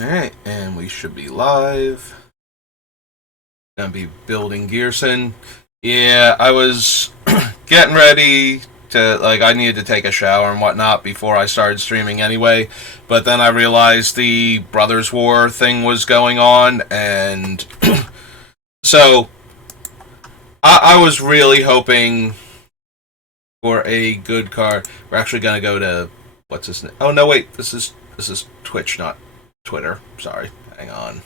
Alright, and we should be live. Gonna be building Ghyrson. Yeah, I was getting ready to, I needed to take a shower and whatnot before I started streaming anyway. But then I realized the Brothers War thing was going on, and so I was really hoping for a good card. We're actually gonna go to, what's this name? Oh no, wait, this is Twitch, not Twitter. Sorry, hang on.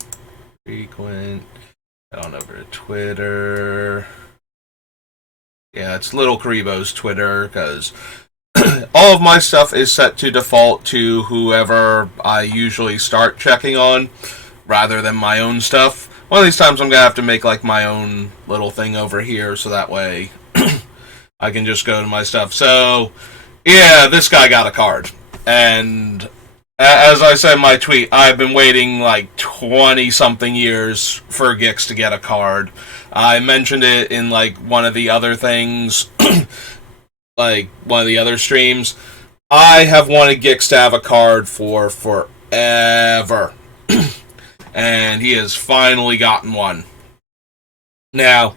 Frequent. Head on over to Twitter. Yeah, it's Little Karibo's Twitter, because all of my stuff is set to default to whoever I usually start checking on, rather than my own stuff. One of these times I'm going to have to make, my own little thing over here, so that way I can just go to my stuff. So, yeah, this guy got a card. And as I said in my tweet, I've been waiting 20-something years for Gix to get a card. I mentioned it in one of the other things, one of the other streams. I have wanted Gix to have a card for forever. And he has finally gotten one. Now,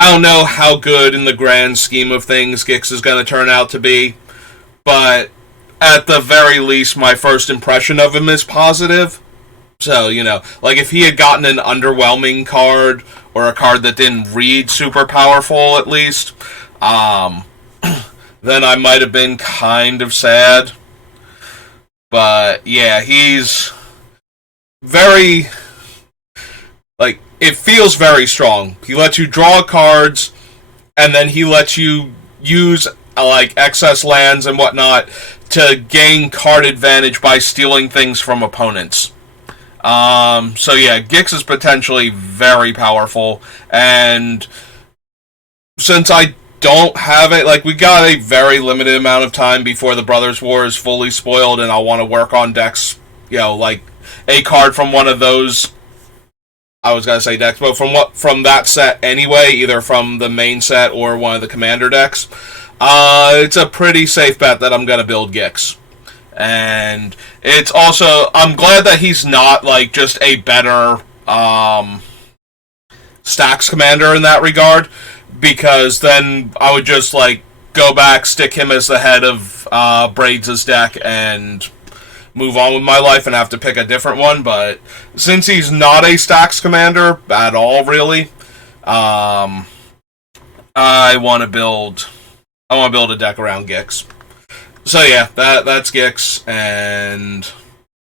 I don't know how good in the grand scheme of things Gix is going to turn out to be, but at the very least, my first impression of him is positive. So, if he had gotten an underwhelming card, or a card that didn't read super powerful, at least, then I might have been kind of sad. But, yeah, he's very, it feels very strong. He lets you draw cards, and then he lets you use, excess lands and whatnot to gain card advantage by stealing things from opponents. So yeah, Gix is potentially very powerful, and since I don't have it, we got a very limited amount of time before the Brothers War is fully spoiled, and I want to work on decks, a card from one of those, I was gonna say decks, but from that set anyway, either from the main set or one of the commander decks. It's a pretty safe bet that I'm gonna build Gix. And it's also, I'm glad that he's not just a better stacks commander in that regard, because then I would just go back, stick him as the head of Braids' deck, and move on with my life and have to pick a different one. But since he's not a stacks commander at all, really, I want to build a deck around Gix. So yeah, that's Gix, and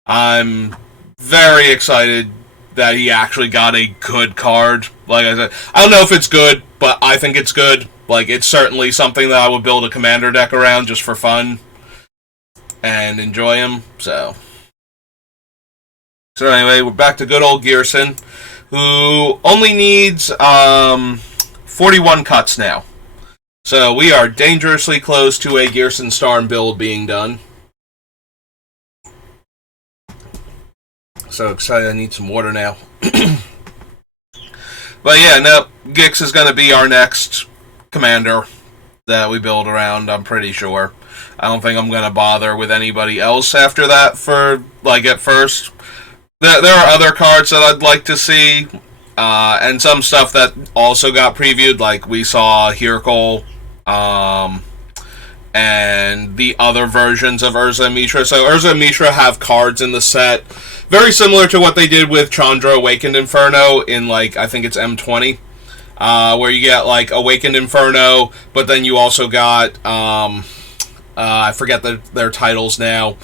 I'm very excited that he actually got a good card. Like I said, I don't know if it's good, but I think it's good. It's certainly something that I would build a commander deck around just for fun and enjoy him. So anyway, we're back to good old Ghyrson, who only needs 41 cuts now. So we are dangerously close to a Ghyrson Starn build being done. So excited, I need some water now. But yeah, no, Gix is going to be our next commander that we build around, I'm pretty sure. I don't think I'm going to bother with anybody else after that for, at first. There are other cards that I'd like to see, and some stuff that also got previewed, we saw Hyrule, and the other versions of Urza and Mishra. So Urza and Mishra have cards in the set very similar to what they did with Chandra Awakened Inferno in, I think it's M20, where you get, Awakened Inferno, but then you also got, I forget their titles now.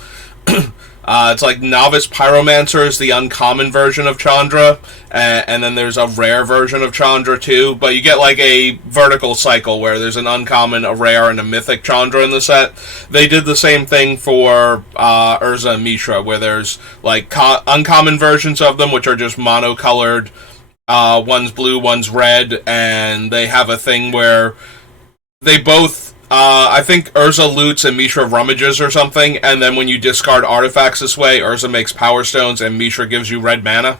It's Novice Pyromancer is the uncommon version of Chandra, and then there's a rare version of Chandra too, but you get a vertical cycle where there's an uncommon, a rare, and a mythic Chandra in the set. They did the same thing for Urza and Mishra, where there's uncommon versions of them, which are just monocolored, one's blue, one's red, and they have a thing where they both I think Urza loots and Mishra rummages or something, and then when you discard artifacts this way, Urza makes Power Stones and Mishra gives you red mana,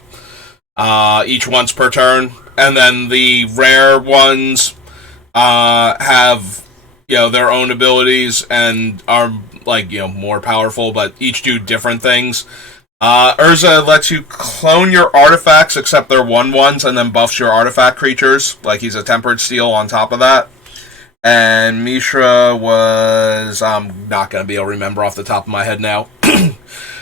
each once per turn. And then the rare ones have, their own abilities and are, more powerful, but each do different things. Urza lets you clone your artifacts, except they're 1/1s, and then buffs your artifact creatures. Like he's a tempered steel on top of that. And Mishra was I'm not gonna be able to remember off the top of my head now.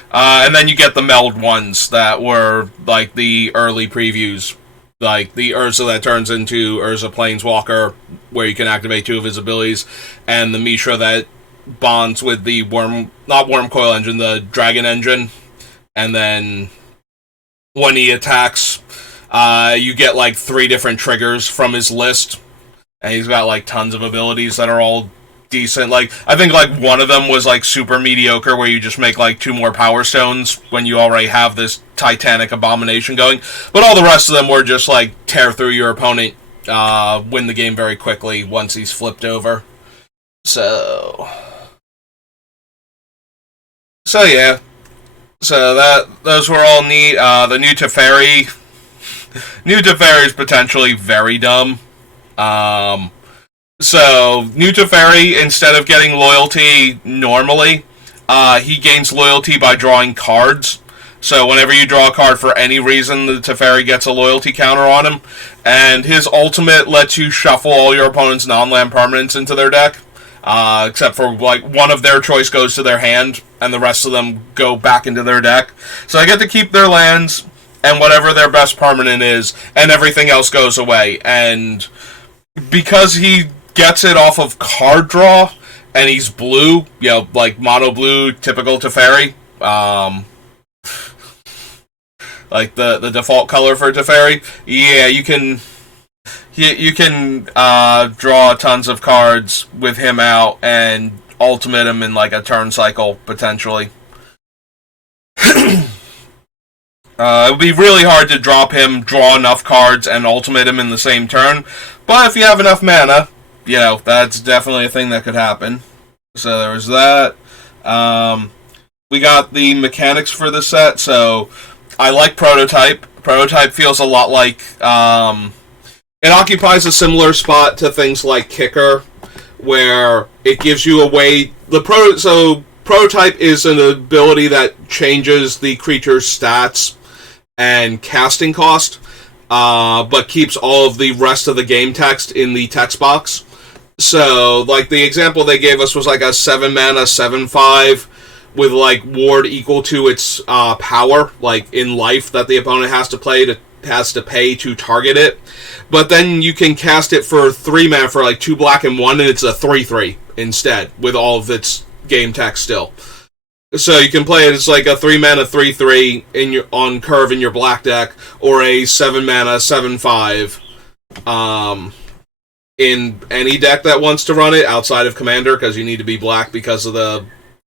And then you get the meld ones that were like the early previews, like the Urza that turns into Urza Planeswalker, where you can activate 2 of his abilities, and the Mishra that bonds with the not worm coil engine, the dragon engine, and then when he attacks, you get like 3 different triggers from his list, and he's got like tons of abilities that are all decent. Like I think like one of them was like super mediocre, where you just make like 2 more power stones when you already have this Titanic abomination going. But all the rest of them were just like tear through your opponent, win the game very quickly once he's flipped over. So yeah. So those were all neat. The new Teferi, is potentially very dumb. So new Teferi, instead of getting loyalty normally, he gains loyalty by drawing cards. So whenever you draw a card for any reason, the Teferi gets a loyalty counter on him. And his ultimate lets you shuffle all your opponent's non-land permanents into their deck. Except for like one of their choice goes to their hand, and the rest of them go back into their deck. So I get to keep their lands and whatever their best permanent is, and everything else goes away. And because he gets it off of card draw, and he's blue, like mono blue, typical Teferi, like the default color for Teferi. Yeah, you can draw tons of cards with him out and ultimate him in like a turn cycle potentially. It would be really hard to drop him, draw enough cards, and ultimate him in the same turn. But if you have enough mana, that's definitely a thing that could happen. So there was that. We got the mechanics for the set. So I like Prototype. Prototype feels a lot like... it occupies a similar spot to things like Kicker, where it gives you a way... So Prototype is an ability that changes the creature's stats and casting cost, but keeps all of the rest of the game text in the text box. So, like, the example they gave us was like a 7-mana, 7/5 with, like, ward equal to its power, like, in life that the opponent has to pay to target it. But then you can cast it for 3 mana for, like, 2 black and 1, and it's a 3/3 instead, with all of its game text still. So you can play it as like a 3-mana 3/3 on curve in your black deck, or a 7-mana 7/5 in any deck that wants to run it outside of Commander, because you need to be black because of the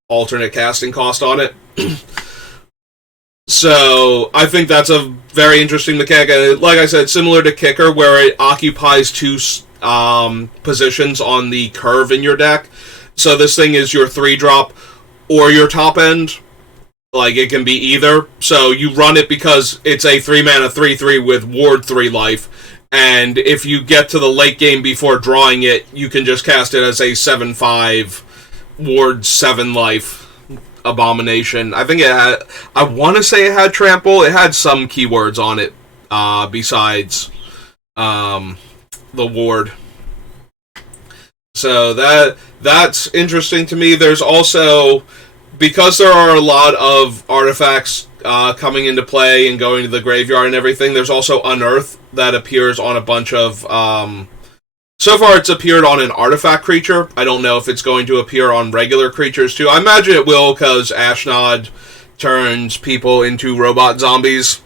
alternate casting cost on it. So I think that's a very interesting mechanic. And like I said, similar to Kicker, where it occupies 2 positions on the curve in your deck. So this thing is your 3-drop or your top end. Like, it can be either. So you run it because it's a 3-mana 3/3 with ward 3 life. And if you get to the late game before drawing it, you can just cast it as a 7/5 ward 7 life abomination. I think I want to say it had trample. It had some keywords on it besides the ward. So that's interesting to me. There's also, because there are a lot of artifacts coming into play and going to the graveyard and everything, there's also Unearth that appears on a bunch of... so far it's appeared on an artifact creature. I don't know if it's going to appear on regular creatures too. I imagine it will, because Ashnod turns people into robot zombies.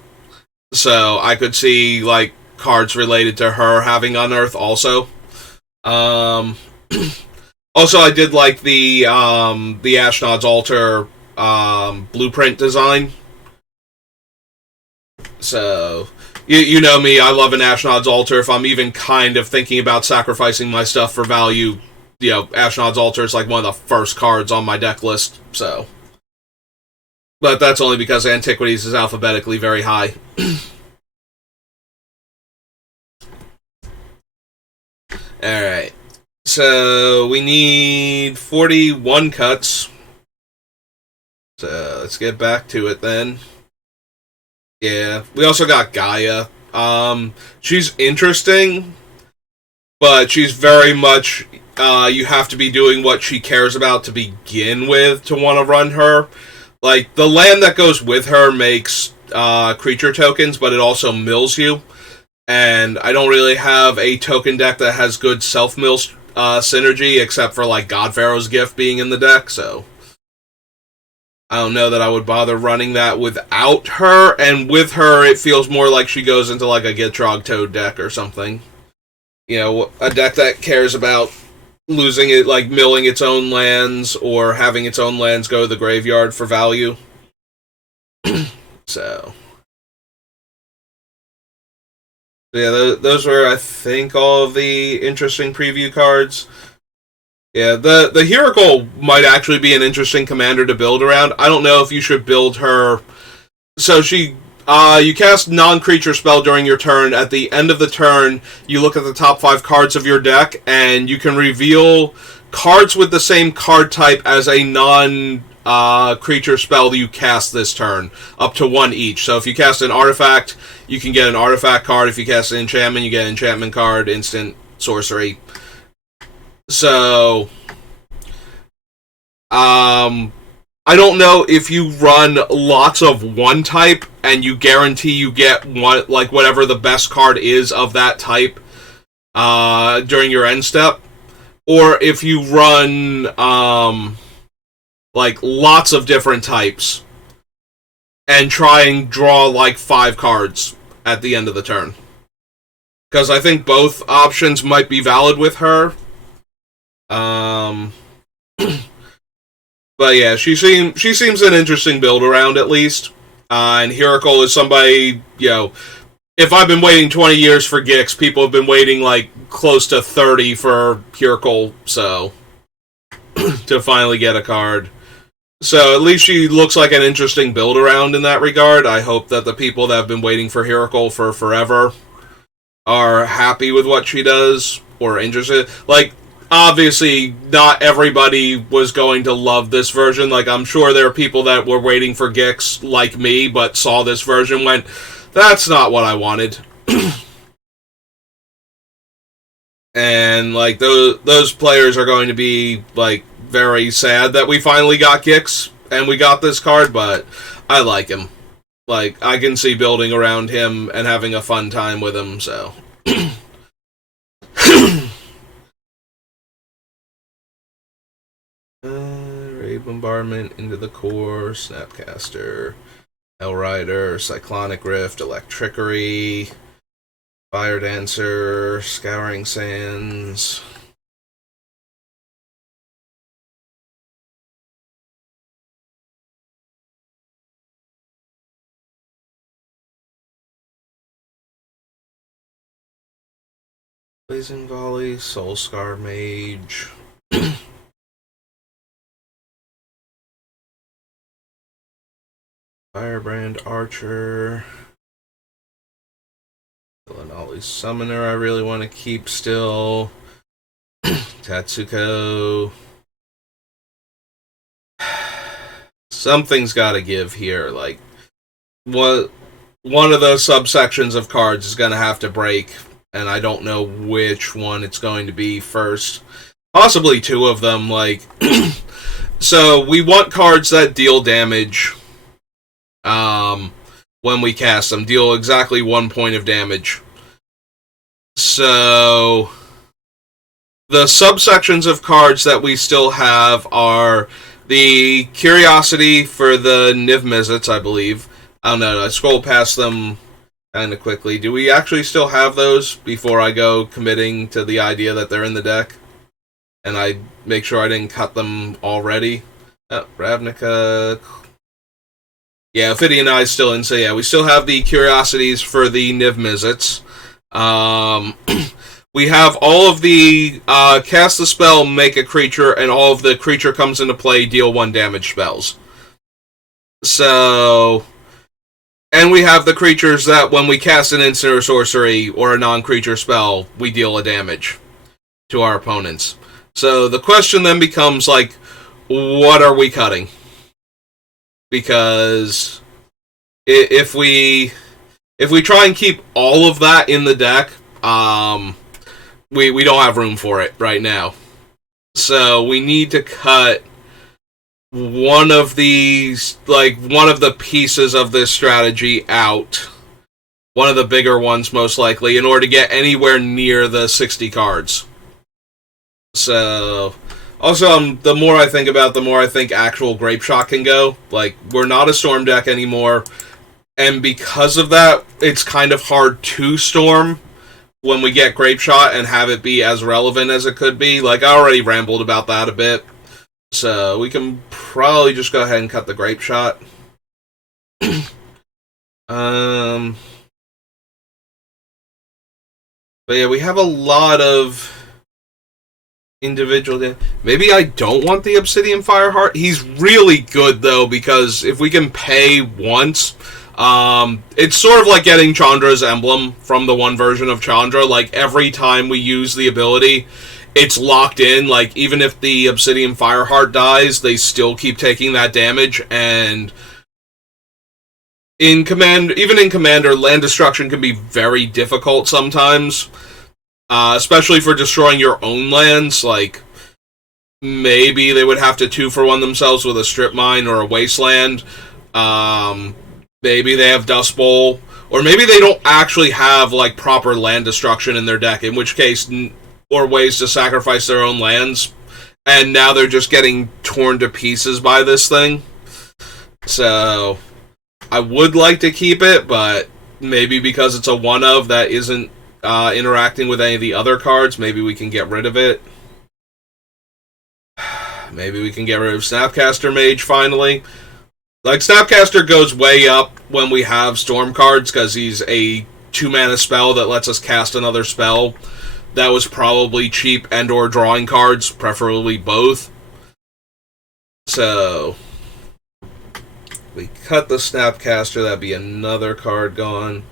So I could see like cards related to her having Unearth also. Also, I did like the Ashnod's Altar blueprint design. So, you know me, I love an Ashnod's Altar. If I'm even kind of thinking about sacrificing my stuff for value, Ashnod's Altar is like one of the first cards on my deck list. So, but that's only because Antiquities is alphabetically very high. Alright. So, we need 41 cuts. So, let's get back to it then. Yeah. We also got Gaia. She's interesting, but she's very much you have to be doing what she cares about to begin with to want to run her. Like, the land that goes with her makes creature tokens, but it also mills you. And I don't really have a token deck that has good self-mill synergy, except for, like, God Pharaoh's Gift being in the deck, so I don't know that I would bother running that without her, and with her, it feels more like she goes into, like, a Gitrog Toad deck or something. You know, a deck that cares about losing it, like milling its own lands or having its own lands go to the graveyard for value. So, yeah, those were, I think, all of the interesting preview cards. Yeah, the Hiracle might actually be an interesting commander to build around. I don't know if you should build her. So you cast non-creature spell during your turn. At the end of the turn, you look at the top 5 cards of your deck, and you can reveal cards with the same card type as a non-creature spell that you cast this turn, up to 1 each. So if you cast an artifact, you can get an artifact card. If you cast an enchantment, you get an enchantment card, instant, sorcery. So, I don't know if you run lots of one type and you guarantee you get one, like whatever the best card is of that type during your end step, or if you run like lots of different types and try and draw like 5 cards at the end of the turn. Because I think both options might be valid with her. But yeah, she seems an interesting build around at least. And Hiracle is somebody, you know, if I've been waiting 20 years for Gix, people have been waiting like close to 30 for Hiracle, so to finally get a card. So at least she looks like an interesting build around in that regard. I hope that the people that have been waiting for Hiracle for forever are happy with what she does or interested. Like, obviously, not everybody was going to love this version. Like, I'm sure there are people that were waiting for Gix like me, but saw this version, went, that's not what I wanted. And, like, those players are going to be, like, very sad that we finally got Gix and we got this card, but I like him. Like, I can see building around him and having a fun time with him, so. Ray Bombardment into the core, Snapcaster, Hellrider, Cyclonic Rift, Electrickery, Fire Dancer, Scouring Sands. Blazing Volley, Soulscar Mage. Firebrand Archer. Ollie Summoner I really want to keep still. Tatsuko. Something's got to give here. Like, what? One of those subsections of cards is going to have to break, and I don't know which one it's going to be first. Possibly 2 of them. Like, so we want cards that deal damage. When we cast them, deal exactly 1 point of damage. So the subsections of cards that we still have are the Curiosity for the Niv-Mizzets, I believe. I don't know, I scrolled past them kind of quickly. Do we actually still have those before I go committing to the idea that they're in the deck? And I make sure I didn't cut them already. Oh, Ravnica. Yeah, Ophidian Eye's still in, so yeah, we still have the Curiosities for the Niv-Mizzets. We have all of the cast the spell, make a creature, and all of the creature comes into play, deal 1 damage spells. So, and we have the creatures that when we cast an instant or sorcery or a non-creature spell, we deal a damage to our opponents. So the question then becomes, like, what are we cutting? Because If we try and keep all of that in the deck, we don't have room for it right now. So we need to cut one of these, like one of the pieces of this strategy out. One of the bigger ones, most likely, in order to get anywhere near the 60 cards. So, also, the more I think about it, the more I think actual Grape Shot can go. Like, we're not a Storm deck anymore, and because of that, it's kind of hard to Storm when we get Grape Shot and have it be as relevant as it could be. Like, I already rambled about that a bit, so we can probably just go ahead and cut the Grape Shot. But yeah, we have a lot of individual. Maybe I don't want the Obsidian Fireheart. He's really good though, because if we can pay once, it's sort of like getting Chandra's emblem from the one version of Chandra. Like every time we use the ability, it's locked in. Like even if the Obsidian Fireheart dies, they still keep taking that damage. And even in Commander, land destruction can be very difficult sometimes, especially for destroying your own lands. Like, maybe they would have to 2-for-1 themselves with a Strip Mine or a Wasteland. Maybe they have Dust Bowl, or maybe they don't actually have like proper land destruction in their deck, in which case, or ways to sacrifice their own lands, and now they're just getting torn to pieces by this thing. So I would like to keep it, but maybe because it's a one-of that isn't interacting with any of the other cards, maybe we can get rid of it. Maybe we can get rid of Snapcaster Mage finally. Like, Snapcaster goes way up when we have Storm cards, because he's a 2-mana spell that lets us cast another spell that was probably cheap and or drawing cards, preferably both. So we cut the Snapcaster, that'd be another card gone.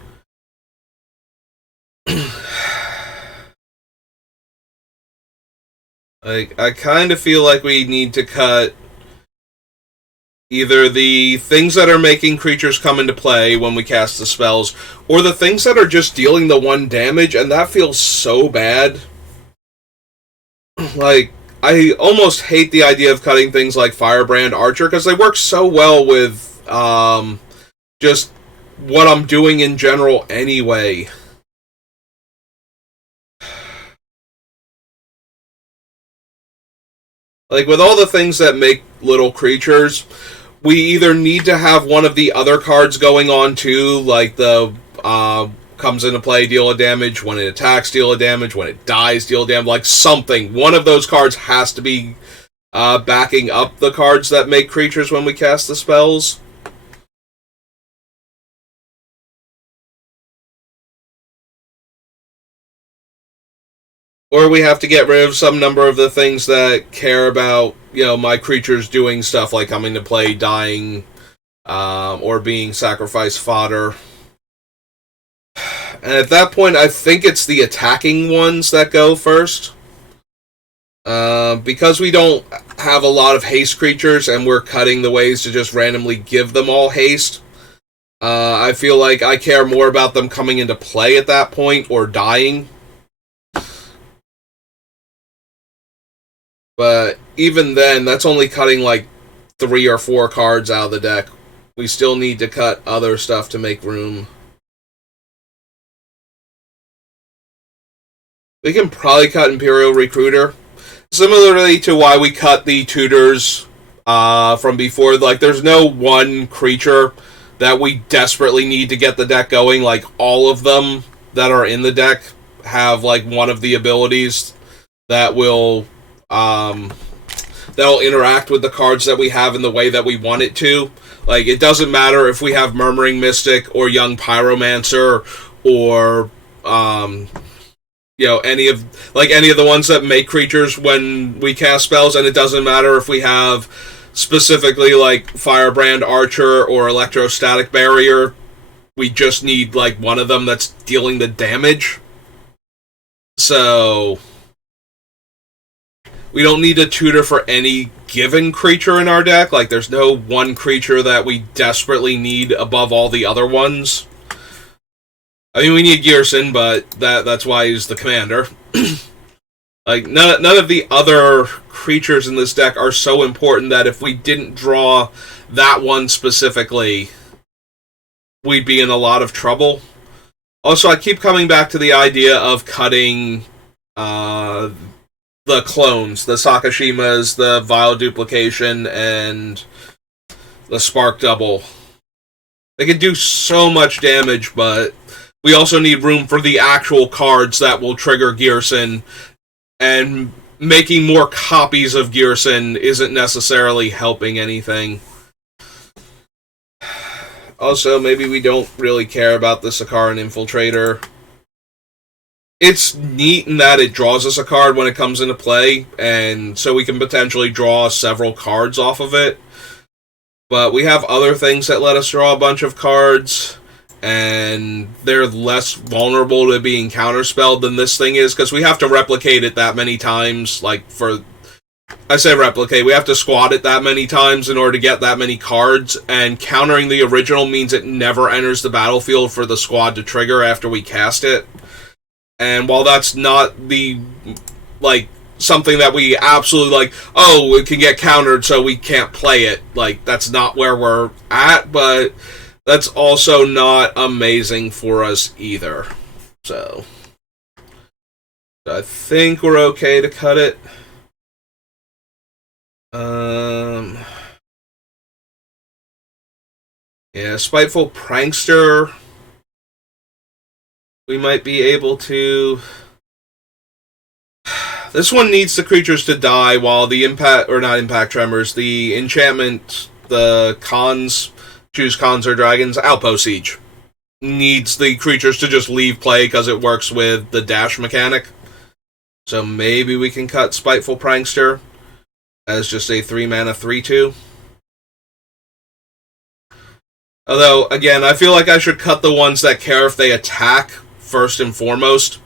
Like, I kind of feel like we need to cut either the things that are making creatures come into play when we cast the spells, or the things that are just dealing the 1 damage, and that feels so bad. Like, I almost hate the idea of cutting things like Firebrand Archer, because they work so well with just what I'm doing in general anyway. Like, with all the things that make little creatures, we either need to have one of the other cards going on too, like the comes into play, deal a damage, when it attacks, deal a damage, when it dies, deal a damage, like something. One of those cards has to be backing up the cards that make creatures when we cast the spells. Or we have to get rid of some number of the things that care about, my creatures doing stuff like coming to play, dying, or being sacrifice fodder. And at that point, I think it's the attacking ones that go first. Because we don't have a lot of haste creatures, and we're cutting the ways to just randomly give them all haste, I feel like I care more about them coming into play at that point, or dying. But even then, that's only cutting like 3 or 4 cards out of the deck. We still need to cut other stuff to make room. We can probably cut Imperial Recruiter. Similarly to why we cut the tutors from before. Like, there's no one creature that we desperately need to get the deck going. Like, all of them that are in the deck have like one of the abilities that will that'll interact with the cards that we have in the way that we want it to. Like, it doesn't matter if we have Murmuring Mystic or Young Pyromancer or any of the ones that make creatures when we cast spells, and it doesn't matter if we have specifically like Firebrand Archer or Electrostatic Barrier. We just need like one of them that's dealing the damage. So We don't need to tutor for any given creature in our deck. Like, there's no one creature that we desperately need above all the other ones. I mean, we need Ghyrson, but that's why he's the commander. Like, none of the other creatures in this deck are so important that if we didn't draw that one specifically, we'd be in a lot of trouble. Also, I keep coming back to the idea of cutting the clones, the Sakashimas, the Vile Duplication, and the Spark Double. They can do so much damage, but we also need room for the actual cards that will trigger Ghyrson, and making more copies of Ghyrson isn't necessarily helping anything. Also, maybe we don't really care about the Sakaran Infiltrator. It's neat in that it draws us a card when it comes into play, and so we can potentially draw several cards off of it. But we have other things that let us draw a bunch of cards, and they're less vulnerable to being counterspelled than this thing is, because we have to replicate it that many times. Like, I say replicate, we have to squat it that many times in order to get that many cards, and countering the original means it never enters the battlefield for the squad to trigger after we cast it. And while that's not the, like, something that we absolutely, like, oh, it can get countered so we can't play it, like, that's not where we're at, but that's also not amazing for us either. So I think we're okay to cut it. Yeah, Spiteful Prankster. We might be able to. This one needs the creatures to die while the impact tremors, the enchantment, the cons, choose cons or dragons, Outpost Siege. Needs the creatures to just leave play because it works with the dash mechanic. So maybe we can cut Spiteful Prankster as just a 3-mana 3/2. Although, again, I feel like I should cut the ones that care if they attack first and foremost.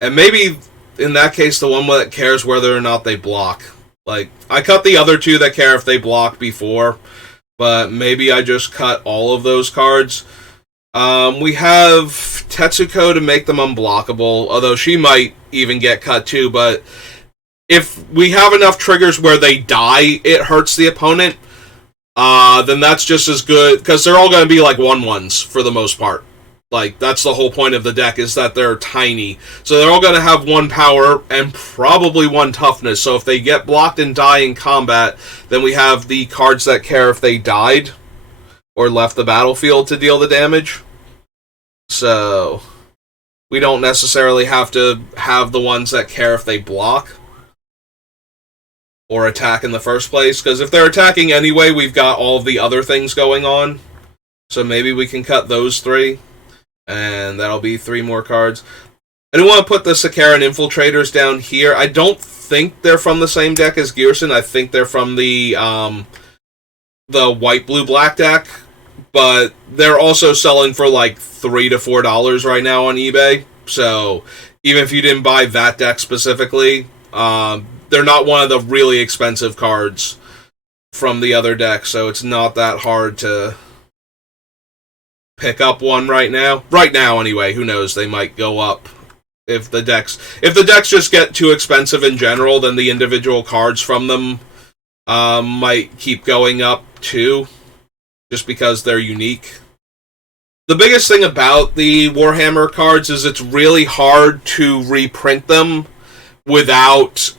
And maybe, in that case, the one that cares whether or not they block. Like, I cut the other two that care if they block before, but maybe I just cut all of those cards. We have Tetsuko to make them unblockable, although she might even get cut too, but if we have enough triggers where they die, it hurts the opponent, then that's just as good, because they're all going to be like 1/1s for the most part. Like, that's the whole point of the deck, is that they're tiny. So they're all going to have 1 power and probably 1 toughness. So if they get blocked and die in combat, then we have the cards that care if they died or left the battlefield to deal the damage. So we don't necessarily have to have the ones that care if they block or attack in the first place, because if they're attacking anyway, we've got all of the other things going on. So maybe we can cut those 3, and that'll be 3 more cards. I do want to put the Sakaran Infiltrators down here. I don't think they're from the same deck as Ghyrson. I think they're from the white, blue, black deck, but they're also selling for like $3 to $4 right now on eBay. So even if you didn't buy that deck specifically, they're not one of the really expensive cards from the other deck, so it's not that hard to pick up one right now. Right now, anyway. Who knows? They might go up if the decks just get too expensive in general. Then the individual cards from them might keep going up too, just because they're unique. The biggest thing about the Warhammer cards is it's really hard to reprint them without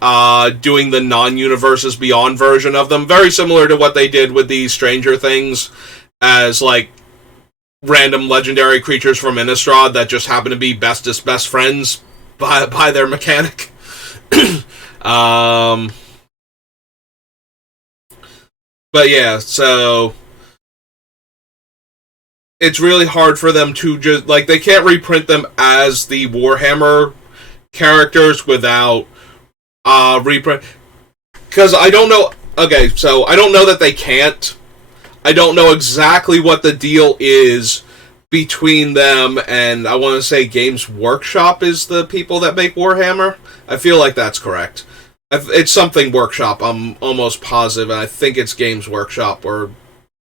doing the non-Universes Beyond version of them. Very similar to what they did with the Stranger Things as, like, random legendary creatures from Innistrad that just happen to be bestest best friends by their mechanic. But yeah, so it's really hard for them to just, like, they can't reprint them as the Warhammer characters without reprint, because I don't know. Okay, so I don't know that they can't. I don't know exactly what the deal is between them and, I want to say, Games Workshop is the people that make Warhammer. I feel like that's correct. It's something Workshop. I'm almost positive, and I think it's Games Workshop or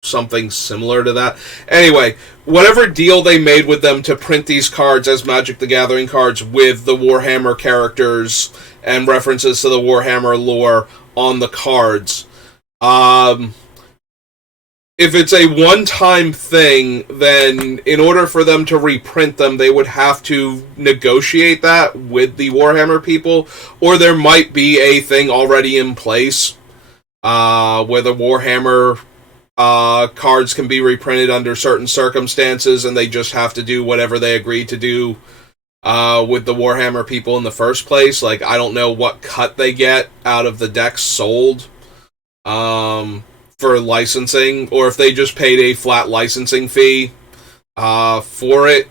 something similar to that. Anyway, whatever deal they made with them to print these cards as Magic the Gathering cards with the Warhammer characters and references to the Warhammer lore on the cards. If it's a one-time thing, then in order for them to reprint them, they would have to negotiate that with the Warhammer people, or there might be a thing already in place where the Warhammer cards can be reprinted under certain circumstances, and they just have to do whatever they agreed to do with the Warhammer people in the first place. Like, I don't know what cut they get out of the decks sold for licensing, or if they just paid a flat licensing fee for it.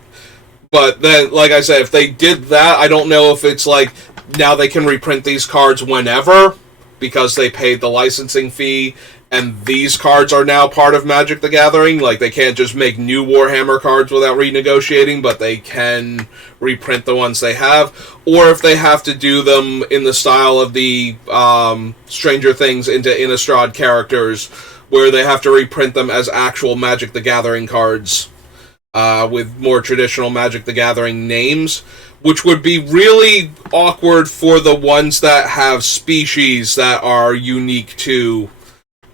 But then, like I said, if they did that, I don't know if it's like, now they can reprint these cards whenever, because they paid the licensing fee, and these cards are now part of Magic the Gathering. Like, they can't just make new Warhammer cards without renegotiating, but they can reprint the ones they have. Or if they have to do them in the style of the Stranger Things into Innistrad characters, where they have to reprint them as actual Magic the Gathering cards with more traditional Magic the Gathering names, which would be really awkward for the ones that have species that are unique to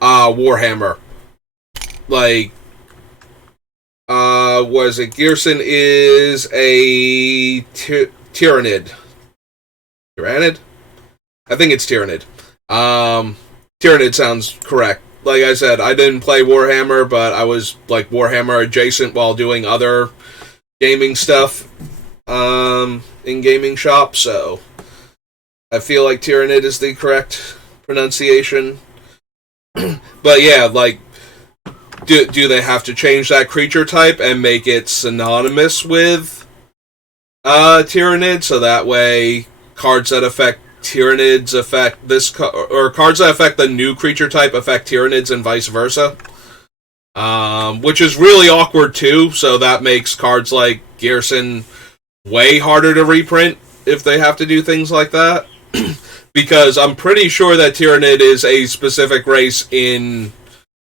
Warhammer. Like, was it Ghyrson is a Tyrannid. Tyrannid? I think it's Tyrannid. Tyrannid sounds correct. Like I said, I didn't play Warhammer, but I was like Warhammer adjacent while doing other gaming stuff in gaming shops, so I feel like Tyrannid is the correct pronunciation. But yeah, like, do they have to change that creature type and make it synonymous with Tyrannid, so that way cards that affect Tyrannids affect this, or cards that affect the new creature type affect Tyrannids and vice versa? Which is really awkward too, so that makes cards like Ghyrson way harder to reprint if they have to do things like that. Because I'm pretty sure that Tyrannid is a specific race in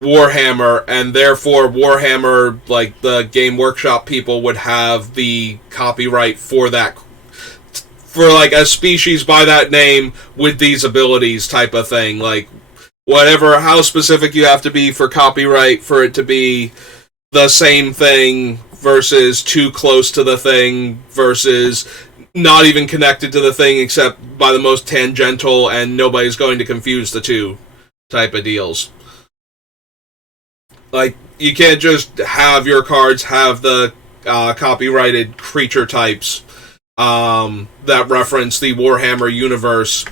Warhammer, and therefore Warhammer, like the Game Workshop people, would have the copyright for that, for like a species by that name with these abilities type of thing. Like, whatever, how specific you have to be for copyright for it to be the same thing versus too close to the thing versus not even connected to the thing except by the most tangential, and nobody's going to confuse the two type of deals. Like, you can't just have your cards have the copyrighted creature types that reference the Warhammer universe.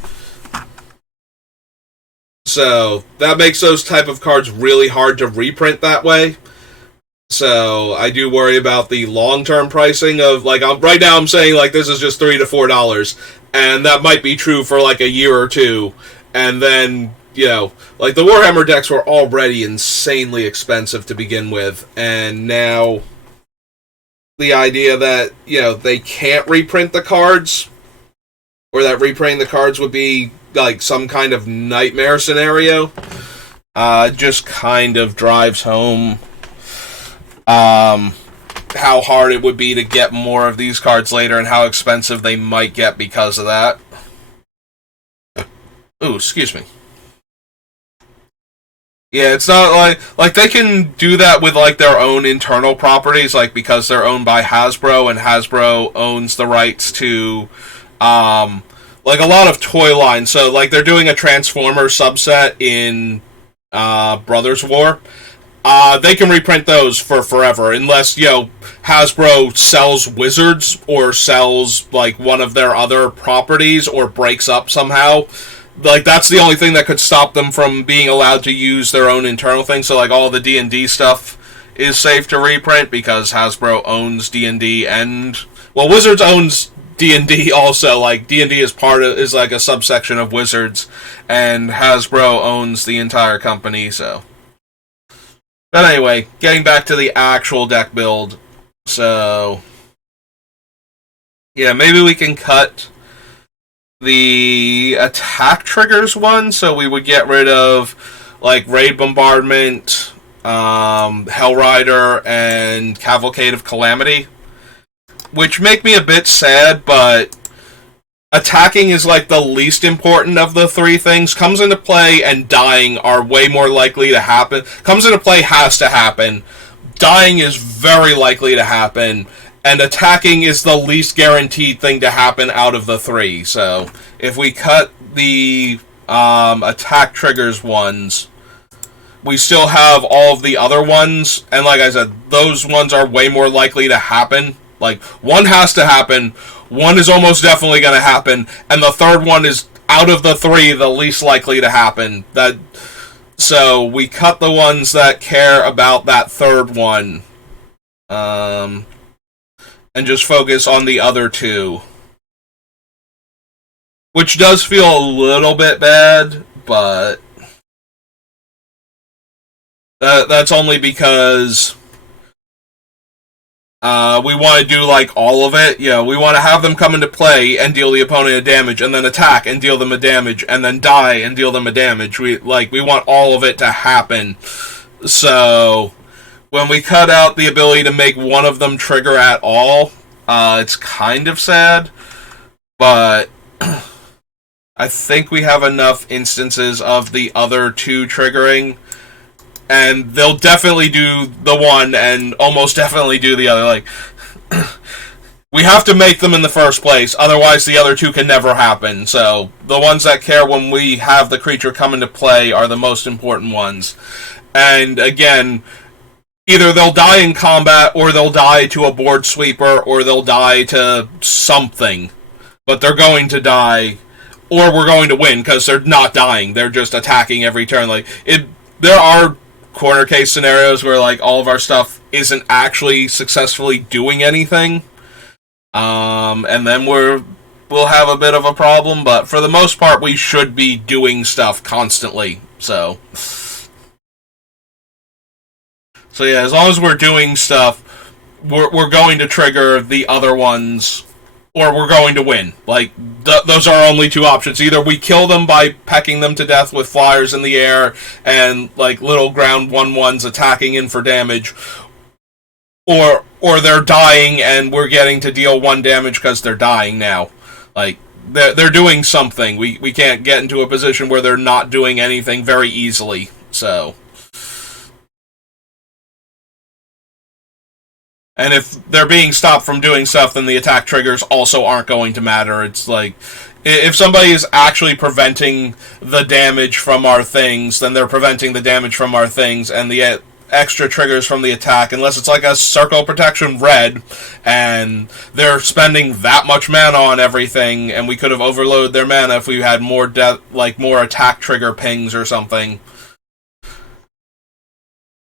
So that makes those type of cards really hard to reprint that way. So I do worry about the long-term pricing of, like, right now I'm saying, like, this is just $3 to $4, and that might be true for, like, a year or two, and then, you know, like, the Warhammer decks were already insanely expensive to begin with, and now the idea that, you know, they can't reprint the cards, or that reprinting the cards would be, like, some kind of nightmare scenario, just kind of drives home how hard it would be to get more of these cards later, and how expensive they might get because of that. Ooh, excuse me. Yeah, it's not like they can do that with, like, their own internal properties, like, because they're owned by Hasbro, and Hasbro owns the rights to like a lot of toy lines. So, like, they're doing a Transformer subset in Brothers War. They can reprint those for forever, unless, you know, Hasbro sells Wizards, or sells, like, one of their other properties, or breaks up somehow. Like, that's the only thing that could stop them from being allowed to use their own internal thing. So, like, all the D&D stuff is safe to reprint, because Hasbro owns D&D, and, well, Wizards owns D&D also. Like, D&D is like a subsection of Wizards, and Hasbro owns the entire company, so. But anyway, getting back to the actual deck build. So, yeah, maybe we can cut the attack triggers one, so we would get rid of like Raid Bombardment, Hellrider, and Cavalcade of Calamity, which make me a bit sad, but attacking is like the least important of the three things. Comes into play and dying are way more likely to happen. Comes into play has to happen. Dying is very likely to happen. And attacking is the least guaranteed thing to happen out of the three. So if we cut the attack triggers ones, we still have all of the other ones. And like I said, those ones are way more likely to happen. Like, one has to happen, one is almost definitely going to happen, and the third one is, out of the three, the least likely to happen. So we cut the ones that care about that third one, and just focus on the other two. Which does feel a little bit bad, but that's only because we want to do like all of it. We want to have them come into play and deal the opponent a damage, and then attack and deal them a damage, and then die and deal them a damage. We want all of it to happen. So when we cut out the ability to make one of them trigger at all, it's kind of sad, but I think we have enough instances of the other two triggering, and they'll definitely do the one and almost definitely do the other. Like, we have to make them in the first place, otherwise the other two can never happen. So the ones that care when we have the creature come into play are the most important ones. And again, either they'll die in combat, or they'll die to a board sweeper, or they'll die to something. But they're going to die, or we're going to win, because they're not dying. They're just attacking every turn. There are corner case scenarios where like all of our stuff isn't actually successfully doing anything, and then we'll have a bit of a problem, but for the most part we should be doing stuff constantly. So yeah, as long as we're doing stuff, we're going to trigger the other ones, or we're going to win. Like, those are our only two options. Either we kill them by pecking them to death with flyers in the air and like little ground 1/1s attacking in for damage, or they're dying and we're getting to deal 1 damage because they're dying now. Like, they're doing something. We can't get into a position where they're not doing anything very easily. So, and if they're being stopped from doing stuff, then the attack triggers also aren't going to matter. It's like, if somebody is actually preventing the damage from our things, then they're preventing the damage from our things, and the extra triggers from the attack, unless it's like a Circle Protection red, and they're spending that much mana on everything, and we could have overloaded their mana if we had more more attack trigger pings or something.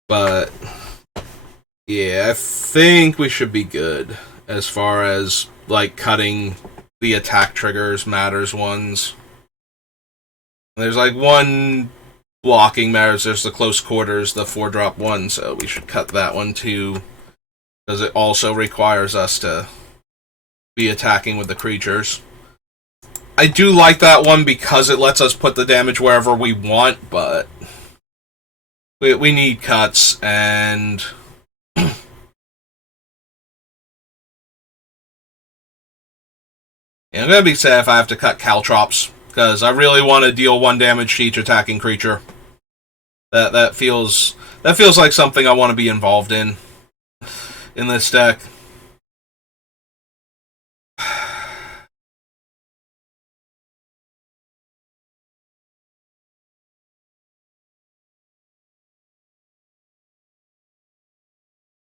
But yeah, I think we should be good as far as like cutting the attack triggers matters ones. There's like one blocking matters. There's the close quarters, the 4-drop one, so we should cut that one too, because it also requires us to be attacking with the creatures. I do like that one because it lets us put the damage wherever we want, but we need cuts, and I'm gonna be sad if I have to cut Caltrops, because I really want to deal 1 damage to each attacking creature. That feels like something I want to be involved in this deck.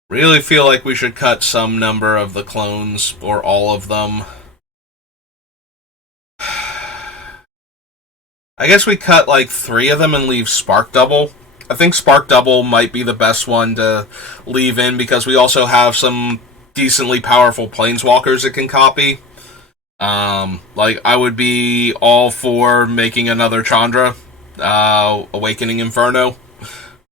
Really feel like we should cut some number of the clones, or all of them. I guess we cut like 3 of them and leave Spark Double. I think Spark Double might be the best one to leave in, because we also have some decently powerful Planeswalkers it can copy. I would be all for making another Chandra, Awakening Inferno.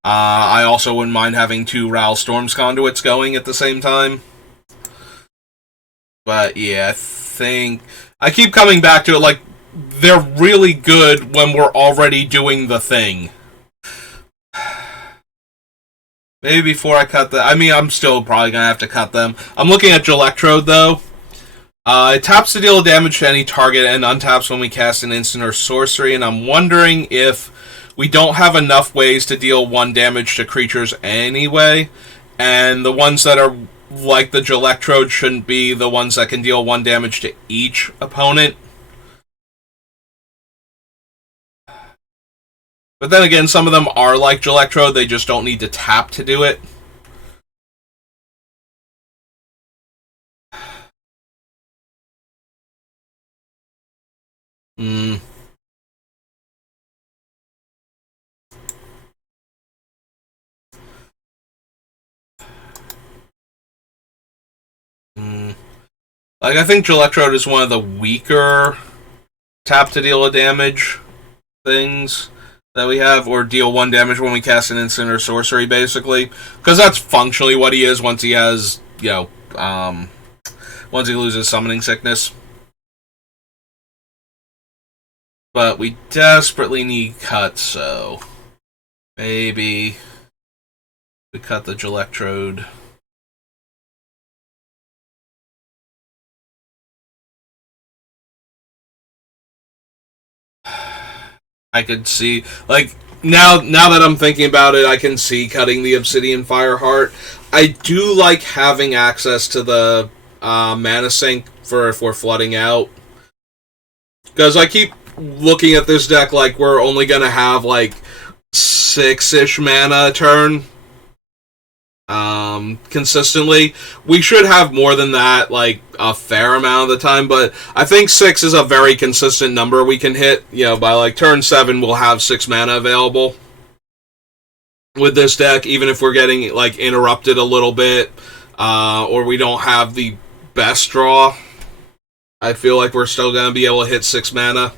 I also wouldn't mind having 2 Ral Storms Conduits going at the same time. But yeah, I think I keep coming back to it. Like, they're really good when we're already doing the thing. Maybe before I cut the... I mean, I'm still probably going to have to cut them. I'm looking at Electrode, though. It taps to deal damage to any target and untaps when we cast an instant or sorcery, and I'm wondering if we don't have enough ways to deal 1 damage to creatures anyway, and the ones that are like the Electrode shouldn't be the ones that can deal 1 damage to each opponent. But then again, some of them are like Electrode, they just don't need to tap to do it. Hmm. Like, I think Electrode is one of the weaker tap to deal a damage things that we have, or deal 1 damage when we cast an instant or sorcery, basically. Because that's functionally what he is once he has, once he loses summoning sickness. But we desperately need cut, so maybe we cut the Electrode. I could see, like, now that I'm thinking about it, I can see cutting the Obsidian Fireheart. I do like having access to the mana sink for if we're flooding out. Because I keep looking at this deck like we're only going to have, like, 6-ish mana a turn. Consistently. We should have more than that, like, a fair amount of the time, but I think 6 is a very consistent number we can hit. By, like, turn 7, we'll have 6 mana available with this deck, even if we're getting, like, interrupted a little bit, or we don't have the best draw. I feel like we're still going to be able to hit 6 mana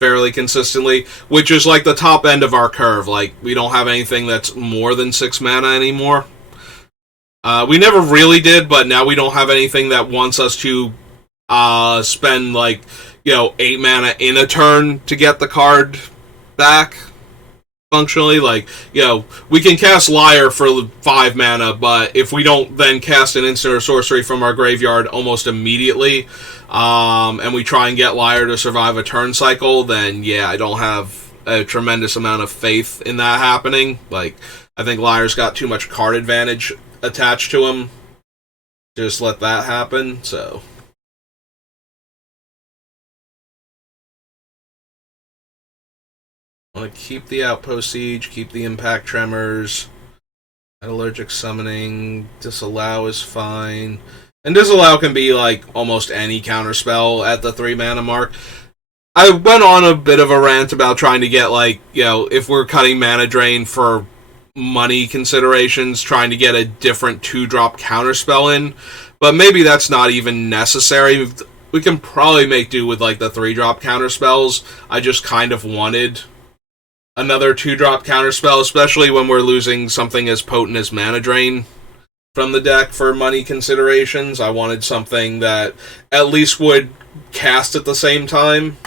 fairly consistently, which is, like, the top end of our curve. Like, we don't have anything that's more than 6 mana anymore. We never really did, but now we don't have anything that wants us to spend, like, 8 mana in a turn to get the card back. Functionally, like, we can cast Liar for 5 mana, but if we don't then cast an instant or sorcery from our graveyard almost immediately, and we try and get Liar to survive a turn cycle, then yeah, I don't have a tremendous amount of faith in that happening. Like, I think Liar's got too much card advantage attached to him. Just let that happen, so... I want to keep the Outpost Siege, keep the Impact Tremors, Allergic Summoning, Disallow is fine. And Disallow can be, like, almost any counterspell at the 3 mana mark. I went on a bit of a rant about trying to get, like, if we're cutting mana drain for money considerations, trying to get a different 2-drop counterspell in, but maybe that's not even necessary. We can probably make do with, like, the 3-drop counterspells. I just kind of wanted another 2-drop counterspell, especially when we're losing something as potent as Mana Drain from the deck for money considerations. I wanted something that at least would cast at the same time.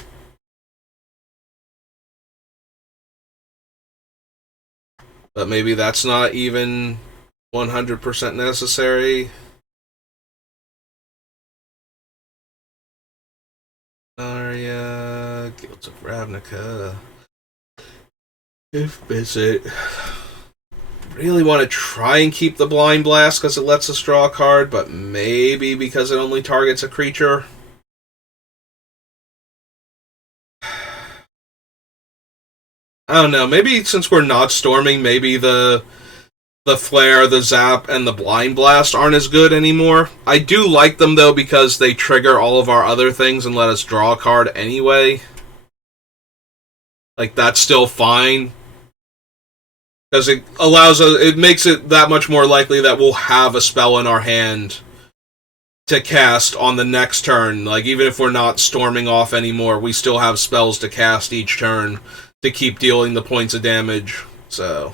But maybe that's not even 100% necessary. Arya, Guild of Ravnica. If visit. Really want to try and keep the Blind Blast because it lets us draw a card, but maybe because it only targets a creature. I don't know. Maybe since we're not storming, maybe the Flare, the Zap, and the Blind Blast aren't as good anymore. I do like them, though, because they trigger all of our other things and let us draw a card anyway. Like, that's still fine. Because it allows us, it makes it that much more likely that we'll have a spell in our hand to cast on the next turn. Like, even if we're not storming off anymore, we still have spells to cast each turn to keep dealing the points of damage. So,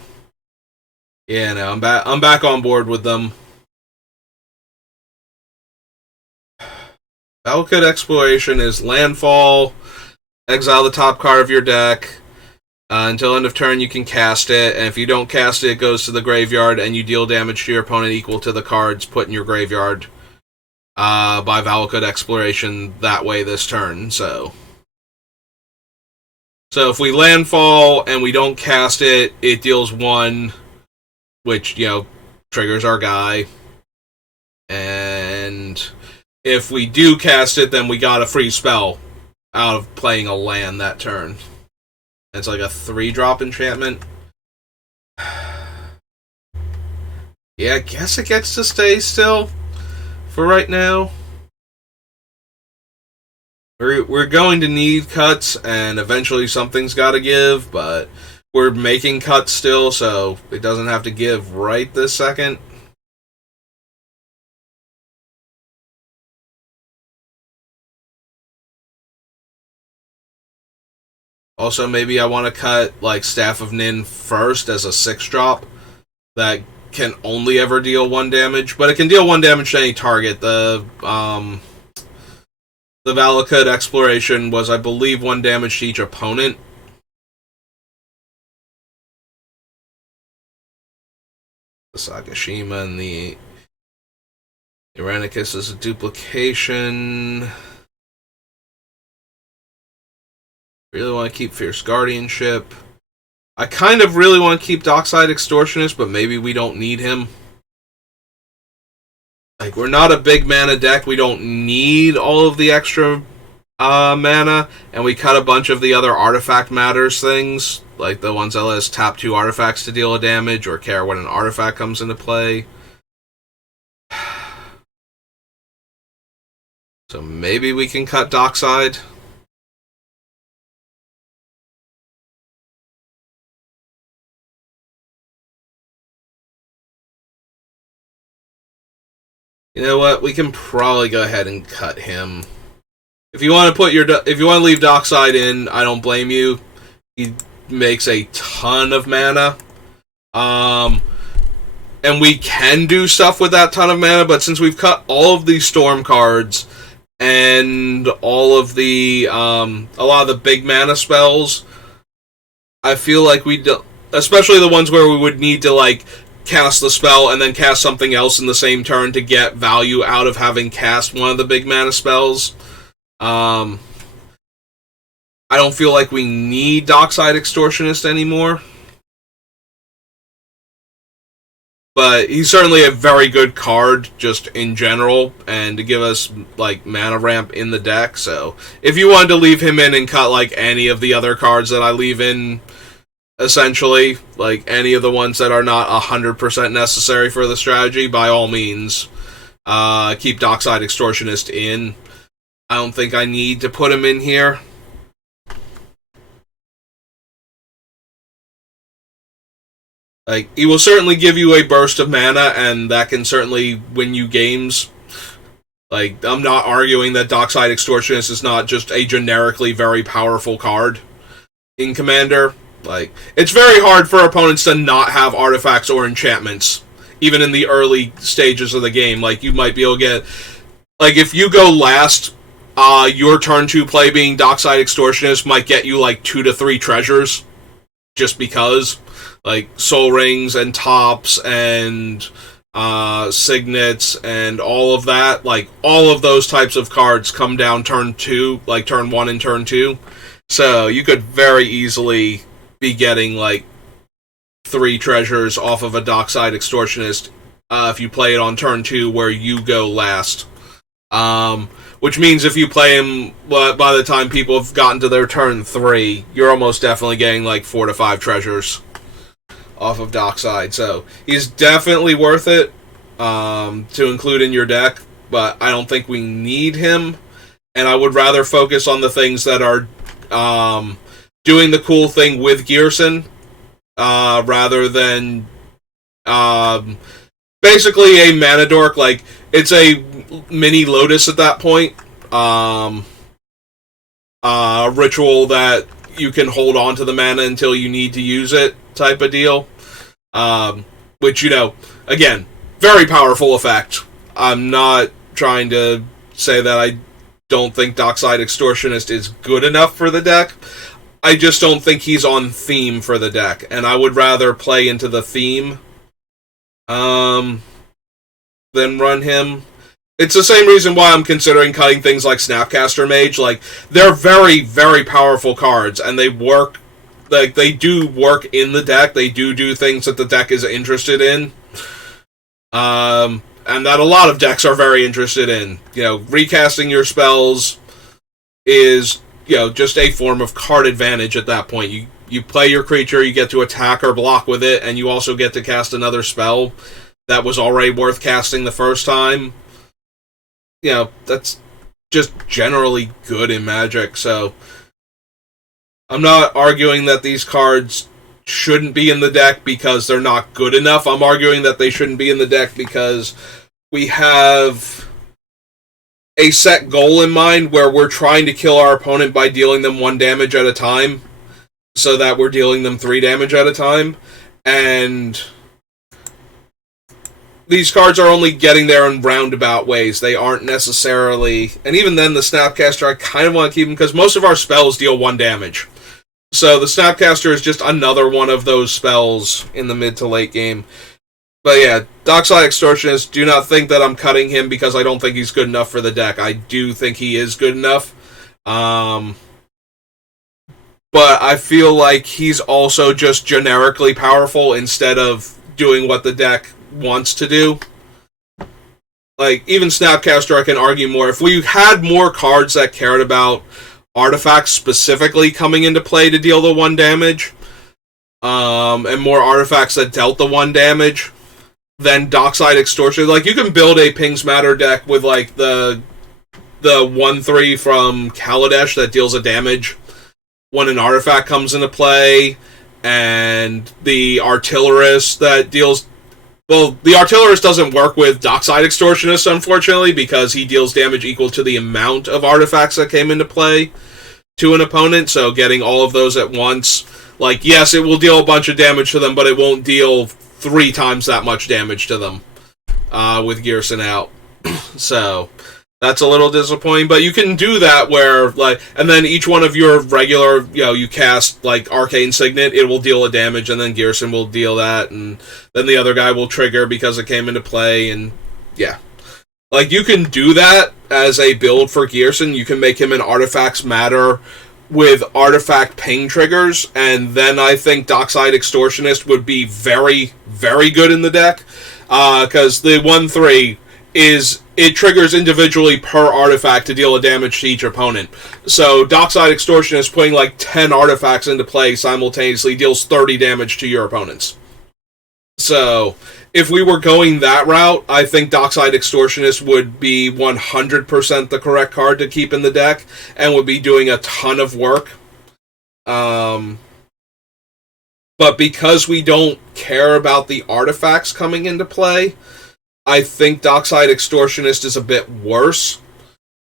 yeah, no, I'm back on board with them. Valakut Exploration is landfall. exile the top card of your deck. Until end of turn, you can cast it, and if you don't cast it, it goes to the graveyard, and you deal damage to your opponent equal to the cards put in your graveyard by Valakut Exploration that way this turn. So if we landfall and we don't cast it, it deals 1, which, triggers our guy. And if we do cast it, then we got a free spell out of playing a land that turn. It's like a 3-drop enchantment. Yeah, I guess it gets to stay still for right now. We're going to need cuts, and eventually something's got to give, but we're making cuts still, so it doesn't have to give right this second. Also, maybe I want to cut like Staff of Nin first as a 6-drop that can only ever deal 1 damage, but it can deal 1 damage to any target. The Valakut Exploration was, I believe, 1 damage to each opponent. The Sagashima and the Irenicus is a duplication. Really want to keep Fierce Guardianship. I kind of really want to keep Dockside Extortionist, but maybe we don't need him. Like, we're not a big mana deck. We don't need all of the extra mana, and we cut a bunch of the other Artifact Matters things, like the ones that let us tap 2 artifacts to deal a damage, or care when an artifact comes into play. So maybe we can cut Dockside. You know what? We can probably go ahead and cut him. If you want to leave Dockside in, I don't blame you. He makes a ton of mana. And we can do stuff with that ton of mana, but since we've cut all of these Storm cards and all of the a lot of the big mana spells, I feel like we do, especially the ones where we would need to like cast the spell and then cast something else in the same turn to get value out of having cast one of the big mana spells. I don't feel like we need Dockside Extortionist anymore. But he's certainly a very good card, just in general, and to give us, like, mana ramp in the deck. So, if you wanted to leave him in and cut, like, any of the other cards that I leave in, essentially, like, any of the ones that are not 100% necessary for the strategy, by all means, keep Dockside Extortionist in. I don't think I need to put him in here. Like, he will certainly give you a burst of mana, and that can certainly win you games. Like, I'm not arguing that Dockside Extortionist is not just a generically very powerful card in Commander. Like, it's very hard for opponents to not have artifacts or enchantments, even in the early stages of the game. Like, you might be able to get... Like, if you go last, your turn 2 play being Dockside Extortionist might get you, like, 2 to 3 treasures, just because... Like Soul Rings and Tops and Signets and all of that. Like, all of those types of cards come down turn 2, like turn 1 and turn 2. So you could very easily be getting, like, 3 treasures off of a Dockside Extortionist if you play it on turn 2 where you go last. Which means if you play him by the time people have gotten to their turn 3, you're almost definitely getting, like, 4 to 5 treasures off of Dockside. So he's definitely worth it to include in your deck, but I don't think we need him, and I would rather focus on the things that are doing the cool thing with Ghyrson rather than basically a mana dork. Like, it's a mini Lotus at that point. Ritual that you can hold on to the mana until you need to use it type of deal. Which, you know, again, very powerful effect. I'm not trying to say that don't think Dockside Extortionist is good enough for the deck. I just don't think he's on theme for the deck, and I would rather play into the theme than run him. It's the same reason why I'm considering cutting things like Snapcaster Mage. Like, they're very, very powerful cards, and they work. Like, they do work in the deck. They do things that the deck is interested in. And that a lot of decks are very interested in. You know, recasting your spells is, you know, just a form of card advantage at that point. You play your creature, you get to attack or block with it, and you also get to cast another spell that was already worth casting the first time. You know, that's just generally good in Magic, so I'm not arguing that these cards shouldn't be in the deck because they're not good enough. I'm arguing that they shouldn't be in the deck because we have a set goal in mind where we're trying to kill our opponent by dealing them 1 damage at a time, so that we're dealing them 3 damage at a time, and these cards are only getting there in roundabout ways. They aren't necessarily... And even then, the Snapcaster, I kind of want to keep him, because most of our spells deal 1 damage. So the Snapcaster is just another one of those spells in the mid to late game. But yeah, Dockside Extortionist, do not think that I'm cutting him because I don't think he's good enough for the deck. I do think he is good enough. But I feel like he's also just generically powerful instead of doing what the deck wants to do. Like, even Snapcaster I can argue more. If we had more cards that cared about artifacts specifically coming into play to deal the 1 damage, and more artifacts that dealt the 1 damage, then Dockside Extortion. Like, you can build a Pings Matter deck with, like, the 1/3 from Kaladesh that deals a damage when an artifact comes into play, and the Artillerist that deals... Well, the Artillerist doesn't work with Dockside Extortionist, unfortunately, because he deals damage equal to the amount of artifacts that came into play to an opponent, so getting all of those at once, like, yes, it will deal a bunch of damage to them, but it won't deal 3 times that much damage to them with Ghyrson out. So that's a little disappointing, but you can do that where, like, and then each one of your regular, you know, you cast, like, Arcane Signet, it will deal a damage, and then Ghyrson will deal that, and then the other guy will trigger because it came into play, and yeah. Like, you can do that as a build for Ghyrson. You can make him an Artifacts Matter with Artifact Ping triggers, and then I think Dockside Extortionist would be very, very good in the deck, because the 1/3 is... It triggers individually per artifact to deal a damage to each opponent. So Dockside Extortionist putting like 10 artifacts into play simultaneously deals 30 damage to your opponents. So if we were going that route, I think Dockside Extortionist would be 100% the correct card to keep in the deck and would be doing a ton of work. But because we don't care about the artifacts coming into play, I think Dockside Extortionist is a bit worse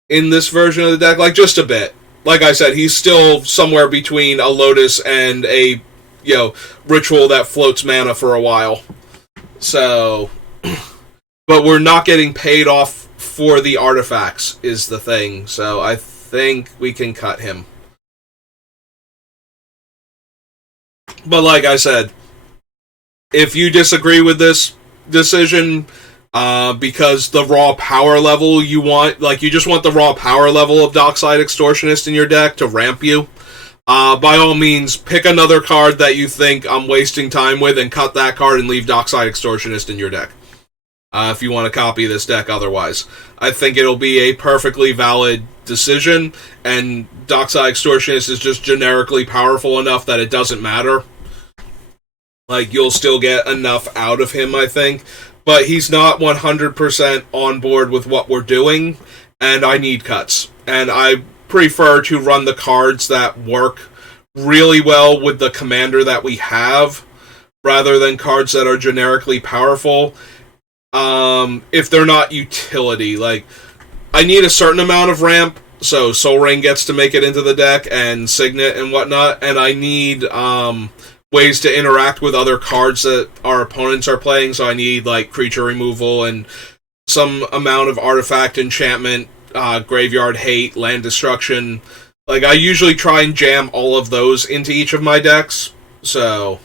in this version of the deck. Like, just a bit. Like I said, he's still somewhere between a Lotus and a, you know, ritual that floats mana for a while. So, but we're not getting paid off for the artifacts, is the thing. So I think we can cut him. But like I said, if you disagree with this decision... because the raw power level you want, like, you just want the raw power level of Dockside Extortionist in your deck to ramp you, by all means, pick another card that you think I'm wasting time with and cut that card and leave Dockside Extortionist in your deck. If you want to copy this deck otherwise. I think it'll be a perfectly valid decision, and Dockside Extortionist is just generically powerful enough that it doesn't matter. Like, you'll still get enough out of him, I think. But he's not 100% on board with what we're doing, and I need cuts. And I prefer to run the cards that work really well with the commander that we have, rather than cards that are generically powerful, if they're not utility. Like, I need a certain amount of ramp, so Soul Ring gets to make it into the deck, and Signet and whatnot, and I need... ways to interact with other cards that our opponents are playing, so I need, like, creature removal and some amount of artifact enchantment Graveyard Hate, Land Destruction. Like, I usually try and jam all of those into each of my decks. So,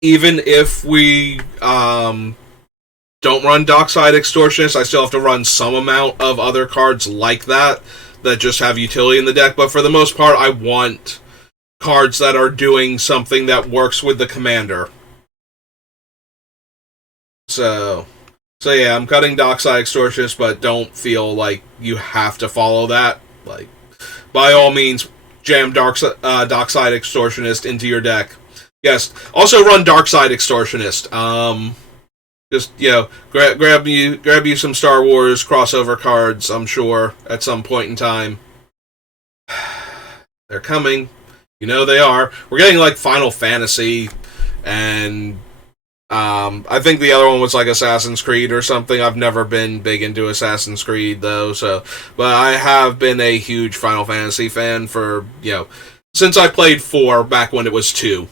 even if we don't run Dockside Extortionist, I still have to run some amount of other cards like that just have utility in the deck. But for the most part, I want cards that are doing something that works with the commander. So yeah, I'm cutting Dockside Extortionist, but don't feel like you have to follow that. Like, by all means, jam Dockside Extortionist into your deck. Yes, also run Darkside Extortionist. Just, grab you some Star Wars crossover cards, I'm sure, at some point in time. They're coming. You know they are. We're getting, like, Final Fantasy, and I think the other one was, like, Assassin's Creed or something. I've never been big into Assassin's Creed, though, but I have been a huge Final Fantasy fan for, since I played 4 back when it was 2.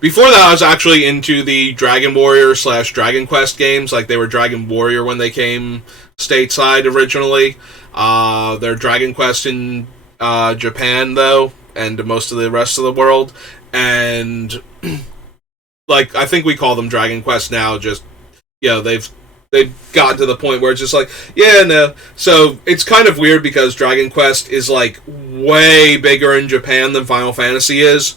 Before that, I was actually into the Dragon Warrior / Dragon Quest games. Like, they were Dragon Warrior when they came stateside originally. They're Dragon Quest in Japan, though, and most of the rest of the world. And, like, I think we call them Dragon Quest now. Just, they've gotten to the point where it's just like, yeah, no. So it's kind of weird because Dragon Quest is, like, way bigger in Japan than Final Fantasy is.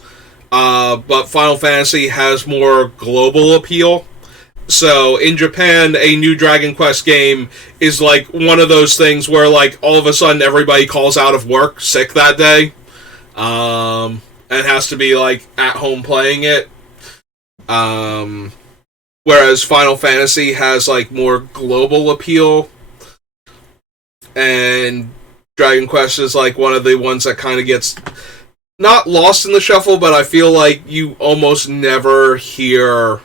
But Final Fantasy has more global appeal. So in Japan, a new Dragon Quest game is like one of those things where, like, all of a sudden everybody calls out of work sick that day, and has to be, like, at home playing it. Whereas Final Fantasy has, like, more global appeal, and Dragon Quest is, like, one of the ones that kind of gets not lost in the shuffle, but I feel like you almost never hear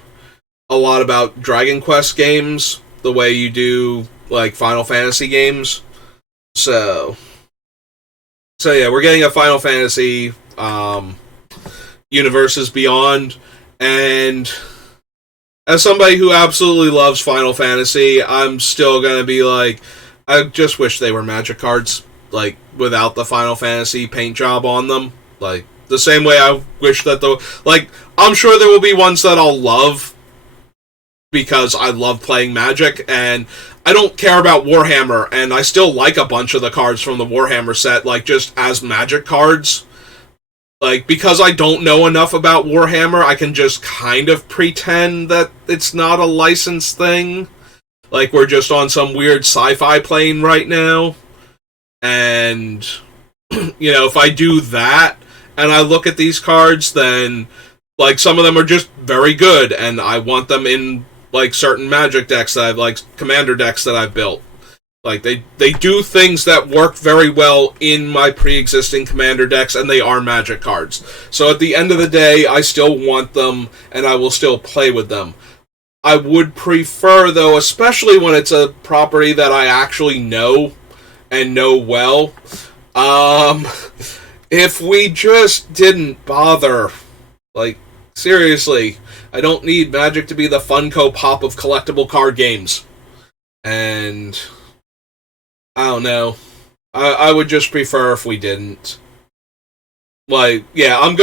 a lot about Dragon Quest games the way you do, like, Final Fantasy games. So yeah, we're getting a Final Fantasy Universes Beyond, and as somebody who absolutely loves Final Fantasy, I'm still gonna be like, I just wish they were Magic cards, like, without the Final Fantasy paint job on them. Like, the same way I wish that I'm sure there will be ones that I'll love because I love playing Magic, and I don't care about Warhammer, and I still like a bunch of the cards from the Warhammer set, like, just as Magic cards. Like, because I don't know enough about Warhammer, I can just kind of pretend that it's not a licensed thing. Like, we're just on some weird sci-fi plane right now. And, if I do that, and I look at these cards, then, like, some of them are just very good, and I want them in, like, certain Magic decks that I've, like, Commander decks that I've built. Like, they do things that work very well in my pre-existing Commander decks, and they are Magic cards. So at the end of the day, I still want them, and I will still play with them. I would prefer, though, especially when it's a property that I actually know, and know well, if we just didn't bother. Like, seriously, I don't need Magic to be the Funko Pop of collectible card games. And I don't know. I would just prefer if we didn't. Like, yeah,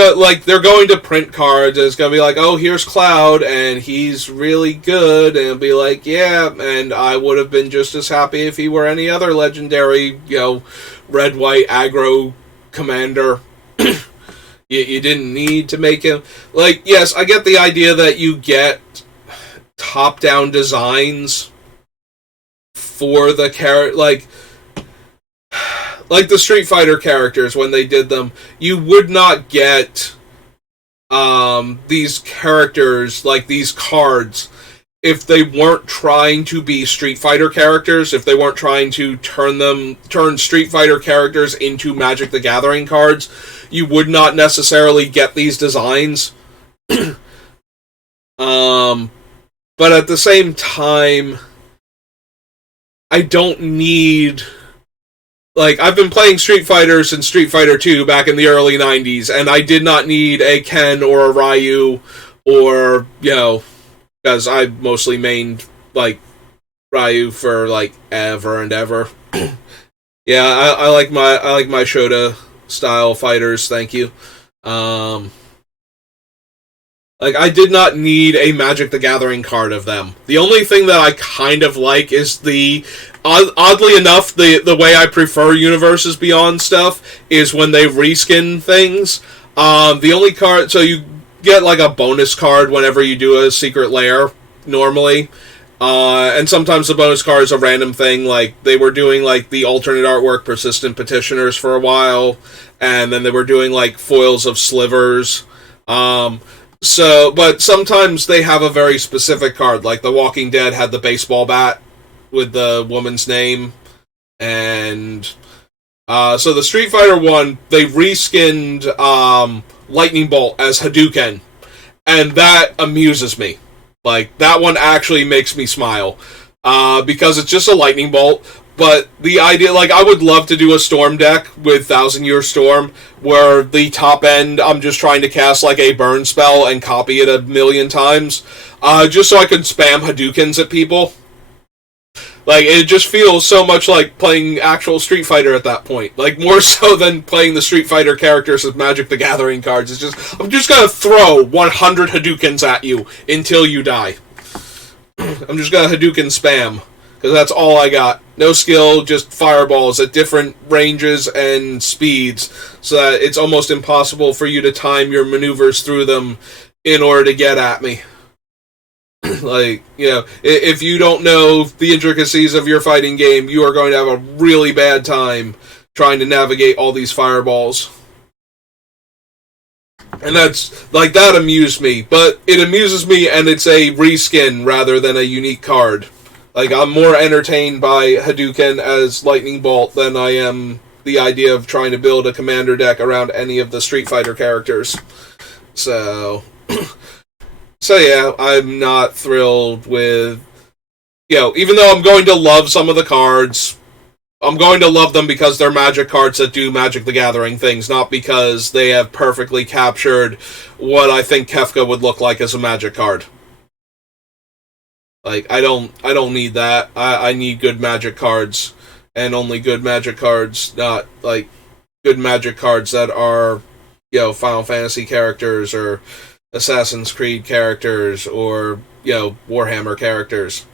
they're going to print cards, and it's gonna be like, oh, here's Cloud, and he's really good, and it'll be like, yeah, and I would have been just as happy if he were any other legendary, red, white, aggro commander. You didn't need to make him... Like, yes, I get the idea that you get top-down designs for the character, like the Street Fighter characters, when they did them, you would not get these characters, like these cards, if they weren't trying to be Street Fighter characters, if they weren't trying to turn Street Fighter characters into Magic the Gathering cards, you would not necessarily get these designs. But at the same time, I don't need... Like, I've been playing Street Fighter since Street Fighter 2 back in the early 90s, and I did not need a Ken or a Ryu or, because I mostly mained, like, Ryu for like ever and ever. Yeah, I like my Shota style fighters. Thank you. Um, like I did not need a Magic the Gathering card of them. The only thing that I kind of like is oddly enough, the way I prefer Universes Beyond stuff is when they reskin things. The only card, so you get like a bonus card whenever you do a secret lair normally. And sometimes the bonus card is a random thing, like they were doing like the alternate artwork Persistent Petitioners for a while, and then they were doing like foils of Slivers. Um, but sometimes they have a very specific card, like The Walking Dead had the baseball bat with the woman's name, and so the Street Fighter one, they reskinned Lightning Bolt as Hadouken, and that amuses me. Like, that one actually makes me smile. Because it's just a lightning bolt. But the idea, like, I would love to do a Storm deck with Thousand Year Storm, where the top end, I'm just trying to cast, like, a burn spell and copy it a million times. Just so I could spam Hadoukens at people. Like, it just feels so much like playing actual Street Fighter at that point. Like, more so than playing the Street Fighter characters with Magic the Gathering cards. It's just, I'm just gonna throw 100 Hadoukens at you until you die. I'm just gonna Hadouken spam. Because that's all I got. No skill, just fireballs at different ranges and speeds. So that it's almost impossible for you to time your maneuvers through them in order to get at me. Like, if you don't know the intricacies of your fighting game, you are going to have a really bad time trying to navigate all these fireballs. And that amused me. But it amuses me, and it's a reskin rather than a unique card. Like, I'm more entertained by Hadouken as Lightning Bolt than I am the idea of trying to build a commander deck around any of the Street Fighter characters. So... So yeah, I'm not thrilled with, even though I'm going to love some of the cards, I'm going to love them because they're Magic cards that do Magic the Gathering things, not because they have perfectly captured what I think Kefka would look like as a Magic card. Like, I don't need that. I need good Magic cards, and only good Magic cards, not, like, good Magic cards that are, Final Fantasy characters, or Assassin's Creed characters, or, Warhammer characters.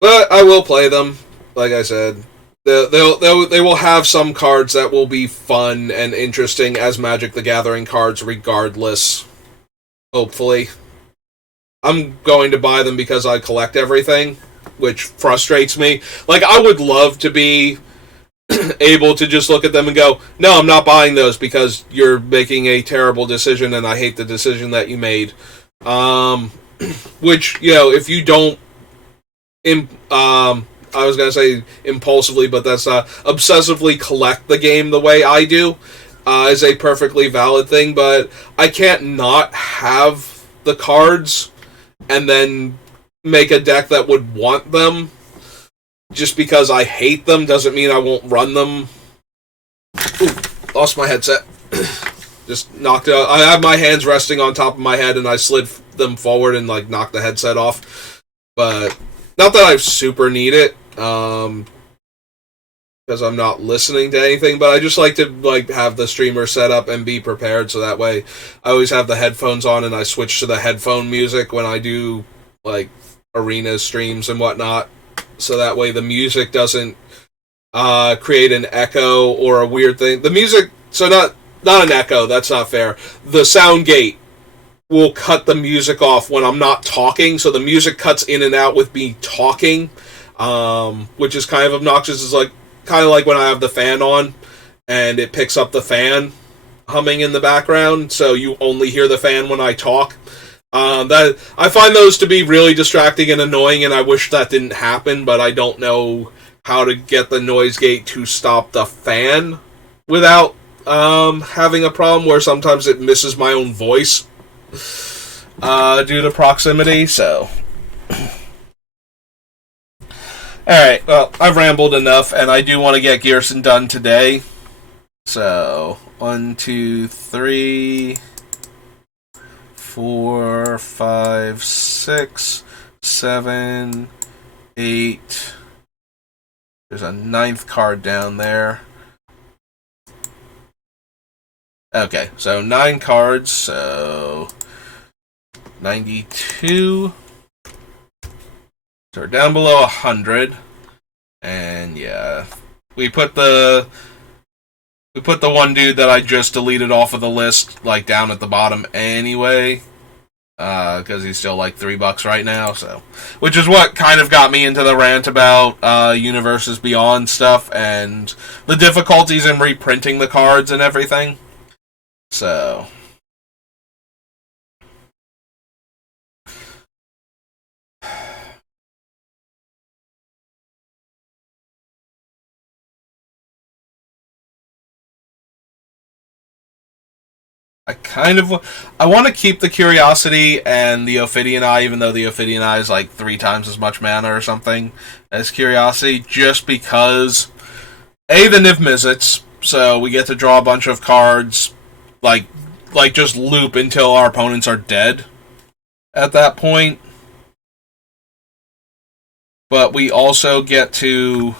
But I will play them, like I said. They will have some cards that will be fun and interesting as Magic the Gathering cards regardless. Hopefully. I'm going to buy them because I collect everything, which frustrates me. Like, I would love to be able to just look at them and go, no, I'm not buying those because you're making a terrible decision and I hate the decision that you made. Which, if you don't, I was going to say impulsively, but that's obsessively collect the game the way I do, is a perfectly valid thing, but I can't not have the cards and then make a deck that would want them. Just because I hate them doesn't mean I won't run them. Ooh, lost my headset. Just knocked it out. I have my hands resting on top of my head and I slid them forward and knocked the headset off. But not that I super need it, because I'm not listening to anything, but I just like to have the streamer set up and be prepared, so that way I always have the headphones on and I switch to the headphone music when I do arena streams and whatnot. So that way the music doesn't create an echo or a weird thing. The music, so not an echo, that's not fair. The sound gate will cut the music off when I'm not talking, so the music cuts in and out with me talking, which is kind of obnoxious. It's kind of like when I have the fan on and it picks up the fan humming in the background, so you only hear the fan when I talk. That I find those to be really distracting and annoying, and I wish that didn't happen, but I don't know how to get the noise gate to stop the fan without having a problem where sometimes it misses my own voice due to proximity, so... Alright, well, I've rambled enough, and I do want to get Ghyrson done today. So, 1, 2, 3... 4, 5, 6, 7, 8. There's a 9th card down there. Okay, so 9 cards, so 92. So we're down below 100. And yeah, we put the one dude that I just deleted off of the list like down at the bottom anyway, because he's still like $3 right now. So, which is what kind of got me into the rant about Universes Beyond stuff and the difficulties in reprinting the cards and everything. So. I want to keep the Curiosity and the Ophidian Eye, even though the Ophidian Eye is like 3 times as much mana or something as Curiosity, just because A, the Niv Mizzets, so we get to draw a bunch of cards, like just loop until our opponents are dead at that point. But we also get to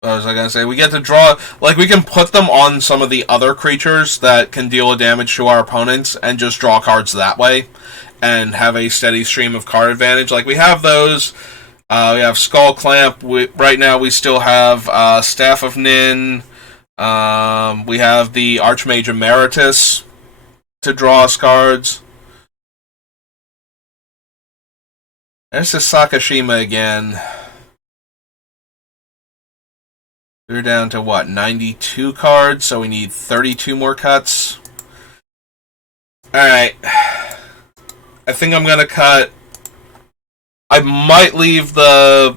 what was I gonna say? We get to draw, like, we can put them on some of the other creatures that can deal damage to our opponents and just draw cards that way and have a steady stream of card advantage. Like, we have those. We have Skull Clamp. Right now we still have Staff of Nin. We have the Archmage Emeritus to draw us cards. There's the Sakashima again. We're down to, what, 92 cards, so we need 32 more cuts. Alright. I think I'm going to cut... I might leave the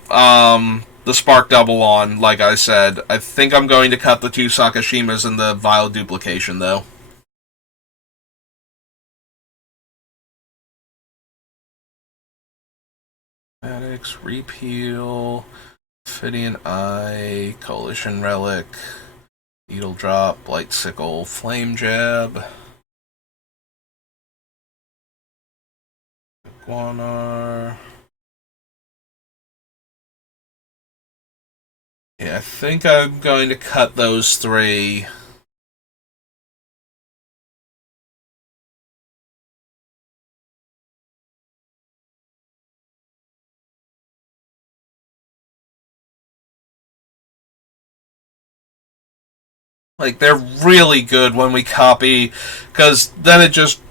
Spark Double on, like I said. I think I'm going to cut the 2 Sakashimas and the Vile Duplication, though. Maddox, Repeal... Ophidian Eye, Coalition Relic, Needle Drop, Blight Sickle, Flame Jab, Guanar. Yeah, I think I'm going to cut those 3. Like, they're really good when we copy, because then it just,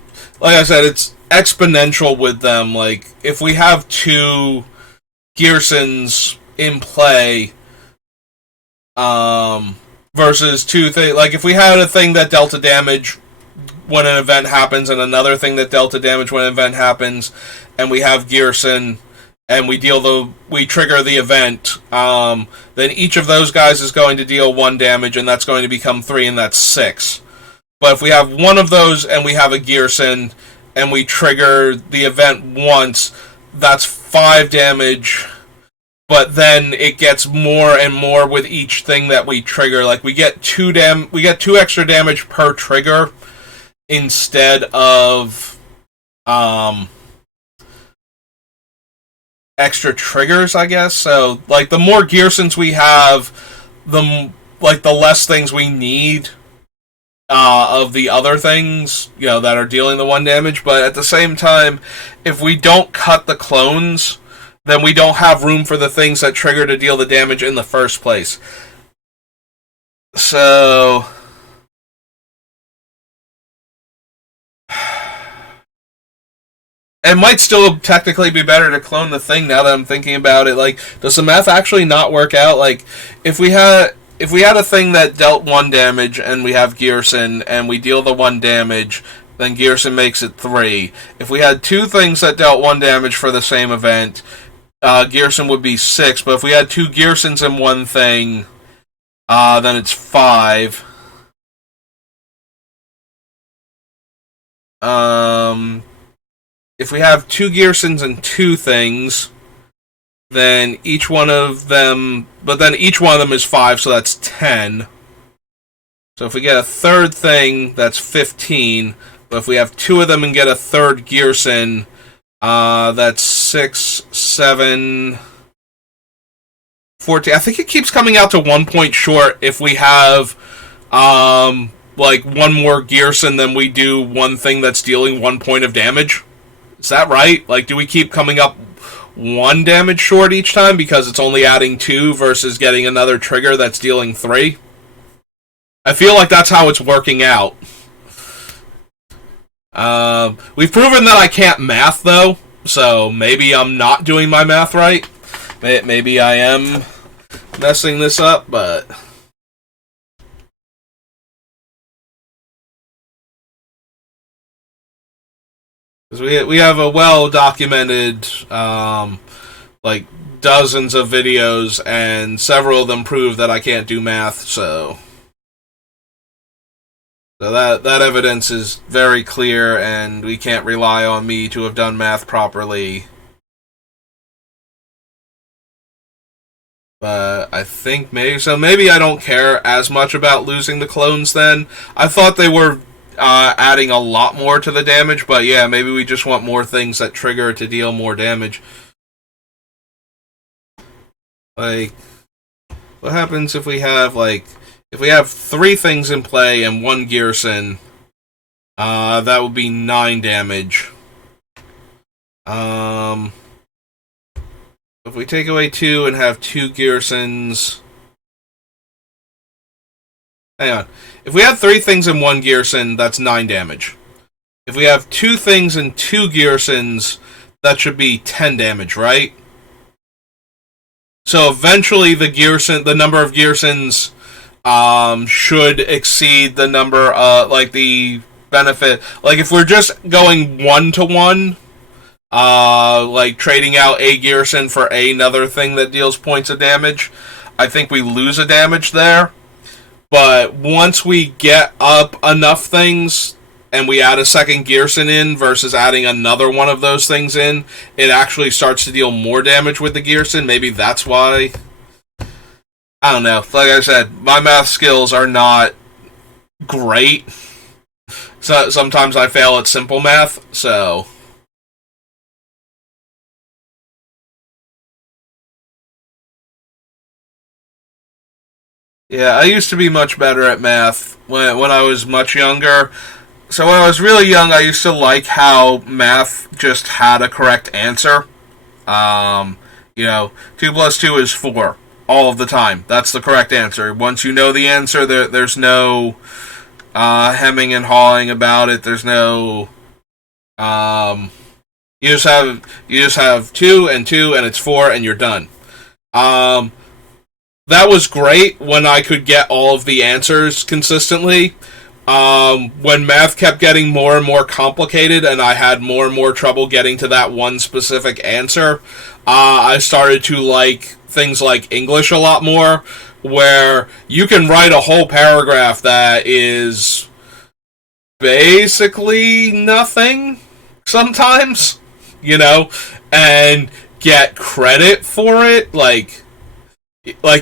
like I said, it's exponential with them. Like, if we have 2 Ghyrsons in play, versus 2 things, like, if we had a thing that dealt damage when an event happens and another thing that dealt damage when an event happens, and we have Ghyrson, and we trigger the event, then each of those guys is going to deal 1 damage, and that's going to become 3, and that's 6. But if we have one of those, and we have a Ghyrson, and we trigger the event once, that's 5 damage, but then it gets more and more with each thing that we trigger. Like, we get 2 extra damage per trigger, instead of, extra triggers, I guess. So, like, the more Ghyrsons we have, the less things we need of the other things, that are dealing the 1 damage. But at the same time, if we don't cut the clones, then we don't have room for the things that trigger to deal the damage in the first place. So... it might still technically be better to clone the thing now that I'm thinking about it. Like, does the math actually not work out? Like, if we had a thing that dealt 1 damage and we have Ghyrson and we deal the 1 damage, then Ghyrson makes it 3. If we had 2 things that dealt 1 damage for the same event, Ghyrson would be 6. But if we had 2 Ghyrsons in 1 thing, then it's 5. If we have 2 Ghyrsons and 2 things, then each one of them is 5, so that's 10. So if we get a 3rd thing, that's 15, if we have 2 of them and get a third Ghyrson, that's 6, 7, 14. I think it keeps coming out to 1 point short if we have like 1 more Ghyrson than we do one thing that's dealing 1 point of damage. Is that right? Like, do we keep coming up 1 damage short each time because it's only adding 2 versus getting another trigger that's dealing 3? I feel like that's how it's working out. We've proven that I can't math, though, so maybe I'm not doing my math right. Maybe I am messing this up, but... Because we have a well-documented, like, dozens of videos, and several of them prove that I can't do math, so that evidence is very clear, and we can't rely on me to have done math properly. But I think maybe I don't care as much about losing the clones then. I thought they were adding a lot more to the damage, but yeah, maybe we just want more things that trigger to deal more damage. Like, what happens if we have, like, if we have 3 things in play and 1 Ghyrson, that would be 9 damage. If we take away 2 and have 2 Ghyrsons... Hang on. If we have 3 things and 1 Ghyrson, that's 9 damage. If we have 2 things and 2 Ghyrsons, that should be 10 damage, right? So eventually the number of Ghyrsons should exceed the number, like the benefit. Like if we're just going 1-to-1, like trading out a Ghyrson for another thing that deals points of damage, I think we lose a damage there. But once we get up enough things and we add a second Ghyrson in versus adding another one of those things in, it actually starts to deal more damage with the Ghyrson. Maybe that's why. I don't know. Like I said, my math skills are not great. So sometimes I fail at simple math, so... Yeah, I used to be much better at math when I was much younger. So when I was really young, I used to like how math just had a correct answer. 2 plus 2 is 4 all of the time. That's the correct answer. Once you know the answer, there's no hemming and hawing about it. There's no you just have 2 and 2 and it's 4 and you're done. That was great when I could get all of the answers consistently. When math kept getting more and more complicated and I had more and more trouble getting to that one specific answer, I started to like things like English a lot more, where you can write a whole paragraph that is basically nothing sometimes, and get credit for it, like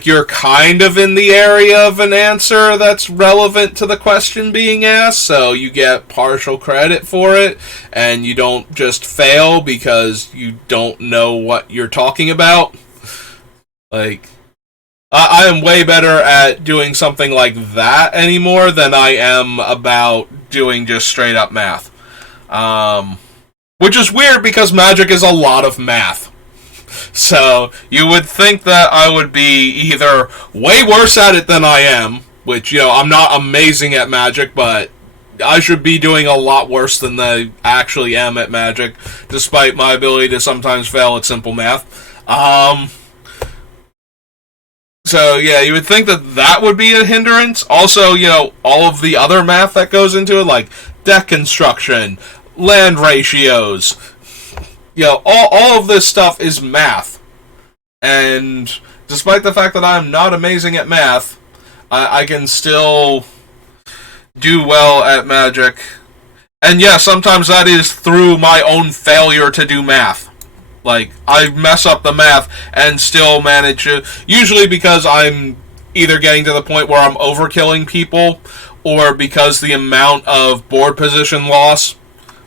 you're kind of in the area of an answer that's relevant to the question being asked, so you get partial credit for it, and you don't just fail because you don't know what you're talking about. Like, I am way better at doing something like that anymore than I am about doing just straight up math. Which is weird because Magic is a lot of math. So, you would think that I would be either way worse at it than I am, which, I'm not amazing at Magic, but I should be doing a lot worse than I actually am at Magic, despite my ability to sometimes fail at simple math. So, yeah, you would think that would be a hindrance. Also, all of the other math that goes into it, like deck construction, land ratios... all of this stuff is math. And despite the fact that I'm not amazing at math, I can still do well at Magic. And yeah, sometimes that is through my own failure to do math. Like, I mess up the math and still manage to... Usually because I'm either getting to the point where I'm overkilling people, or because the amount of board position loss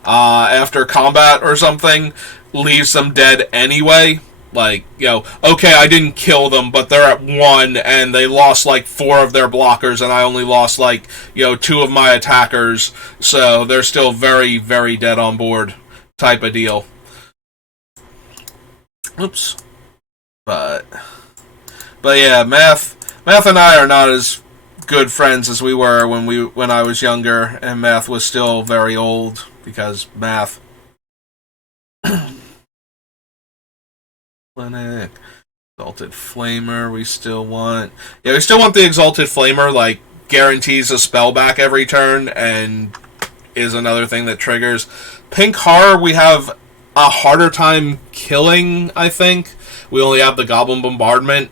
after combat or something leaves them dead anyway. Like, okay, I didn't kill them, but they're at 1, and they lost, 4 of their blockers, and I only lost, 2 of my attackers, so they're still very, very dead on board type of deal. Oops. But yeah, Math and I are not as good friends as we were when I was younger, and Math was still very old, because Math. Clinic. Exalted Flamer, we still want. Yeah, we still want the Exalted Flamer, guarantees a spell back every turn, and is another thing that triggers. Pink Horror, we have a harder time killing, I think. We only have the Goblin Bombardment.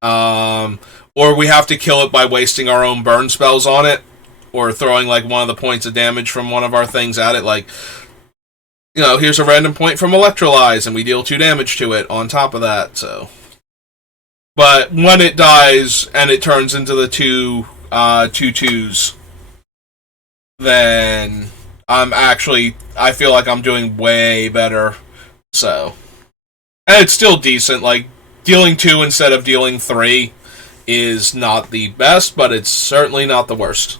Or we have to kill it by wasting our own burn spells on it, or throwing, one of the points of damage from one of our things at it, here's a random point from Electrolyze, and we deal 2 damage to it on top of that, so. But when it dies, and it turns into the 2 2/2s, then I feel like I'm doing way better, so. And it's still decent, dealing 2 instead of dealing 3 is not the best, but it's certainly not the worst.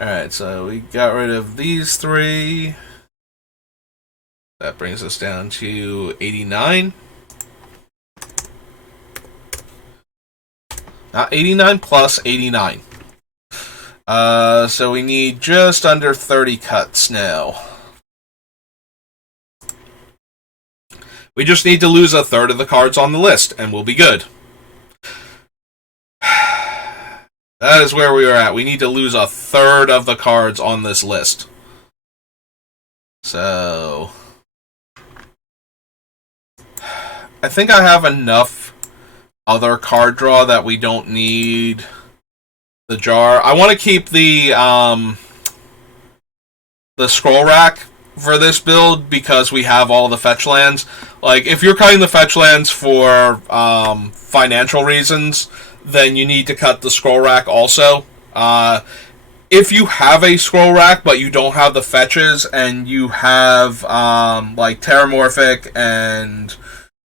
Alright, so we got rid of these 3. That brings us down to 89. Not 89 plus 89. So we need just under 30 cuts now. We just need to lose a third of the cards on the list, and we'll be good. That is where we are at. We need to lose a third of the cards on this list. So I think I have enough other card draw that we don't need the jar. I want to keep the scroll rack for this build because we have all the fetch lands. If you're cutting the fetch lands for financial reasons, then you need to cut the scroll rack also. If you have a scroll rack but you don't have the fetches, and you have Terramorphic and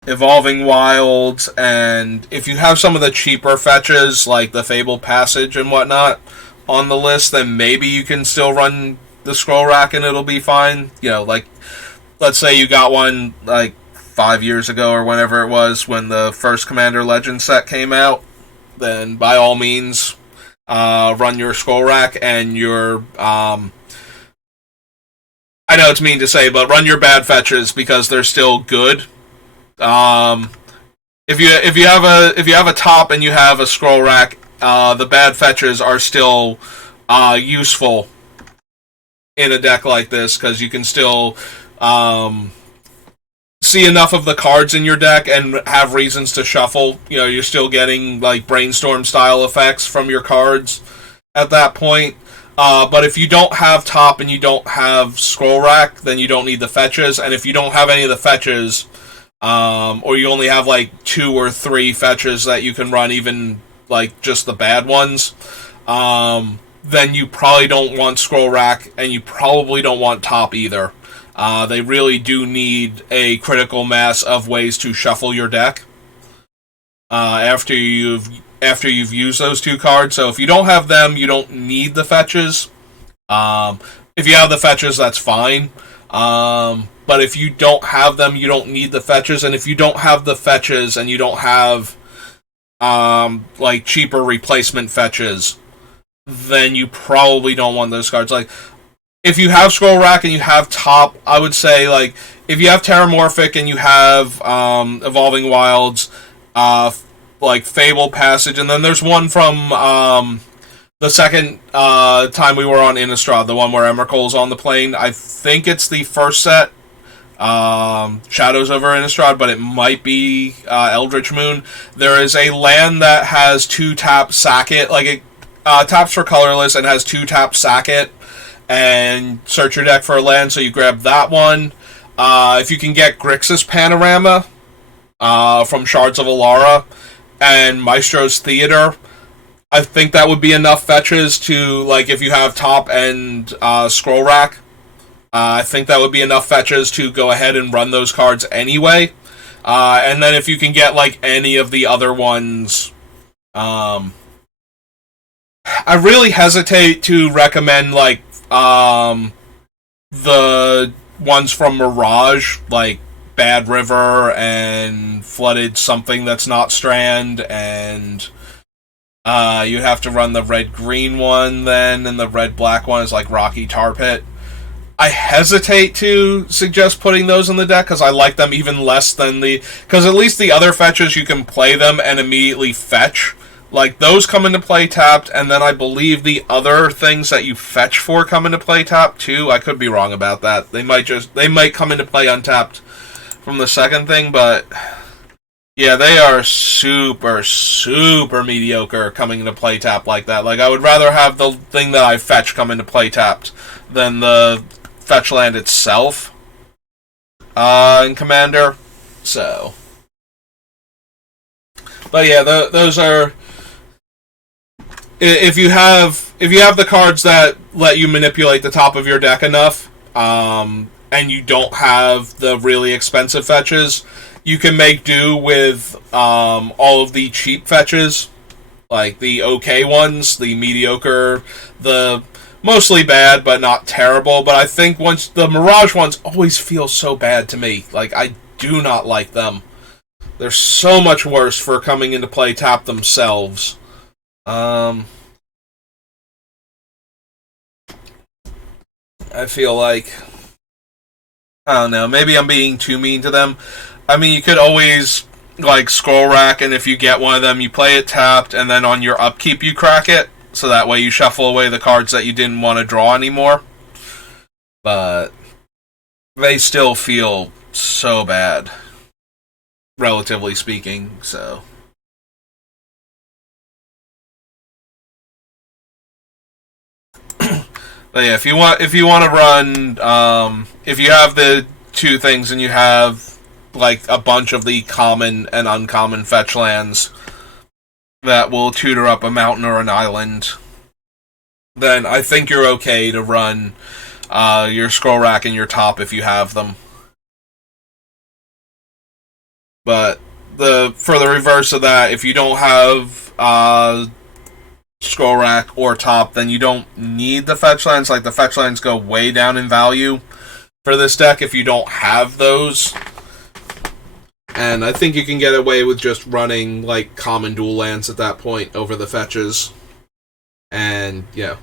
Evolving Wilds, and if you have some of the cheaper fetches like the Fabled Passage and whatnot on the list, then maybe you can still run the scroll rack and it'll be fine. Let's say you got one 5 years ago or whenever it was when the first Commander Legend set came out, then by all means run your scroll rack and your I know it's mean to say, but run your bad fetches because they're still good. If you have a top and you have a scroll rack, the bad fetches are still useful in a deck like this because you can still see enough of the cards in your deck and have reasons to shuffle. You're still getting brainstorm style effects from your cards at that point. But if you don't have top and you don't have scroll rack, then you don't need the fetches. And if you don't have any of the fetches, or you only have 2 or 3 fetches that you can run, even just the bad ones, then you probably don't want scroll rack, and you probably don't want top either. They really do need a critical mass of ways to shuffle your deck after you've used those 2 cards. So if you don't have them, you don't need the fetches. If you have the fetches, that's fine. But if you don't have them, you don't need the fetches. And if you don't have the fetches and you don't have cheaper replacement fetches, then you probably don't want those cards. If you have scroll rack and you have top, I would say if you have Terramorphic and you have Evolving Wilds, Fabled Passage, and then there's one from the second time we were on Innistrad, the one where Emrakul's on the plane. I think it's the first set, Shadows over Innistrad, but it might be Eldritch Moon. There is a land that has 2-tap sack it, it taps for colorless and has 2-tap sack it, and search your deck for a land, so you grab that one. If you can get Grixis Panorama from Shards of Alara and Maestro's Theater, I think that would be enough fetches to, like, if you have top and scroll rack, I think that would be enough fetches to go ahead and run those cards anyway. And then if you can get, like, any of the other ones, I really hesitate to recommend, like, the ones from Mirage, like Bad River and Flooded Something That's Not Strand, and you have to run the red-green one then, and the red-black one is like Rocky Tar Pit. I hesitate to suggest putting those in the deck because I like them even less than the... Because at least the other fetches, you can play them and immediately fetch. Like, those come into play tapped, and then I believe the other things that you fetch for come into play tapped too. I could be wrong about that. They might come into play untapped from the second thing, but... Yeah, they are super, super mediocre coming into play tapped like that. Like, I would rather have the thing that I fetch come into play tapped than the fetch land itself in Commander. So, but yeah, those are, if you have the cards that let you manipulate the top of your deck enough, and you don't have the really expensive fetches, you can make do with all of the cheap fetches, like the okay ones, the mediocre, the mostly bad but not terrible. But I think once the Mirage ones always feel so bad to me. Like, I do not like them. They're so much worse for coming into play tap themselves. I feel like, I don't know, maybe I'm being too mean to them. I mean, you could always, like, scroll rack, and if you get one of them, you play it tapped, and then on your upkeep you crack it, so that way you shuffle away the cards that you didn't want to draw anymore. But they still feel so bad, relatively speaking, so... But yeah, if you want to run, if you have the two things and you have like a bunch of the common and uncommon fetch lands that will tutor up a mountain or an island, then I think you're okay to run your scroll rack and your top if you have them. But for the reverse of that, if you don't have scroll rack or top, then you don't need the fetch lands. Like, the fetch lands go way down in value for this deck if you don't have those. And I think you can get away with just running, like, common dual lands at that point over the fetches. And, yeah.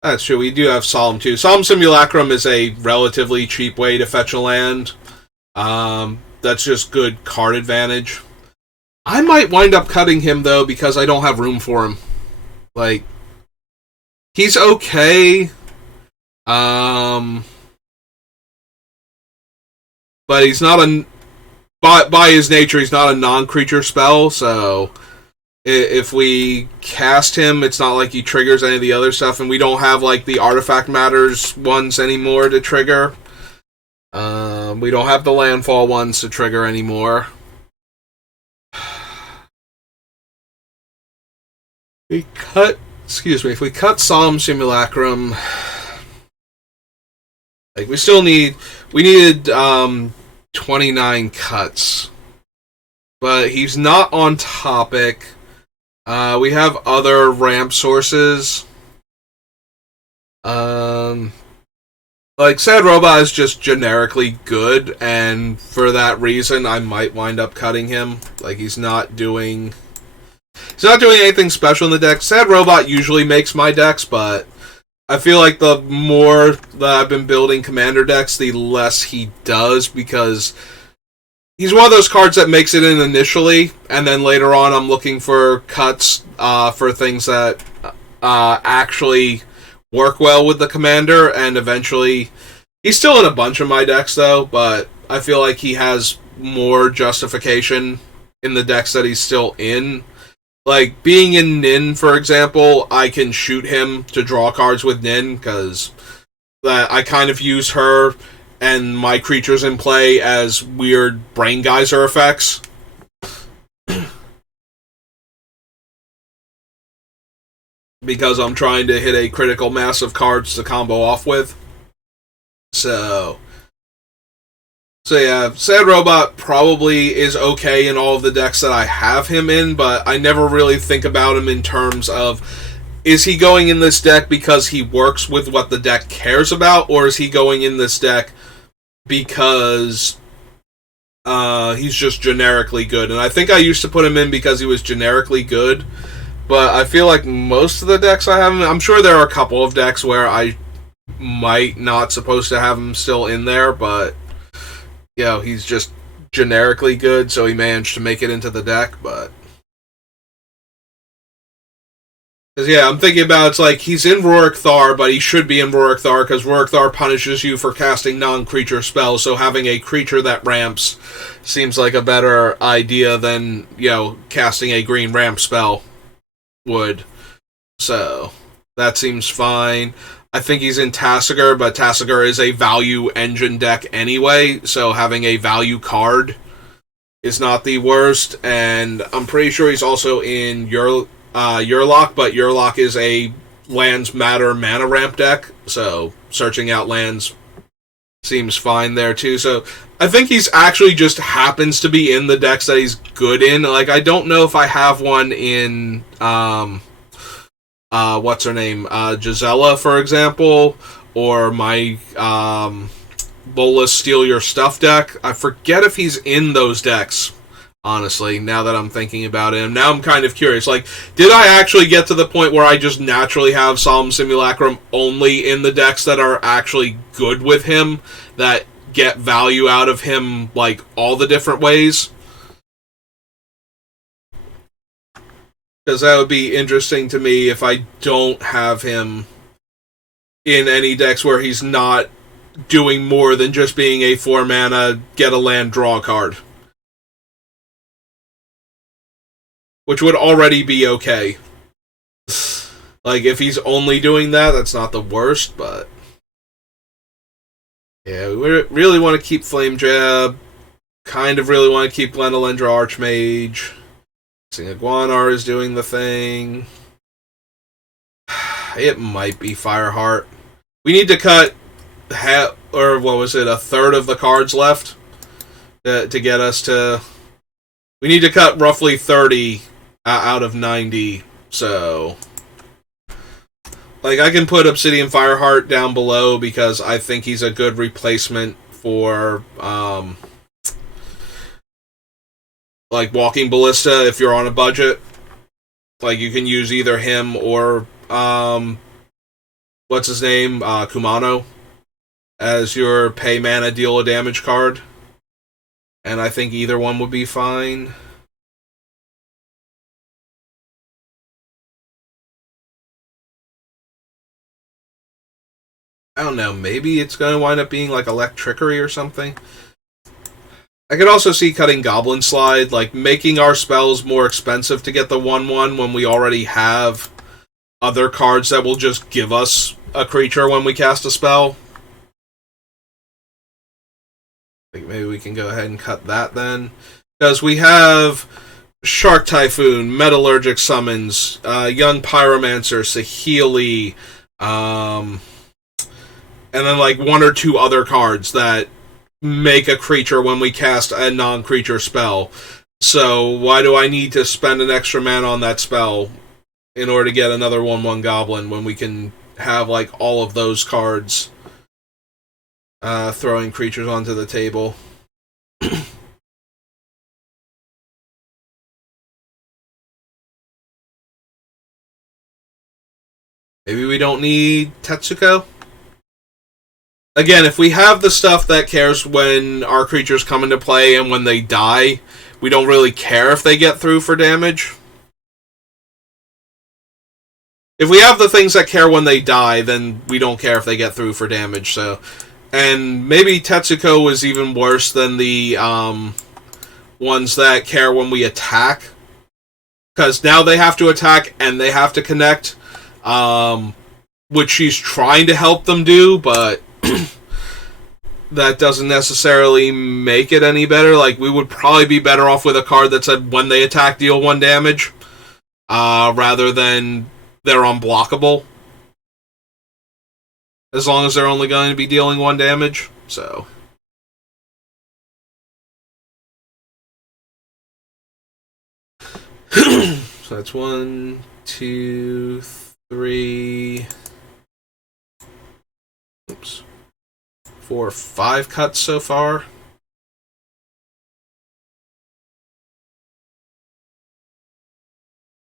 That's true. We do have Solemn, too. Solemn Simulacrum is a relatively cheap way to fetch a land. That's just good card advantage. I might wind up cutting him, though, because I don't have room for him. Like, he's okay. But he's not a... By his nature, he's not a non-creature spell, so if we cast him, it's not like he triggers any of the other stuff, and we don't have, like, the Artifact Matters ones anymore to trigger. We don't have the Landfall ones to trigger anymore. If we cut Solemn Simulacrum, like, we needed 29 cuts, but he's not on topic. We have other ramp sources. Like, Sad Robot is just generically good, and for that reason, I might wind up cutting him. Like, he's not doing anything special in the deck. Sad Robot usually makes my decks, but I feel like the more that I've been building Commander decks, the less he does, because he's one of those cards that makes it in initially, and then later on I'm looking for cuts for things that actually work well with the Commander, and eventually... He's still in a bunch of my decks, though, but I feel like he has more justification in the decks that he's still in. Like, being in Nin, for example, I can shoot him to draw cards with Nin, because I kind of use her and my creatures in play as weird Brain Geyser effects. because I'm trying to hit a critical mass of cards to combo off with. So yeah, Sad Robot probably is okay in all of the decks that I have him in, but I never really think about him in terms of, is he going in this deck because he works with what the deck cares about, or is he going in this deck because he's just generically good? And I think I used to put him in because he was generically good, but I feel like most of the decks I have him, I'm sure there are a couple of decks where I might not supposed to have him still in there, but he's just generically good, so he managed to make it into the deck. But I'm thinking about, it's like he's in Rorik Thar, but he should be in Rorik Thar because Rorik Thar punishes you for casting non-creature spells. So having a creature that ramps seems like a better idea than casting a green ramp spell would. So that seems fine. I think he's in Tasigur, but Tasigur is a value engine deck anyway, so having a value card is not the worst. And I'm pretty sure he's also in Yurlok, but Yurlok is a lands matter mana ramp deck, so searching out lands seems fine there too. So I think he's actually just happens to be in the decks that he's good in. Like, I don't know if I have one in what's her name? Gisela, for example, or my Bolas Steal Your Stuff deck. I forget if he's in those decks, honestly, now that I'm thinking about it. And now I'm kind of curious. Like, did I actually get to the point where I just naturally have Solemn Simulacrum only in the decks that are actually good with him, that get value out of him, like, all the different ways? Because that would be interesting to me if I don't have him in any decks where he's not doing more than just being a 4-mana, get a land, draw a card. Which would already be okay. Like, if he's only doing that, that's not the worst, but yeah, we really want to keep Flame Jab. Kind of really want to keep Glendalendra Archmage. Iguanar is doing the thing. It might be Fireheart. We need to cut a third of the cards left to get us to. We need to cut roughly 30 out of 90. So, like, I can put Obsidian Fireheart down below because I think he's a good replacement for like Walking Ballista if you're on a budget. Like, you can use either him or what's his name, Kumano, as your pay mana deal a damage card. And I think either one would be fine. I don't know, maybe it's going to wind up being like Electrickery or something. I could also see cutting Goblin Slide, like making our spells more expensive to get the 1/1 when we already have other cards that will just give us a creature when we cast a spell. Like, maybe we can go ahead and cut that then. Because we have Shark Typhoon, Metallurgic Summons, Young Pyromancer, Saheeli, and then like one or two other cards that make a creature when we cast a non-creature spell. So why do I need to spend an extra mana on that spell in order to get another 1/1 Goblin when we can have like all of those cards throwing creatures onto the table? Maybe we don't need Tetsuko? Again, if we have the stuff that cares when our creatures come into play and when they die, we don't really care if they get through for damage. If we have the things that care when they die, then we don't care if they get through for damage. So, and maybe Tetsuko was even worse than the ones that care when we attack, because now they have to attack and they have to connect, which she's trying to help them do, but that doesn't necessarily make it any better. Like, we would probably be better off with a card that said when they attack, deal 1 damage, rather than they're unblockable. As long as they're only going to be dealing 1 damage. So so that's 1, 2, 3. Oops. 4, 5 cuts so far.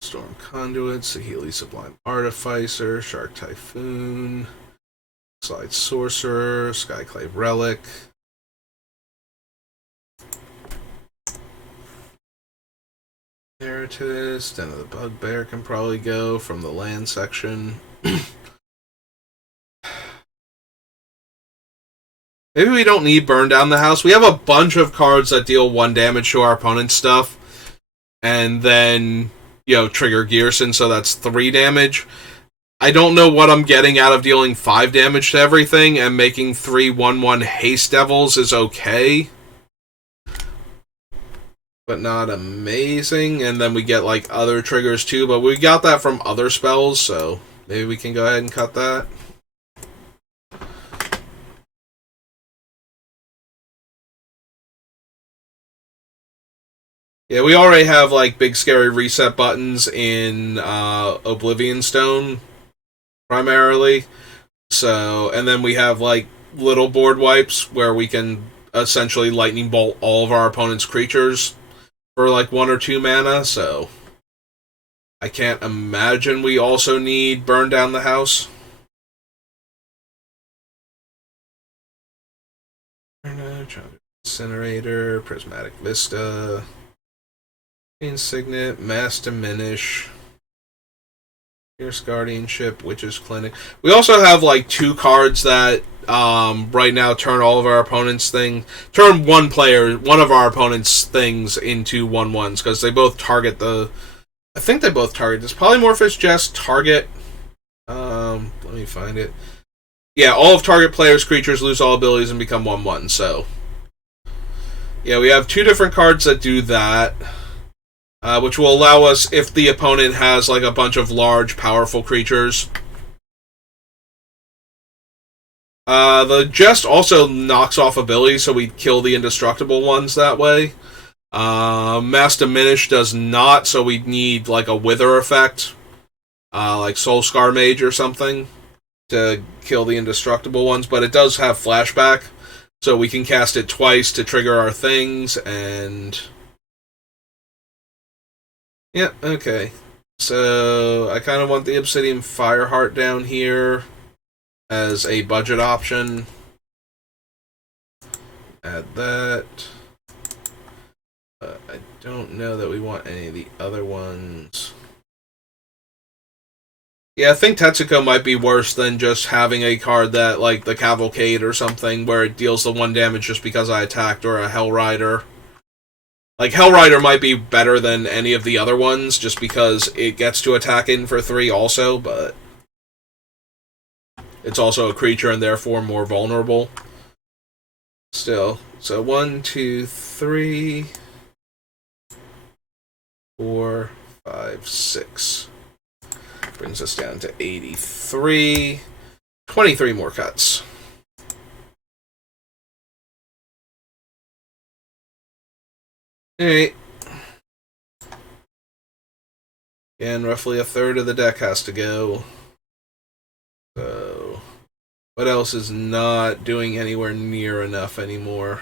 Storm Conduit, Sahili Sublime Artificer, Shark Typhoon, Slide Sorcerer, Skyclave Relic. Heritist, Den of the Bugbear can probably go from the land section. Maybe we don't need Burn Down the House. We have a bunch of cards that deal 1 damage to our opponent's stuff. And then, trigger Ghyrson, so that's 3 damage. I don't know what I'm getting out of dealing 5 damage to everything, and making 3 1/1 Haste Devils is okay. But not amazing. And then we get, other triggers too, but we got that from other spells, so maybe we can go ahead and cut that. Yeah, we already have, big scary reset buttons in Oblivion Stone, primarily. So, and then we have, little board wipes where we can essentially lightning bolt all of our opponent's creatures for, 1 or 2 mana, so I can't imagine we also need Burn Down the House. Incinerator, Prismatic Vista, Signet, Mass Diminish, Fierce Guardianship, Witch's Clinic. We also have 2 cards that right now turn all of our opponents' things, turn one of our opponent's things into 1/1s, because they both target I think they both target this. Polymorphous Jest target. Let me find it. Yeah, all of target players' creatures lose all abilities and become 1/1. So, yeah, we have 2 different cards that do that. Which will allow us, if the opponent has a bunch of large, powerful creatures. The Jest also knocks off abilities, so we kill the indestructible ones that way. Mass Diminish does not, so we need a Wither effect, like Soul Scar Mage or something, to kill the indestructible ones. But it does have flashback, so we can cast it twice to trigger our things, and yeah, okay. So, I kind of want the Obsidian Fireheart down here as a budget option. Add that. I don't know that we want any of the other ones. Yeah, I think Tetsuko might be worse than just having a card that, the Cavalcade or something, where it deals the 1 damage just because I attacked, or a Hellrider. Hellrider might be better than any of the other ones, just because it gets to attack in for 3 also, but it's also a creature and therefore more vulnerable. Still. So 1, 2, 3, 4, 5, 6. Brings us down to 83. 23 more cuts. Alright. And roughly a third of the deck has to go. So, what else is not doing anywhere near enough anymore?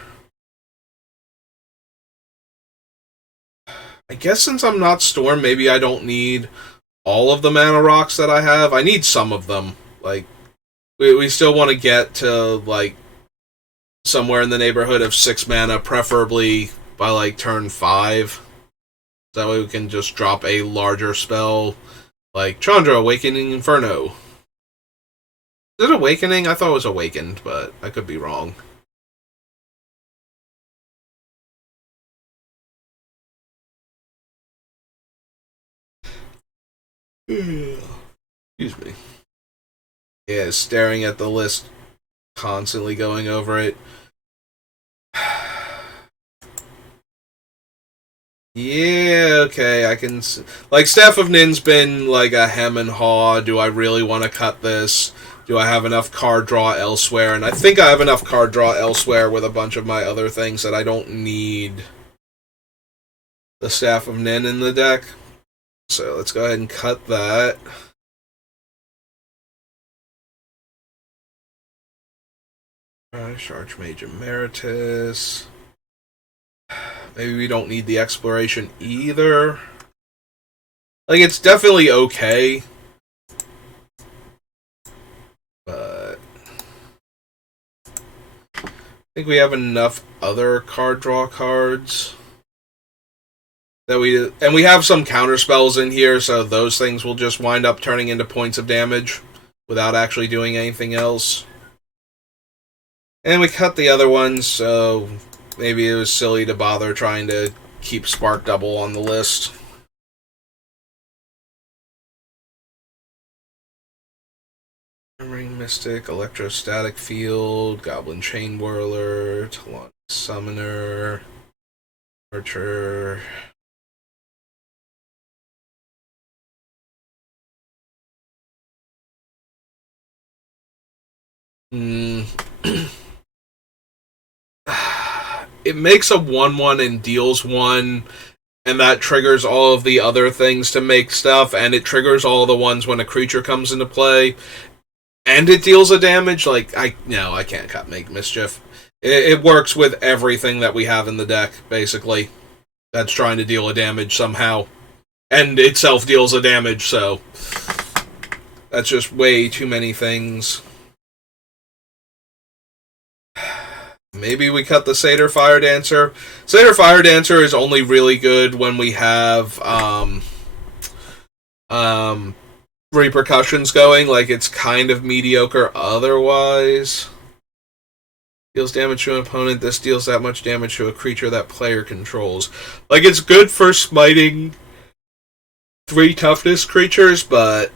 I guess since I'm not Storm, maybe I don't need all of the mana rocks that I have. I need some of them. We still want to get to, somewhere in the neighborhood of 6 mana, preferably by, turn 5. That way we can just drop a larger spell, like Chandra, Awakening Inferno. Is it Awakening? I thought it was Awakened, but I could be wrong. Excuse me. Yeah, staring at the list, constantly going over it. Yeah, okay, I can... Like, Staff of Nin's been, like, a hem and haw. Do I really want to cut this? Do I have enough card draw elsewhere? And I think I have enough card draw elsewhere with a bunch of my other things that I don't need the Staff of Nin in the deck. So let's go ahead and cut that. Archmage Emeritus. Maybe we don't need the exploration either. Like, it's definitely okay. But I think we have enough other card draw cards that we have some counter spells in here, so those things will just wind up turning into points of damage without actually doing anything else. And we cut the other ones, so maybe it was silly to bother trying to keep Spark Double on the list. Ring Mystic, Electrostatic Field, Goblin Chain Whirler, Talon Summoner, Archer. It makes a 1/1 and deals 1, and that triggers all of the other things to make stuff, and it triggers all the ones when a creature comes into play, and it deals a damage. Like, I can't make Mischief. It works with everything that we have in the deck, basically, that's trying to deal a damage somehow. And itself deals a damage, so that's just way too many things. Maybe we cut the Satyr Fire Dancer. Satyr Fire Dancer is only really good when we have repercussions going. Like, it's kind of mediocre otherwise. Deals damage to an opponent. This deals that much damage to a creature that player controls. Like, it's good for smiting 3 toughness creatures, but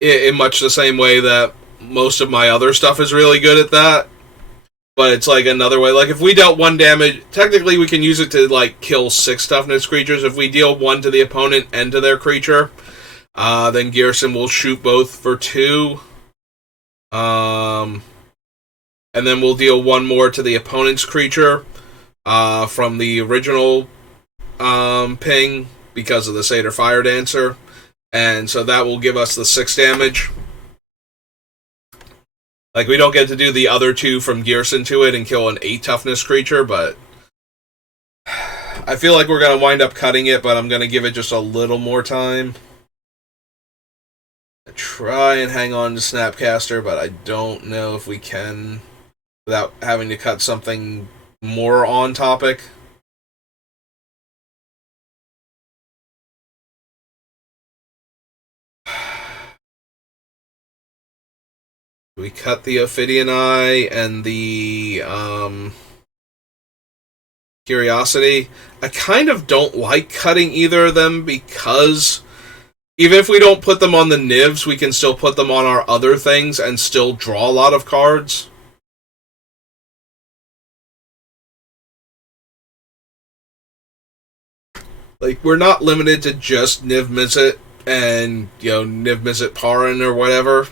in much the same way that most of my other stuff is really good at that. But it's like another way. Like, if we dealt 1 damage, technically we can use it to, like, kill 6 toughness creatures. If we deal 1 to the opponent and to their creature, then Ghyrson will shoot both for 2. And then we'll deal 1 more to the opponent's creature from the original ping because of the Satyr Fire Dancer. And so that will give us the 6 damage. Like, we don't get to do the other 2 from Ghyrson to it and kill an 8 toughness creature, but I feel like we're going to wind up cutting it, but I'm going to give it just a little more time. I try and hang on to Snapcaster, but I don't know if we can without having to cut something more on topic. We cut the Ophidian Eye and the Curiosity. I kind of don't like cutting either of them because even if we don't put them on the nibs, we can still put them on our other things and still draw a lot of cards. Like, we're not limited to just Niv Mizzet and, Niv Mizzet Paran or whatever.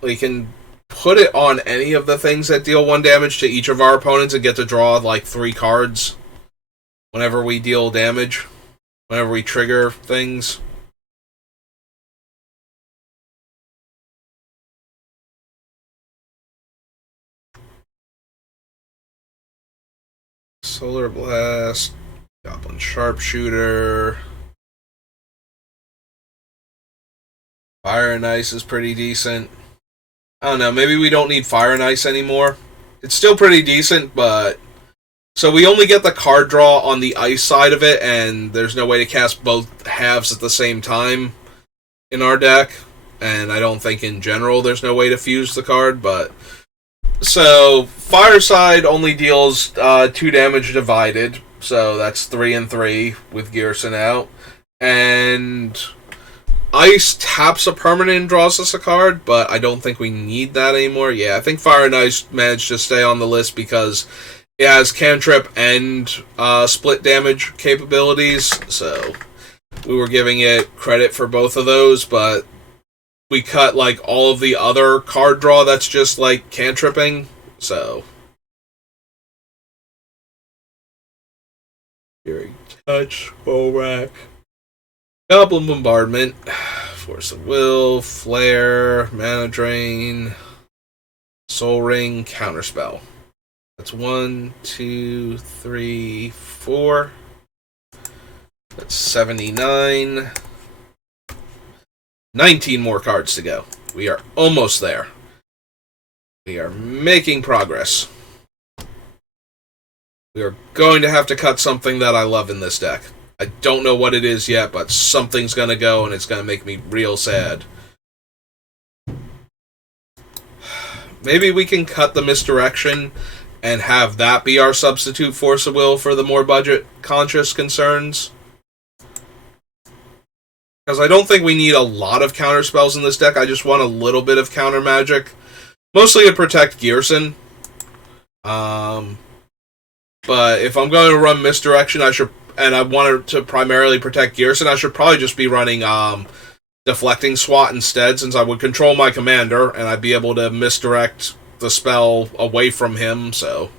We can put it on any of the things that deal 1 damage to each of our opponents and get to draw, like, 3 cards whenever we deal damage, whenever we trigger things. Solar Blast, Goblin Sharpshooter. Fire and Ice is pretty decent. I don't know, maybe we don't need Fire and Ice anymore. It's still pretty decent, but... So we only get the card draw on the Ice side of it, and there's no way to cast both halves at the same time in our deck. And I don't think in general there's no way to fuse the card, but... So, Fire side only deals 2 damage divided, so that's 3 and 3 with Ghyrson out. And... Ice taps a permanent and draws us a card, but I don't think we need that anymore. Yeah, I think Fire and Ice managed to stay on the list because it has cantrip and split damage capabilities, so we were giving it credit for both of those, but we cut like all of the other card draw that's just like cantripping, so Hearing Touch, Full Rack, Goblin Bombardment, Force of Will, Flare, Mana Drain, Soul Ring, Counterspell. That's 1, 2, 3, 4. That's 79. 19 more cards to go. We are almost there. We are making progress. We are going to have to cut something that I love in this deck. I don't know what it is yet, but something's going to go and it's going to make me real sad. Maybe we can cut the Misdirection and have that be our substitute Force of Will for the more budget-conscious concerns. Because I don't think we need a lot of counter spells in this deck. I just want a little bit of counter magic. Mostly to protect Ghyrson. But if I'm going to run Misdirection, and I wanted to primarily protect Ghyrson, I should probably just be running Deflecting Swat instead, since I would control my commander, and I'd be able to misdirect the spell away from him, so...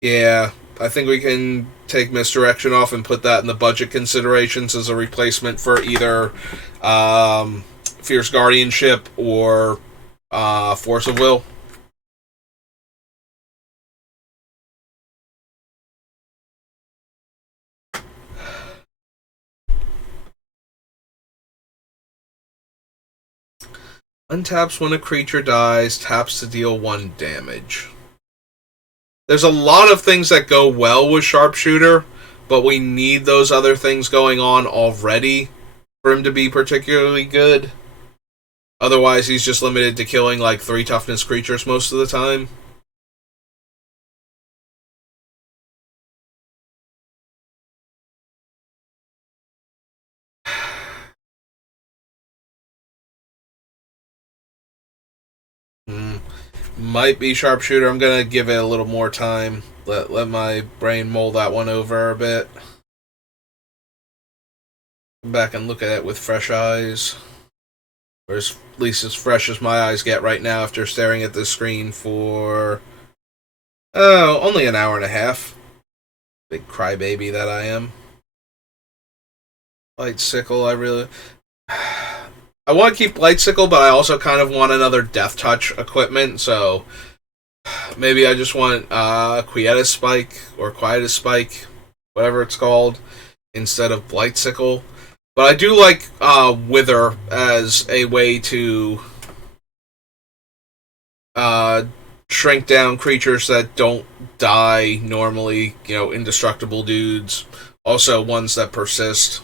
Yeah, I think we can take Misdirection off and put that in the budget considerations as a replacement for either Fierce Guardianship or Force of Will. Untaps when a creature dies, taps to deal 1 damage. There's a lot of things that go well with Sharpshooter, but we need those other things going on already for him to be particularly good. Otherwise, he's just limited to killing like 3 toughness creatures most of the time. Might be Sharpshooter. I'm going to give it a little more time. Let my brain mull that one over a bit. Come back and look at it with fresh eyes. Or at least as fresh as my eyes get right now after staring at the screen for... Oh, only an hour and a half. Big crybaby that I am. Blightcicle, I really... I want to keep Blightcicle, but I also kind of want another Death Touch equipment, so maybe I just want Quietus Spike, or Quietus Spike, whatever it's called, instead of Blightcicle. But I do like Wither as a way to shrink down creatures that don't die normally, you know, indestructible dudes. Also ones that persist.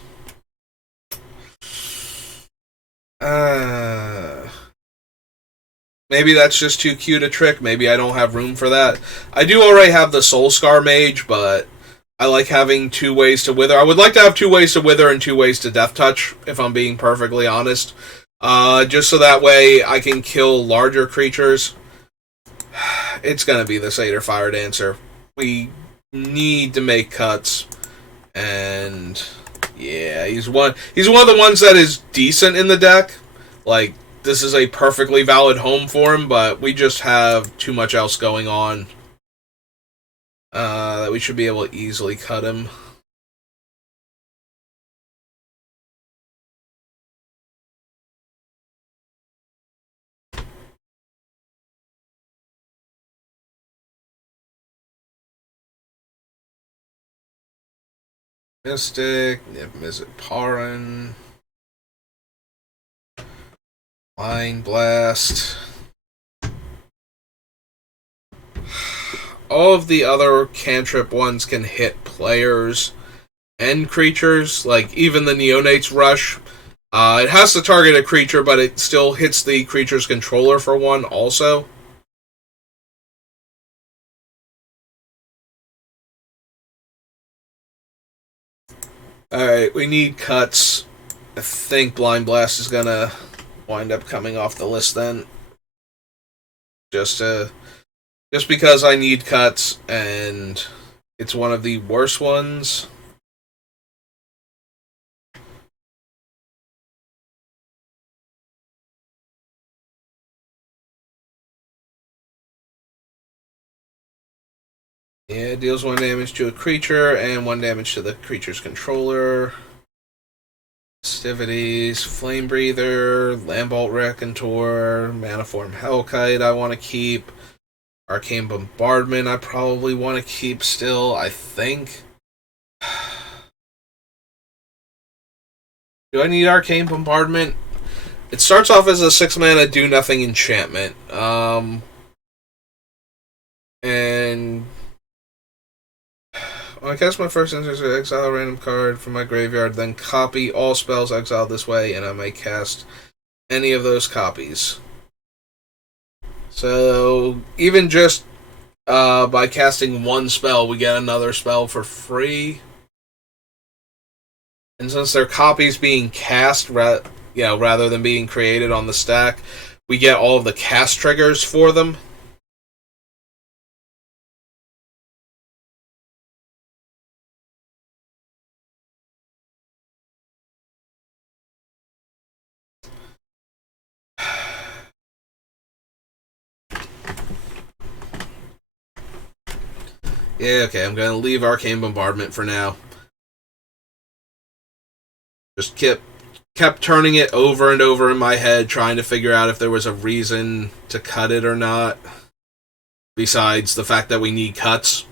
Maybe that's just too cute a trick. Maybe I don't have room for that. I do already have the Soulscar Mage, but I like having 2 ways to Wither. I would like to have 2 ways to Wither and 2 ways to Death Touch, if I'm being perfectly honest. Just so that way I can kill larger creatures. It's gonna be the Satyr Fire Dancer. We need to make cuts. And... yeah, he's one of the ones that is decent in the deck. Like, this is a perfectly valid home for him, but we just have too much else going on that we should be able to easily cut him. Mystic, Niv-Mizzet Paran, Mind Blast. All of the other cantrip ones can hit players and creatures, like even the Neonate's Rush. It has to target a creature, but it still hits the creature's controller for 1 also. Alright, we need cuts. I think Blind Blast is gonna wind up coming off the list then. Just to Just because I need cuts, and it's one of the worst ones. Yeah, deals 1 damage to a creature and 1 damage to the creature's controller. Festivities, Flame Breather, Lambalt Raconteur, Maniform Hellkite I want to keep. Arcane Bombardment I probably want to keep still, I think. Do I need Arcane Bombardment? It starts off as a 6 mana do nothing enchantment. And when I cast my first instance, I exile a random card from my graveyard, then copy all spells exiled this way, and I may cast any of those copies. So, even just by casting one spell, we get another spell for free. And since they're copies being cast, rather than being created on the stack, we get all of the cast triggers for them. Yeah, okay, I'm going to leave Arcane Bombardment for now. Just kept turning it over and over in my head, trying to figure out if there was a reason to cut it or not, besides the fact that we need cuts.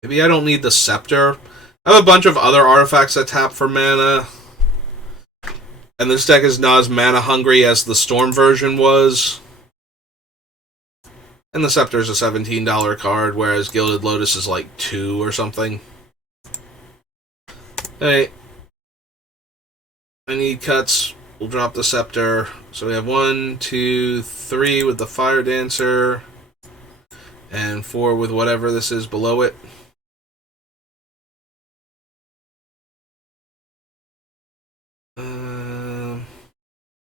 Maybe I don't need the Scepter. I have a bunch of other artifacts that tap for mana. And this deck is not as mana hungry as the Storm version was. And the Scepter is a $17 card, whereas Gilded Lotus is like $2 or something. Hey, I need cuts. We'll drop the Scepter. So we have 1, 2, 3 with the Fire Dancer, and 4 with whatever this is below it.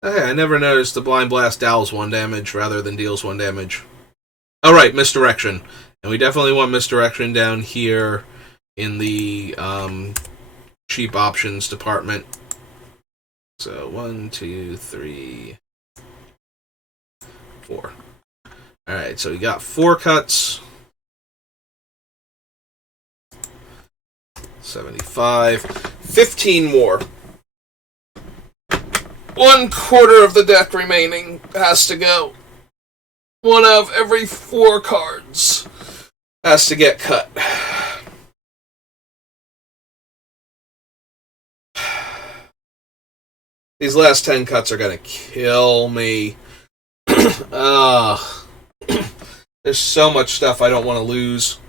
Okay, I never noticed the Blind Blast deals 1 damage rather than deals 1 damage. Oh, right, Misdirection. And we definitely want Misdirection down here in the cheap options department. So 1, 2, 3, 4. Alright, so we got 4 cuts. 75. 15 more. 1/4 of the deck remaining has to go. 1 of every 4 cards has to get cut. These last 10 cuts are gonna kill me. There's so much stuff I don't want to lose.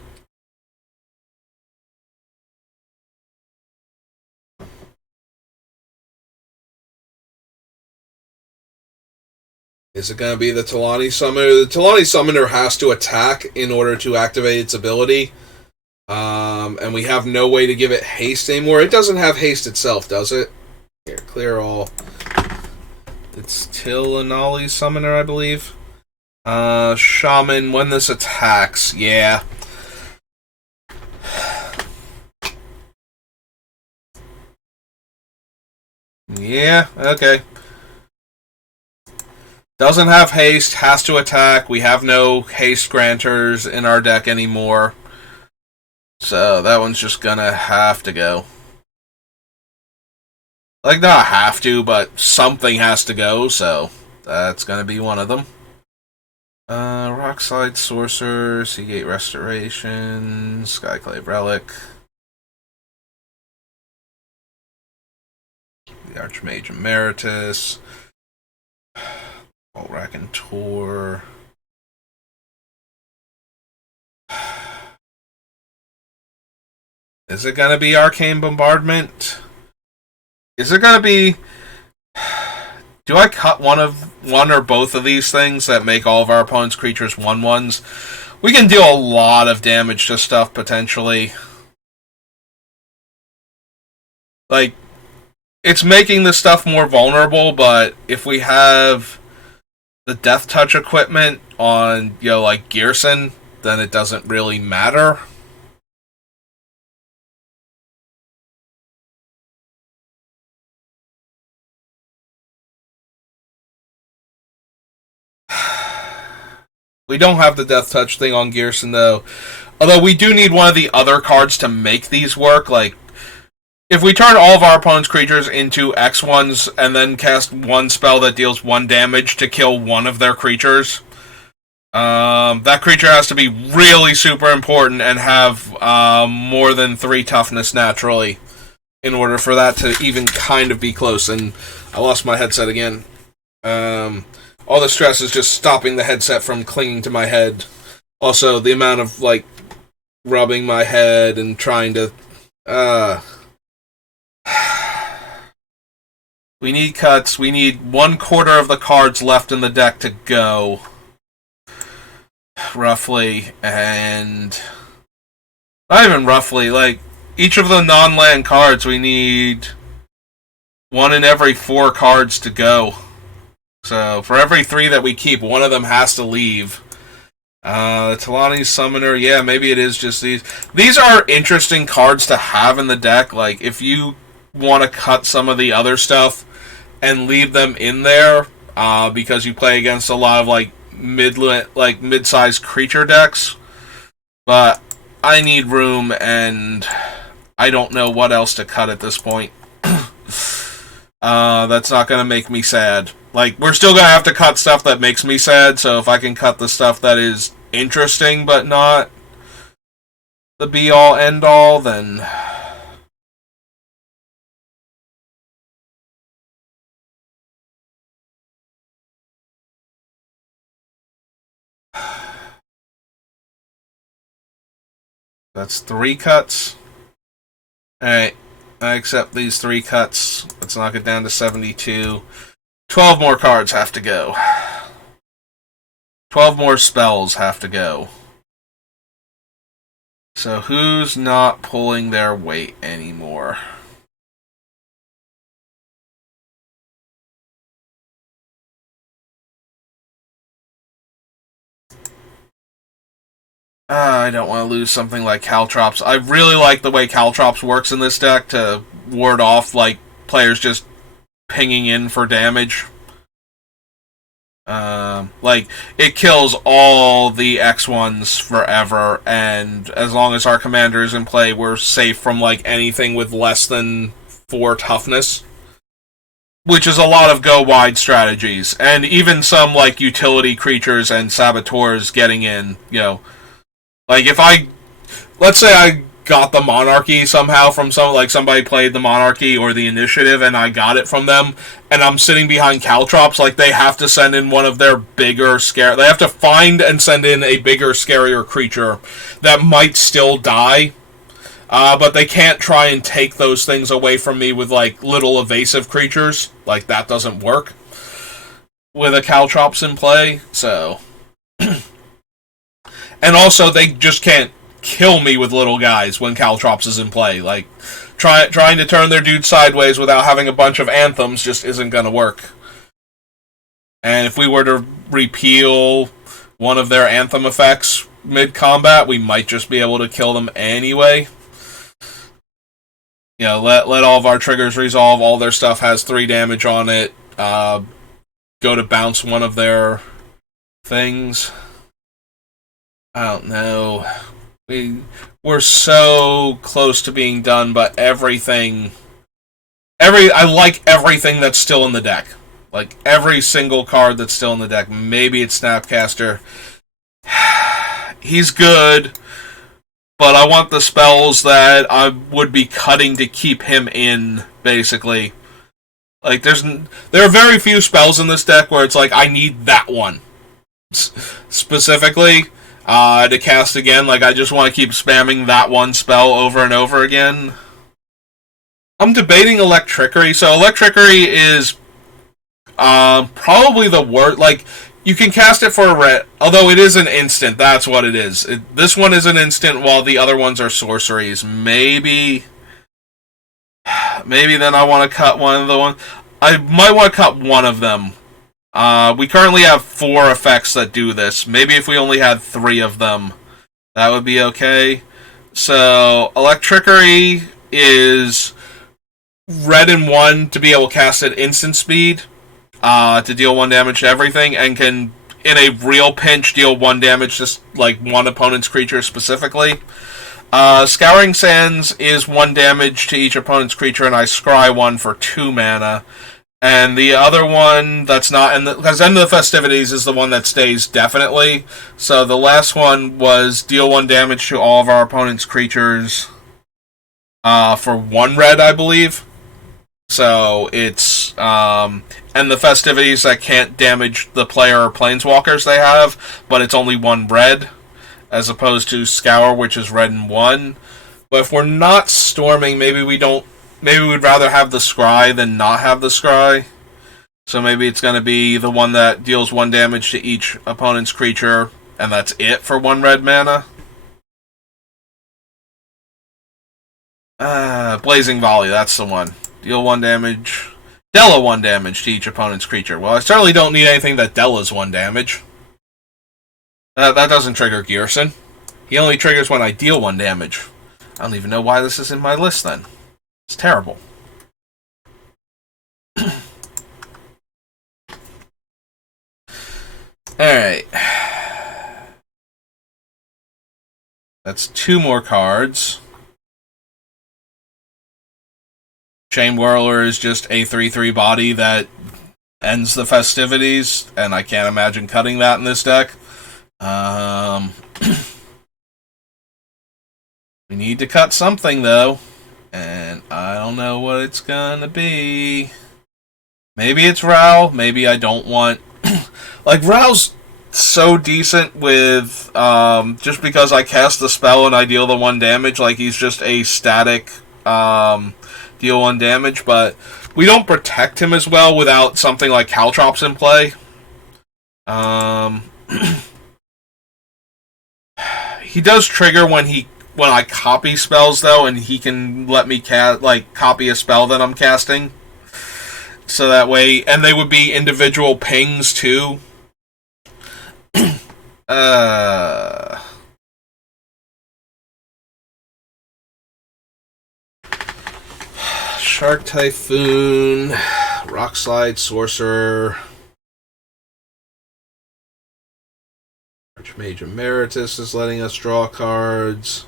Is it going to be the Talani Summoner? The Talani Summoner has to attack in order to activate its ability. And we have no way to give it haste anymore. It doesn't have haste itself, does it? Here, clear all. It's Talani Summoner, I believe. Shaman, when this attacks, yeah. Yeah, okay. Doesn't have haste, has to attack. We have no haste granters in our deck anymore. So that one's just gonna have to go. Like, not have to, but something has to go, so that's gonna be one of them. Rockslide Sorcerer, Seagate Restoration, Skyclave Relic. The Archmage Emeritus. Raconteur. Is it gonna be Arcane Bombardment? Is it gonna be... Do I cut one or both of these things that make all of our opponent's creatures 1/1s? We can deal a lot of damage to stuff, potentially. Like, it's making the stuff more vulnerable, but if we have the Death Touch equipment on, like Ghyrson, then it doesn't really matter. We don't have the Death Touch thing on Ghyrson, though. Although we do need one of the other cards to make these work. Like, if we turn all of our opponent's creatures into X1s and then cast one spell that deals 1 damage to kill one of their creatures, that creature has to be really super important and have more than 3 toughness naturally in order for that to even kind of be close. And I lost my headset again. All the stress is just stopping the headset from clinging to my head. Also, the amount of, like, rubbing my head and trying to... We need cuts. We need 1/4 of the cards left in the deck to go. Roughly. And... not even roughly. Like, each of the non-land cards, we need 1 in every 4 cards to go. So, for every 3 that we keep, 1 of them has to leave. Talani's Summoner, yeah, maybe it is just these. These are interesting cards to have in the deck. Like, if you want to cut some of the other stuff and leave them in there, because you play against a lot of, like, mid-sized creature decks. But I need room, and I don't know what else to cut at this point. That's not going to make me sad. Like, we're still going to have to cut stuff that makes me sad, so if I can cut the stuff that is interesting but not the be-all, end-all, then... That's 3 cuts. Alright, I accept these 3 cuts. Let's knock it down to 72. 12 more cards have to go. 12 more spells have to go. So who's not pulling their weight anymore? I don't want to lose something like Caltrops. I really like the way Caltrops works in this deck to ward off, like, players just pinging in for damage. Like, it kills all the X1s forever, and as long as our commander is in play, we're safe from, like, anything with less than 4 toughness. Which is a lot of go-wide strategies. And even some, like, utility creatures and saboteurs getting in, Like, if let's say I got the Monarchy somehow from somebody played the Monarchy or the Initiative and I got it from them, and I'm sitting behind Caltrops, like, they have to send in one of their bigger they have to find and send in a bigger, scarier creature that might still die, but they can't try and take those things away from me with, like, little evasive creatures. Like, that doesn't work with a Caltrops in play, so... And also, they just can't kill me with little guys when Caltrops is in play. Like, trying to turn their dude sideways without having a bunch of anthems just isn't going to work. And if we were to repeal one of their anthem effects mid-combat, we might just be able to kill them anyway. Let all of our triggers resolve. All their stuff has 3 damage on it. Go to bounce one of their things. I don't know. We're so close to being done, but I like everything that's still in the deck. Like, every single card that's still in the deck. Maybe it's Snapcaster. He's good, but I want the spells that I would be cutting to keep him in, basically. Like, there are very few spells in this deck where it's like, I need that one. Specifically... to cast again, like, I just want to keep spamming that one spell over and over again. I'm debating Electrickery. So Electrickery is probably the worst. Like, you can cast it for a red, although it is an instant. That's what it is. This one is an instant, while the other ones are sorceries. Maybe maybe then I want to cut one of the one. I might want to cut one of them. We currently have 4 effects that do this. Maybe if we only had 3 of them, that would be okay. So, Electricity is red and 1 to be able to cast at instant speed, to deal 1 damage to everything, and can, in a real pinch, deal 1 damage to, like, one opponent's creature specifically. Scouring Sands is 1 damage to each opponent's creature, and I scry 1 for 2 mana. And the other one that's not in the... Because End of the Festivities is the one that stays definitely. So the last one was deal 1 damage to all of our opponent's creatures for 1 red, I believe. So it's End the Festivities that can't damage the player or planeswalkers they have, but it's only 1 red, as opposed to Scour, which is red and 1. But if we're not storming, maybe we don't... Maybe we'd rather have the scry than not have the scry. So maybe it's going to be the one that deals 1 damage to each opponent's creature, and that's it for 1 red mana. Blazing Volley, that's the one. Deal 1 damage. Della 1 damage to each opponent's creature. Well, I certainly don't need anything that Della's 1 damage. That doesn't trigger Ghyrson. He only triggers when I deal 1 damage. I don't even know why this is in my list then. It's terrible. Alright. That's 2 more cards. Chain Whirler is just a 3/3 body that ends the festivities, and I can't imagine cutting that in this deck. We need to cut something, though. And I don't know what it's gonna be. Maybe it's Rao. Maybe I don't want... like, Rao's so decent with... just because I cast the spell and I deal the 1 damage. Like, he's just a static deal 1 damage. But we don't protect him as well without something like Caltrops in play. He does trigger when I copy spells, though, and he can let me copy a spell that I'm casting. So that way, and they would be individual pings too. Shark Typhoon, Rockslide, Sorcerer, Archmage Emeritus is letting us draw cards.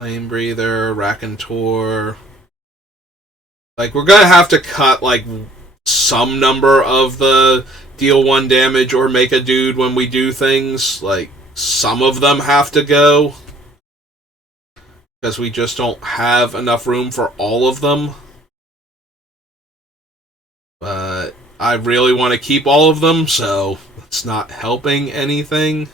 Flame Breather, Raconteur. Like, we're gonna have to cut, like, some number of the deal 1 damage or make a dude when we do things. Like, some of them have to go. Because we just don't have enough room for all of them. But I really want to keep all of them, so it's not helping anything.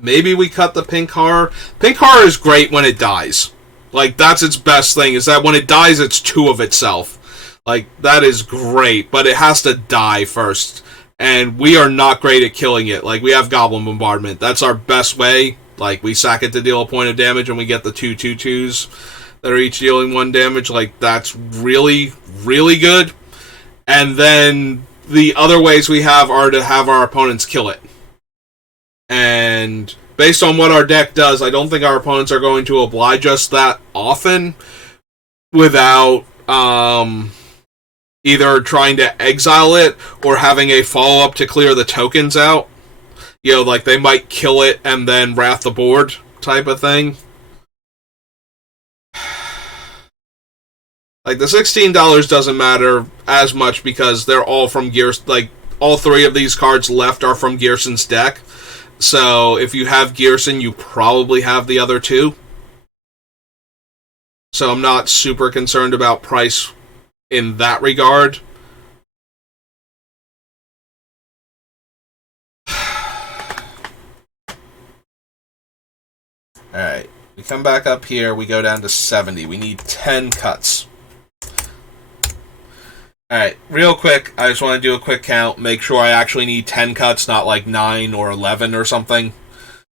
Maybe we cut the Pink Horror. Pink Horror is great when it dies. Like, that's its best thing, is that when it dies, it's 2 of itself. Like, that is great, but it has to die first. And we are not great at killing it. Like, we have Goblin Bombardment. That's our best way. Like, we sack it to deal a point of damage, and we get the 2/2/2s that are each dealing 1 damage. Like, that's really, really good. And then the other ways we have are to have our opponents kill it. And based on what our deck does, I don't think our opponents are going to oblige us that often without either trying to exile it or having a follow-up to clear the tokens out. You know, like, they might kill it and then wrath the board type of thing. Like, the $16 doesn't matter as much because they're all from Ghyrson. Like, all 3 of these cards left are from Ghyrson's deck. So, if you have Ghyrson, you probably have the other 2. So, I'm not super concerned about price in that regard. Alright, we come back up here, we go down to 70. We need 10 cuts. Alright, real quick, I just want to do a quick count, make sure I actually need 10 cuts, not like 9 or 11 or something.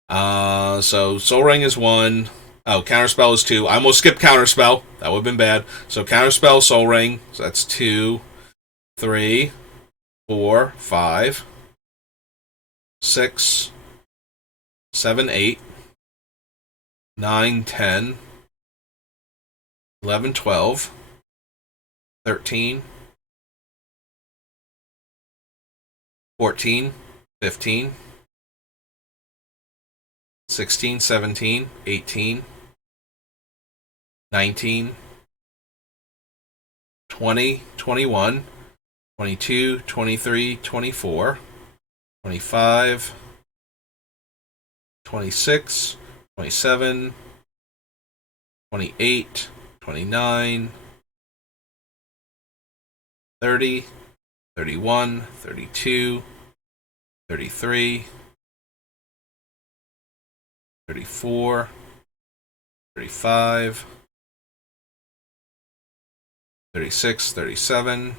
So Soul Ring is 1, Oh, Counterspell is 2. I almost skipped Counterspell. That would have been bad. So Counterspell, Soul Ring. So that's 2, 3, 4, 5, 6, 7, 8, 9, 10, 11, 12, 13, 14, 15, 16, 17, 18, 19, 20, 21, 22, 23, 24, 25, 26, 27, 28, 29, 30, 31, 32, 33, 34, 35, 36, 37,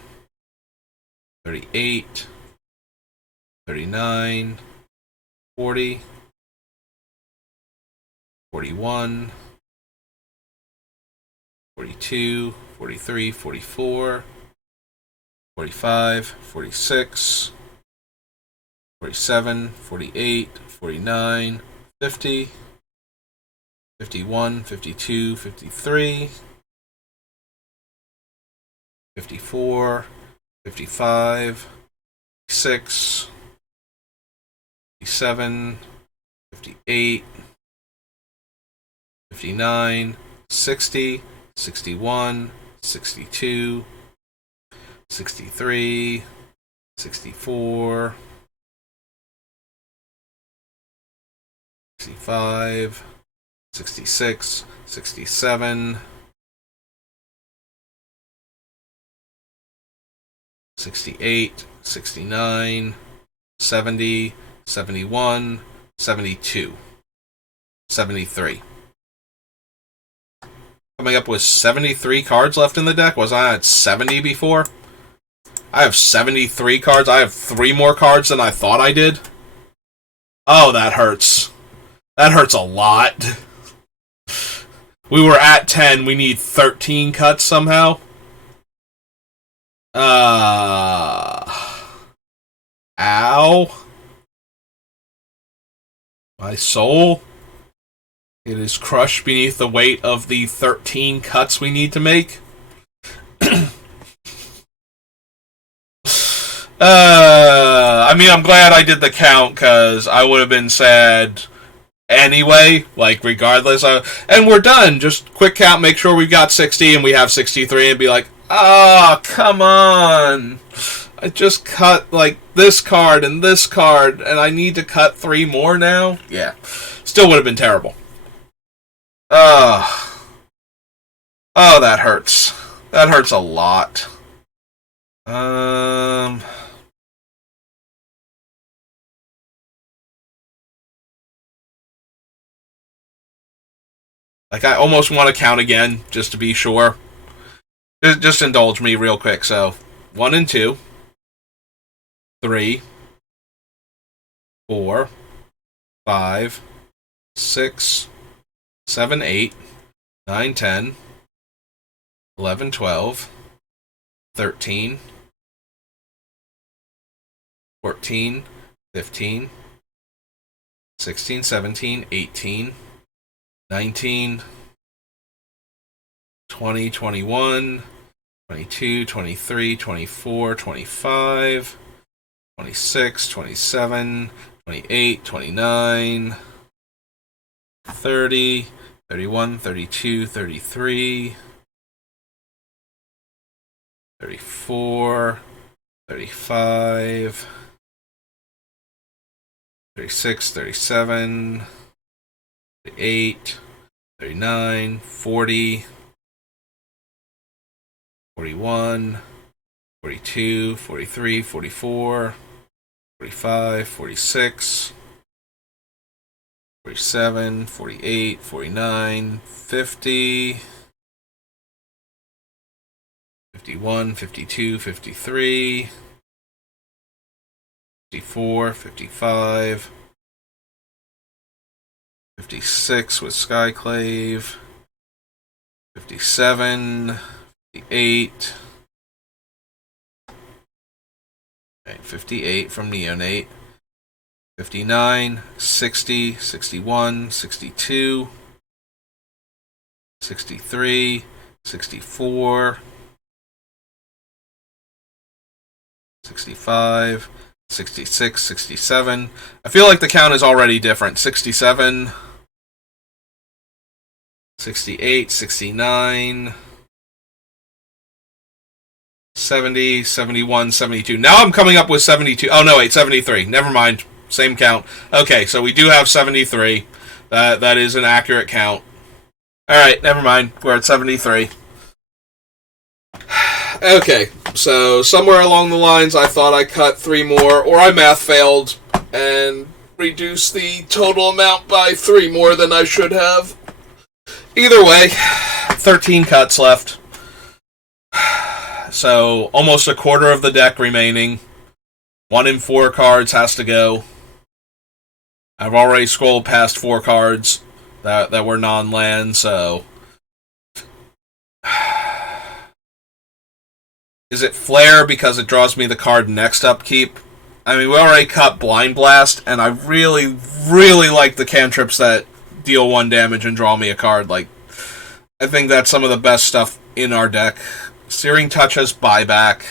38, 39, 40, 41, 42, 43, 44, 45, 46, 47, 48, 49, 50, 51, 52, 53, 54, 55, 56, 57, 58, 59, 60, 61, 62, 63, 64, 65, 66, 67, 68, 69, 70, 71, 72, 73. Coming up with 73 cards left in the deck. Was I at 70 before? I have 73 cards. I have 3 more cards than I thought I did. Oh, that hurts. That hurts a lot. We were at 10. We need 13 cuts somehow. Ow. My soul. It is crushed beneath the weight of the 13 cuts we need to make. I mean, I'm glad I did the count, because I would have been sad anyway, like, regardless. And we're done. Just quick count, make sure we've got 60, and we have 63, and be like, oh, come on. I just cut, like, this card, and I need to cut 3 more now? Yeah. Still would have been terrible. Oh, that hurts. That hurts a lot. Like, I almost want to count again, just to be sure. Just indulge me real quick. So, 1 and 2, 3, 4, 5, 6, 7, 8, 9, 10, 11, 12, 13, 14, 15, 16, 17, 18, 19, 20, 21, 22, 23, 24, 25, 26, 27, 28, 29, 30, 31, 32, 33, 34, 35, 36, 37, 38, 39, 40, 41, 42, 43, 44, 45, 46, 47, 48, 49, 50, 51, 52, 53, 54, 55, 56 with Skyclave. 57. 58. Okay, 58 from Neonate. 59, 60, 61, 62, 63, 64, 65, 66, 67. I feel like the count is already different. 67, 68, 69, 70, 71, 72. Now I'm coming up with 72. Oh, no, wait, 73. Never mind. Same count. Okay, so we do have 73. That is an accurate count. Alright, never mind. We're at 73. Okay, so somewhere along the lines I thought I cut 3 more, or I math failed, and reduced the total amount by 3 more than I should have. Either way, 13 cuts left. So, almost a quarter of the deck remaining. 1 in 4 cards has to go. I've already scrolled past 4 cards that were non-land, so... Is it Flare because it draws me the card next upkeep? I mean, we already cut Blind Blast, and I really, really like the cantrips that deal 1 damage and draw me a card. Like, I think that's some of the best stuff in our deck. Searing Touch has buyback.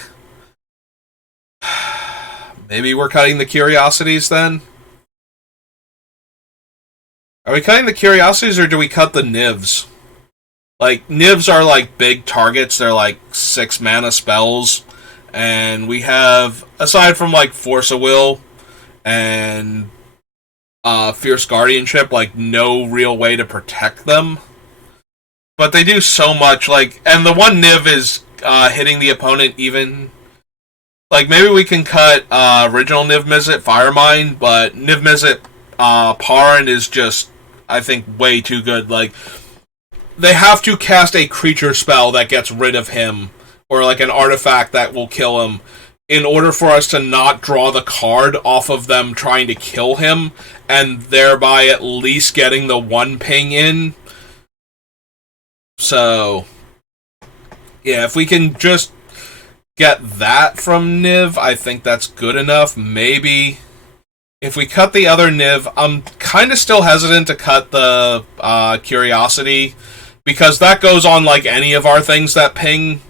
Maybe we're cutting the Curiosities then? Are we cutting the Curiosities, or do we cut the Nivs? Like, Nivs are like big targets. They're like 6 mana spells. And we have, aside from like Force of Will and Fierce Guardianship, like no real way to protect them. But they do so much, like, and the one Niv is hitting the opponent even. Like, maybe we can cut original Niv Mizzet Firemind, but Niv Mizzet Parn is just, I think, way too good. Like, they have to cast a creature spell that gets rid of him, or like an artifact that will kill him, in order for us to not draw the card off of them trying to kill him, and thereby at least getting the 1 ping in. So, yeah, if we can just get that from Niv, I think that's good enough. Maybe if we cut the other Niv, I'm kind of still hesitant to cut the Curiosity, because that goes on like any of our things that ping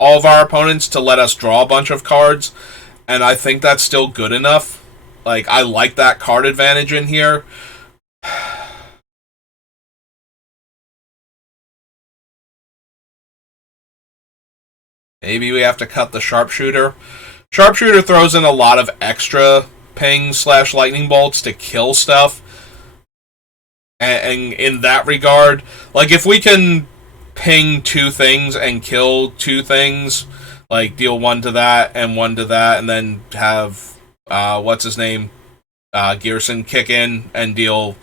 all of our opponents to let us draw a bunch of cards, and I think that's still good enough. Like, I like that card advantage in here. Maybe we have to cut the Sharpshooter. Sharpshooter throws in a lot of extra ping / lightning bolts to kill stuff. And in that regard, like, if we can ping 2 things and kill 2 things, like deal 1 to that and 1 to that, and then have what's his name, Ghyrson kick in and deal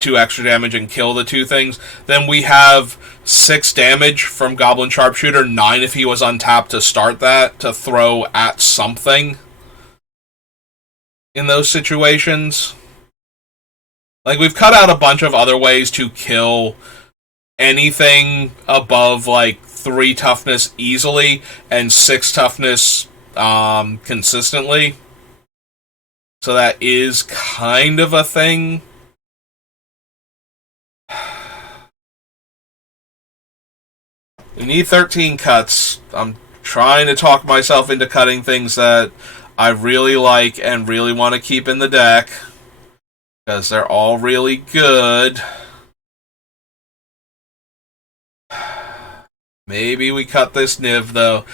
2 extra damage and kill the 2 things, then we have 6 damage from Goblin Sharpshooter, 9 if he was untapped to start that, to throw at something in those situations. Like, we've cut out a bunch of other ways to kill anything above, like, 3 toughness easily and 6 toughness consistently. So that is kind of a thing. We need 13 cuts. I'm trying to talk myself into cutting things that I really like and really want to keep in the deck, because they're all really good. Maybe we cut this Niv, though.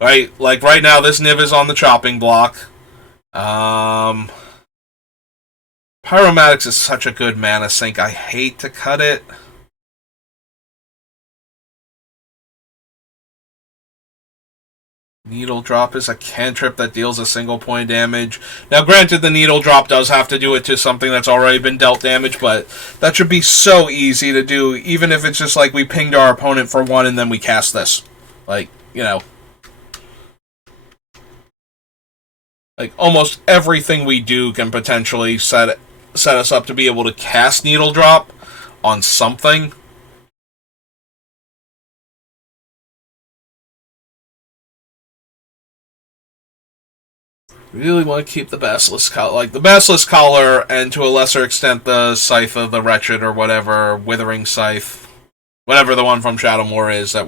Right, like right now, this Niv is on the chopping block. Pyromatics is such a good mana sink. I hate to cut it. Needle Drop is a cantrip that deals a single point damage. Now, granted, the Needle Drop does have to do it to something that's already been dealt damage, but that should be so easy to do, even if it's just like we pinged our opponent for 1 and then we cast this. Like, you know. Like, almost everything we do can potentially set set us up to be able to cast Needle Drop on something. Really want to keep the Basilisk Collar, like the Basilisk Collar, and to a lesser extent the Scythe of the Wretched or whatever, Withering Scythe, whatever the one from Shadowmoor is that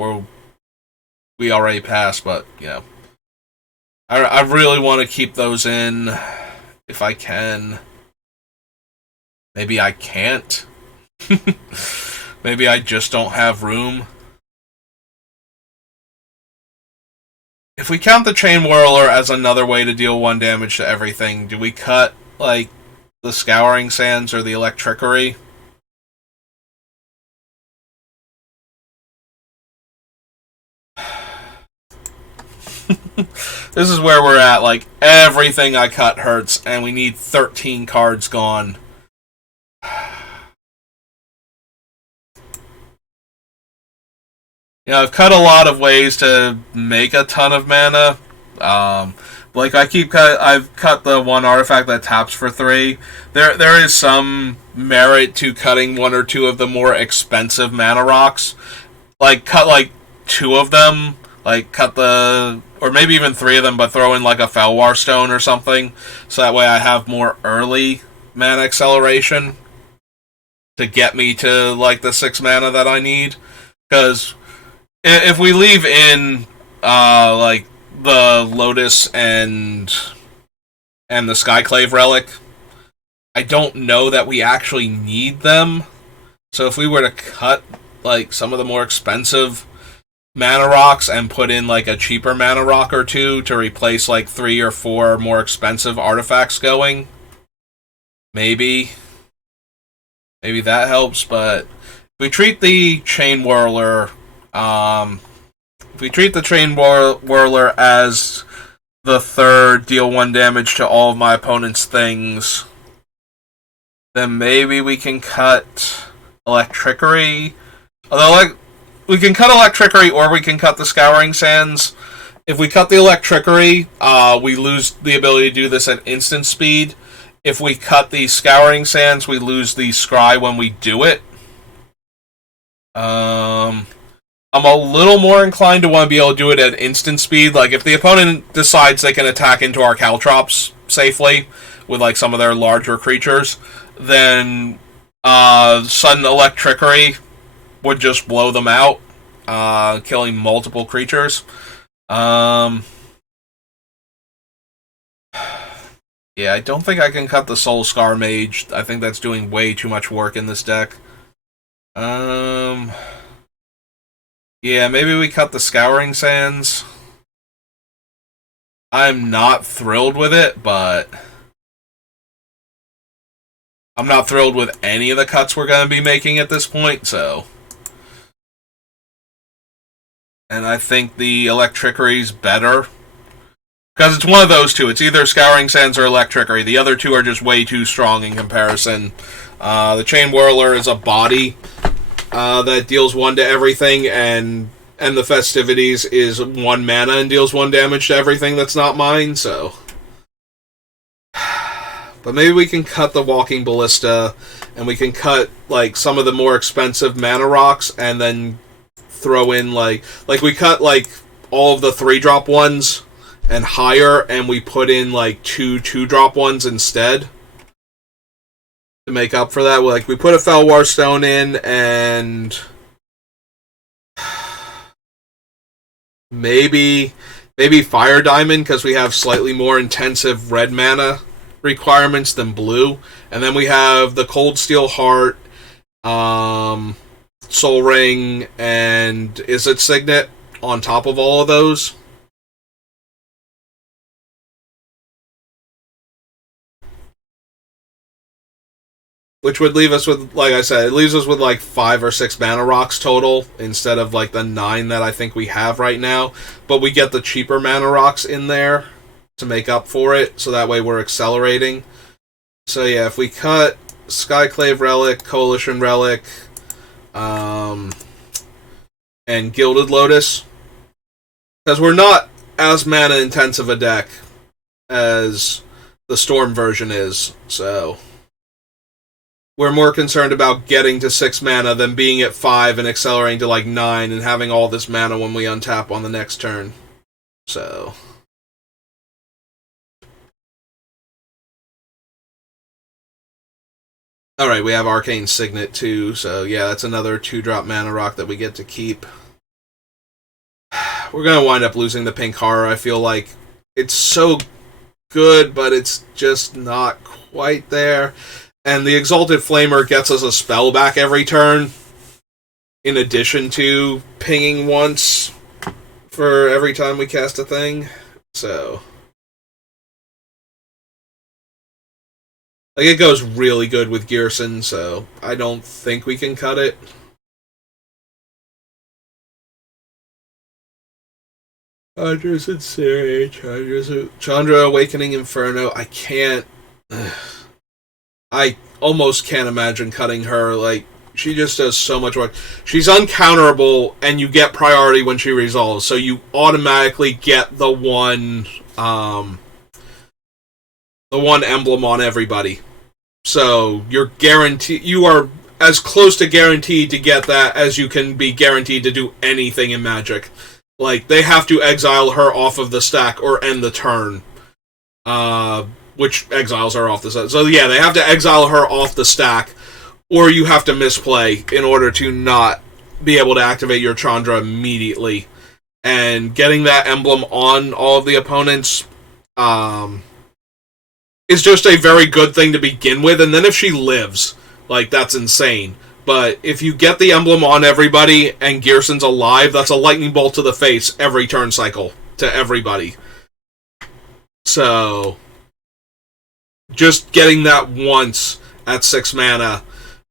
we already passed. But I really want to keep those in if I can. Maybe I can't. Maybe I just don't have room. If we count the Chain Whirler as another way to deal 1 damage to everything, do we cut, like, the Scouring Sands or the Electrickery? This is where we're at. Like, everything I cut hurts, and we need 13 cards gone. I've cut a lot of ways to make a ton of mana. Like I've cut the one artifact that taps for 3. There is some merit to cutting 1 or 2 of the more expensive mana rocks. Like cut like 2 of them. Like cut or maybe even 3 of them, but throw in like a Felwar Stone or something, so that way I have more early mana acceleration to get me to like the 6 mana that I need. Because if we leave in like the Lotus and the Skyclave Relic, I don't know that we actually need them. So if we were to cut like some of the more expensive mana rocks and put in like a cheaper mana rock or 2 to replace like 3 or 4 more expensive artifacts going, maybe that helps. But if we treat the Chain Whirler Whirler as the 3rd deal 1 damage to all of my opponent's things, then maybe we can cut Electrickery. Although, we can cut Electrickery or we can cut the Scouring Sands. If we cut the Electrickery, we lose the ability to do this at instant speed. If we cut the Scouring Sands, we lose the Scry when we do it. I'm a little more inclined to want to be able to do it at instant speed. Like, if the opponent decides they can attack into our Caltrops safely with, like, some of their larger creatures, then sudden Electrickery would just blow them out, killing multiple creatures. Yeah, I don't think I can cut the Soul Scar Mage. I think that's doing way too much work in this deck. Yeah, maybe we cut the Scouring Sands. I'm not thrilled with it, but I'm not thrilled with any of the cuts we're going to be making at this point, so. And I think the Electrickery's better. Because it's one of those two. It's either Scouring Sands or Electrickery. The other two are just way too strong in comparison. The Chain Whirler is a body that deals 1 to everything, and the Festivities is 1 mana and deals 1 damage to everything that's not mine, so. But maybe we can cut the Walking Ballista, and we can cut, like, some of the more expensive mana rocks, and then throw in, like we cut, like, all of the 3-drop ones and higher, and we put in, like, 2 2-drop ones instead to make up for that. Like, we put a Felwar Stone in, and maybe Fire Diamond, because we have slightly more intensive red mana requirements than blue. And then we have the Cold Steel Heart, Soul Ring, and Izzet Signet on top of all of those. Which would leave us with, like I said, it leaves us with like 5 or 6 mana rocks total instead of like the 9 that I think we have right now. But we get the cheaper mana rocks in there to make up for it, so that way we're accelerating. So yeah, if we cut Skyclave Relic, Coalition Relic, and Gilded Lotus, because we're not as mana intensive a deck as the Storm version is, so. we're more concerned about getting to 6 mana than being at 5 and accelerating to like 9 and having all this mana when we untap on the next turn. So. Alright, we have Arcane Signet too, so yeah, that's another 2-drop mana rock that we get to keep. We're gonna wind up losing the Pink Horror. I feel like it's so good, but it's just not quite there. And the Exalted Flamer gets us a spell back every turn, in addition to pinging once for every time we cast a thing. So, like, it goes really good with Ghyrson, so I don't think we can cut it. Chandra's and Siri, Chandra Awakening Inferno. I can't. I almost can't imagine cutting her. Like, she just does so much work. She's uncounterable, and you get priority when she resolves, so you automatically get the one emblem on everybody. So you're guaranteed. You are as close to guaranteed to get that as you can be guaranteed to do anything in Magic. Like, they have to exile her off of the stack or end the turn. Which exiles her off the stack. So yeah, they have to exile her off the stack, or you have to misplay in order to not be able to activate your Chandra immediately. And getting that emblem on all of the opponents is just a very good thing to begin with. And then if she lives, like, that's insane. But if you get the emblem on everybody and Ghyrson's alive, that's a lightning bolt to the face every turn cycle to everybody. So, just getting that once at 6 mana.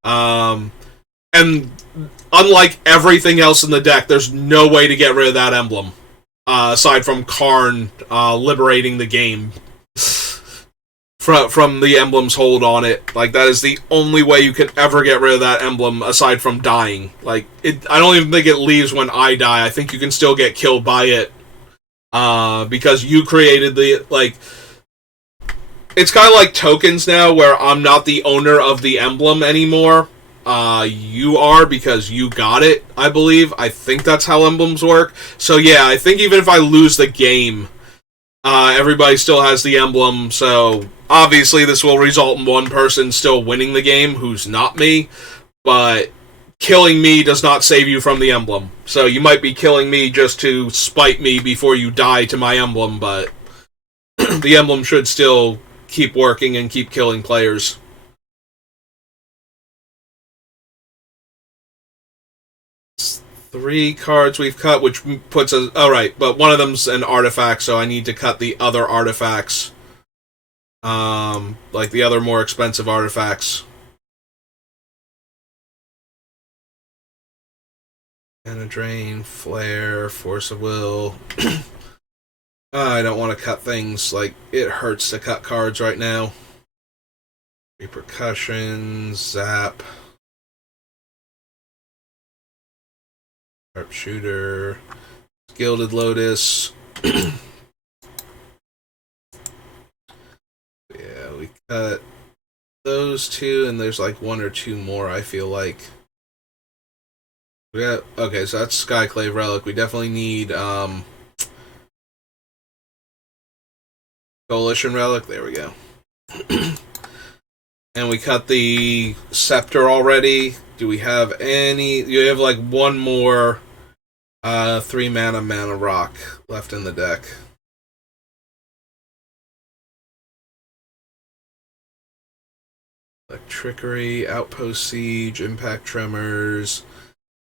And unlike everything else in the deck, there's no way to get rid of that emblem. Aside from Karn liberating the game from the emblem's hold on it. Like, that is the only way you can ever get rid of that emblem aside from dying. Like, I don't even think it leaves when I die. I think you can still get killed by it. Because you created the, like... It's kind of like tokens now, where I'm not the owner of the emblem anymore. You are, because you got it, I believe. I think that's how emblems work. So yeah, I think even if I lose the game, everybody still has the emblem, so obviously this will result in one person still winning the game, who's not me, but killing me does not save you from the emblem. So you might be killing me just to spite me before you die to my emblem, but the emblem should still keep working and keep killing players. It's 3 cards we've cut, which puts us... Alright, but one of them's an artifact, so I need to cut the other artifacts. Like the other more expensive artifacts. Mana Drain, Flare, Force of Will. I don't want to cut things. Like, it hurts to cut cards right now. Repercussion, Zap. Sharpshooter. Gilded Lotus. Yeah, we cut those 2, and there's like 1 or 2 more, I feel like. Yeah, okay, so that's Skyclave Relic. We definitely need Coalition Relic. There we go. And we cut the Scepter already. Do we have any... You have like 1 more 3 mana rock left in the deck. Trickery, Outpost Siege, Impact Tremors,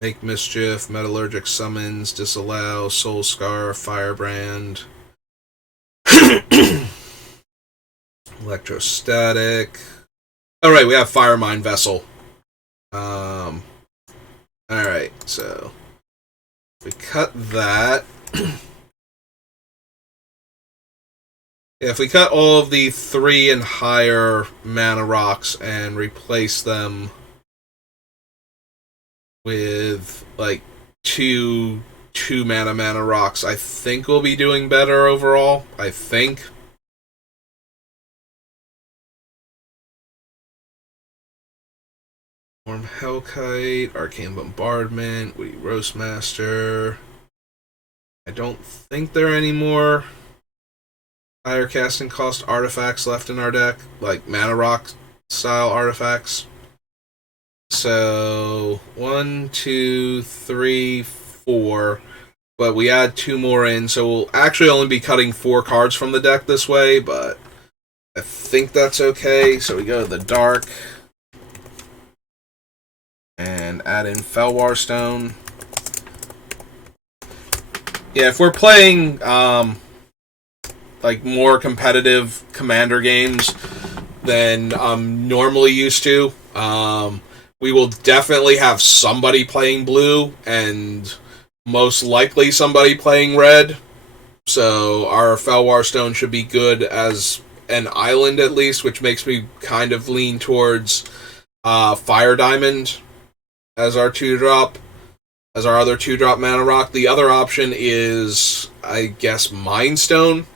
Make Mischief, Metallurgic Summons, Disallow, Soul Scar, Firebrand, Electrostatic. Alright, we have Firemine Vessel. Alright, so we cut that. Yeah, if we cut all of the 3 and higher mana rocks and replace them with like 2 mana rocks, I think we'll be doing better overall. I think. Warm Hellkite, Arcane Bombardment, Witty Roastmaster. I don't think there are any more higher casting cost artifacts left in our deck, like Mana Rock style artifacts. So 1, 2, 3, 4. But we add 2 more in, so we'll actually only be cutting 4 cards from the deck this way, but I think that's okay. So we go to the dark and add in Felwar Stone. Yeah, if we're playing like more competitive commander games than I'm normally used to, we will definitely have somebody playing blue and most likely somebody playing red. So our Felwar Stone should be good as an island at least, which makes me kind of lean towards Fire Diamond as our 2-drop, as our other 2-drop mana rock. The other option is, I guess, Mind Stone.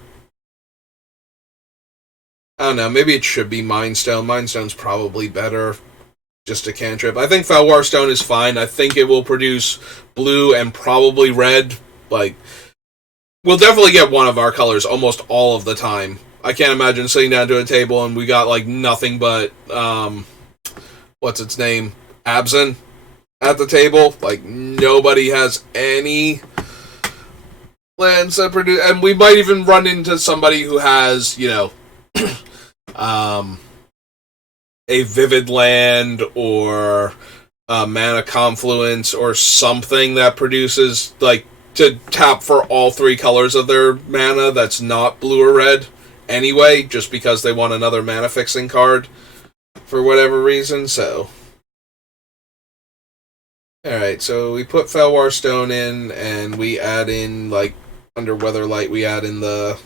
I don't know, maybe it should be Mind Stone. Mind Stone's probably better, just a cantrip. I think Felwar Stone is fine. I think it will produce blue and probably red. Like, we'll definitely get one of our colors almost all of the time. I can't imagine sitting down to a table and we got, like, nothing but, what's its name? Abzan at the table. Like, nobody has any lands that produce... And we might even run into somebody who has, you know, a Vivid Land or a Mana Confluence or something that produces, like, to tap for all 3 colors of their mana that's not blue or red anyway, just because they want another mana fixing card for whatever reason, so... Alright, so we put Felwar Stone in, and we add in, like, under Weatherlight, we add in the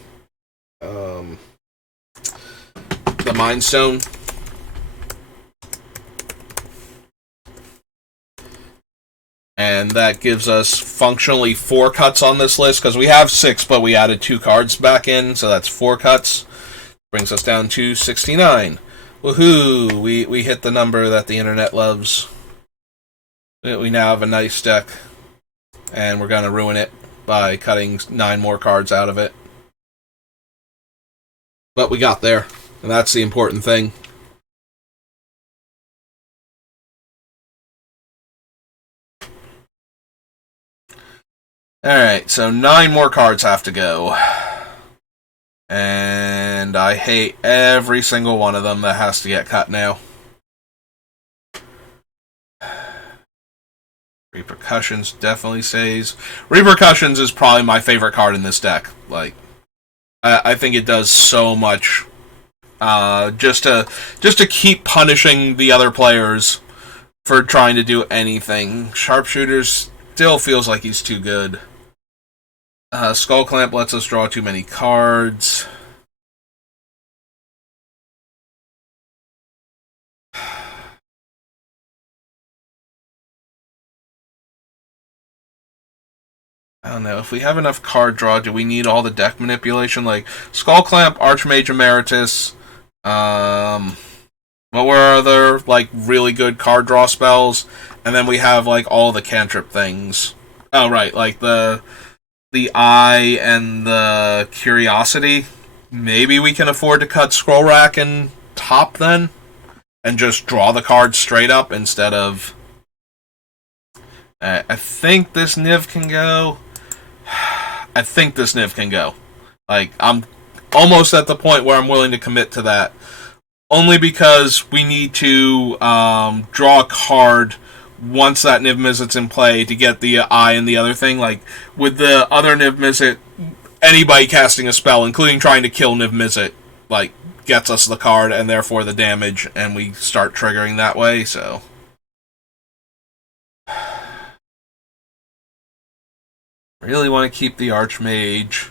Mind Stone. And that gives us functionally 4 cuts on this list, because we have 6, but we added 2 cards back in, so that's 4 cuts. Brings us down to 69. Woohoo! We hit the number that the internet loves. We now have a nice deck, and we're going to ruin it by cutting 9 more cards out of it. But we got there, and that's the important thing. Alright, so 9 more cards have to go. And I hate every single one of them that has to get cut now. Repercussions definitely stays. Repercussions is probably my favorite card in this deck. Like, I think it does so much. Just to keep punishing the other players for trying to do anything. Sharpshooters still feels like he's too good. Skull Clamp lets us draw too many cards. I don't know. If we have enough card draw, do we need all the deck manipulation? Like, Skull Clamp, Archmage Emeritus, what were other, like, really good card draw spells? And then we have, like, all the cantrip things. Oh, right, like the Eye and the Curiosity. Maybe we can afford to cut Scroll Rack and Top then? And just draw the cards straight up instead of... I think this Niv can go. I think this Niv can go. Like, I'm almost at the point where I'm willing to commit to that. Only because we need to draw a card once that Niv Mizzet's in play to get the Eye and the other thing. Like, with the other Niv Mizzet, anybody casting a spell, including trying to kill Niv Mizzet, like, gets us the card and therefore the damage, and we start triggering that way, so... Really want to keep the Archmage.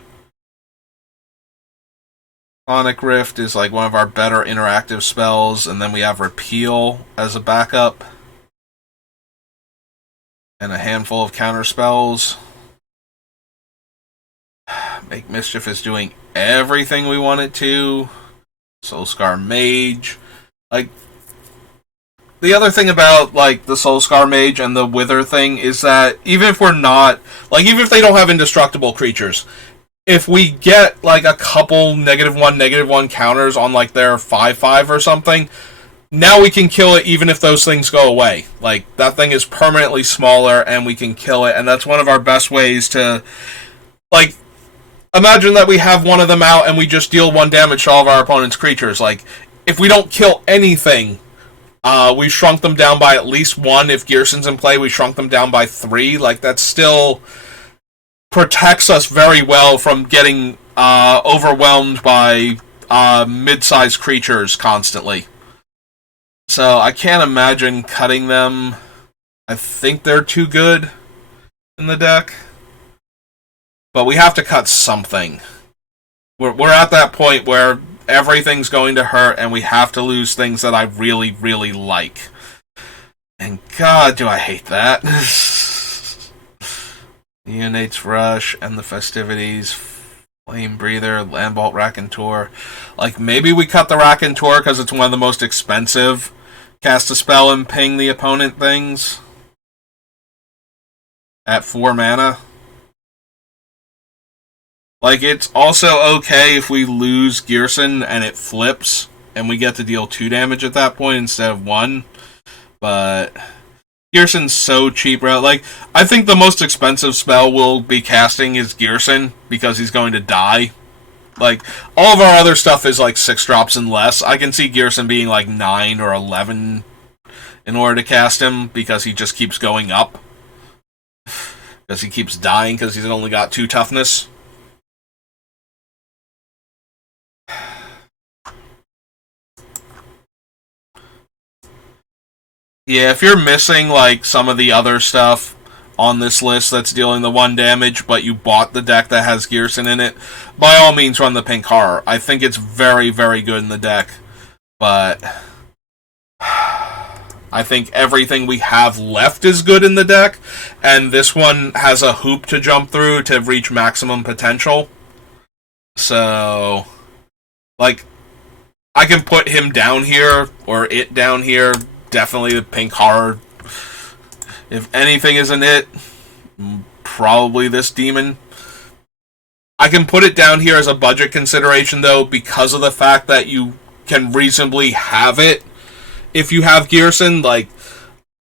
Sonic Rift is like one of our better interactive spells, and then we have Repeal as a backup. And a handful of counter spells. Make Mischief is doing everything we want it to. Soulscar Mage. Like, the other thing about like the Soulscar Mage and the Wither thing is that even if we're not like even if they don't have indestructible creatures, if we get like a couple -1/-1 counters on like their 5/5 or something, now we can kill it even if those things go away. Like that thing is permanently smaller and we can kill it, and that's one of our best ways to like imagine that we have one of them out and we just deal 1 damage to all of our opponent's creatures. Like if we don't kill anything, we shrunk them down by at least 1. If Ghyrson's in play, we shrunk them down by 3. Like that still protects us very well from getting overwhelmed by mid-sized creatures constantly. So I can't imagine cutting them. I think they're too good in the deck. But we have to cut something. We're at that point where everything's going to hurt and we have to lose things that I really, really like. And God, do I hate that. Neonate's Rush and the Festivities, Flame Breather, Landbolt Raconteur. Like, maybe we cut the Raconteur because it's one of the most expensive cast a spell and ping the opponent things at 4 mana. Like, it's also okay if we lose Ghyrson and it flips and we get to deal 2 damage at that point instead of 1. But Ghyrson's so cheap, right? Like, I think the most expensive spell we'll be casting is Ghyrson because he's going to die. Like, all of our other stuff is like 6 drops and less. I can see Ghyrson being like 9 or 11 in order to cast him because he just keeps going up. Because he keeps dying because he's only got 2 toughness. Yeah, if you're missing like some of the other stuff on this list that's dealing the 1 damage, but you bought the deck that has Ghyrson in it, by all means run the pink horror. I think it's very, very good in the deck, but I think everything we have left is good in the deck, and this one has a hoop to jump through to reach maximum potential. So, like, I can put him down here, or it down here. Definitely the pink horror. If anything isn't it, probably this demon. I can put it down here as a budget consideration, though, because of the fact that you can reasonably have it if you have Ghyrson. Like,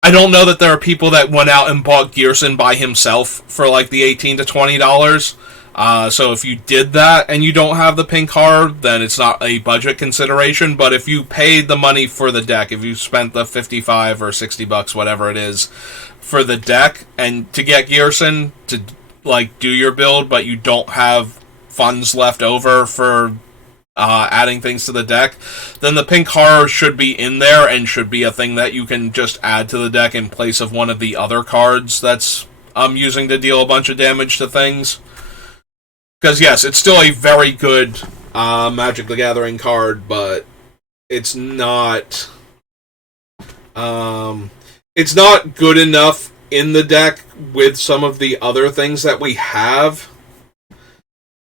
I don't know that there are people that went out and bought Ghyrson by himself for like the $18 to $20. So if you did that and you don't have the pink card, then it's not a budget consideration. But if you paid the money for the deck, if you spent the $55 or $60, whatever it is, for the deck, and to get Ghyrson to like do your build, but you don't have funds left over for adding things to the deck, then the pink horror should be in there and should be a thing that you can just add to the deck in place of one of the other cards that's using to deal a bunch of damage to things. Because, yes, it's still a very good Magic the Gathering card, but it's not... it's not good enough in the deck with some of the other things that we have.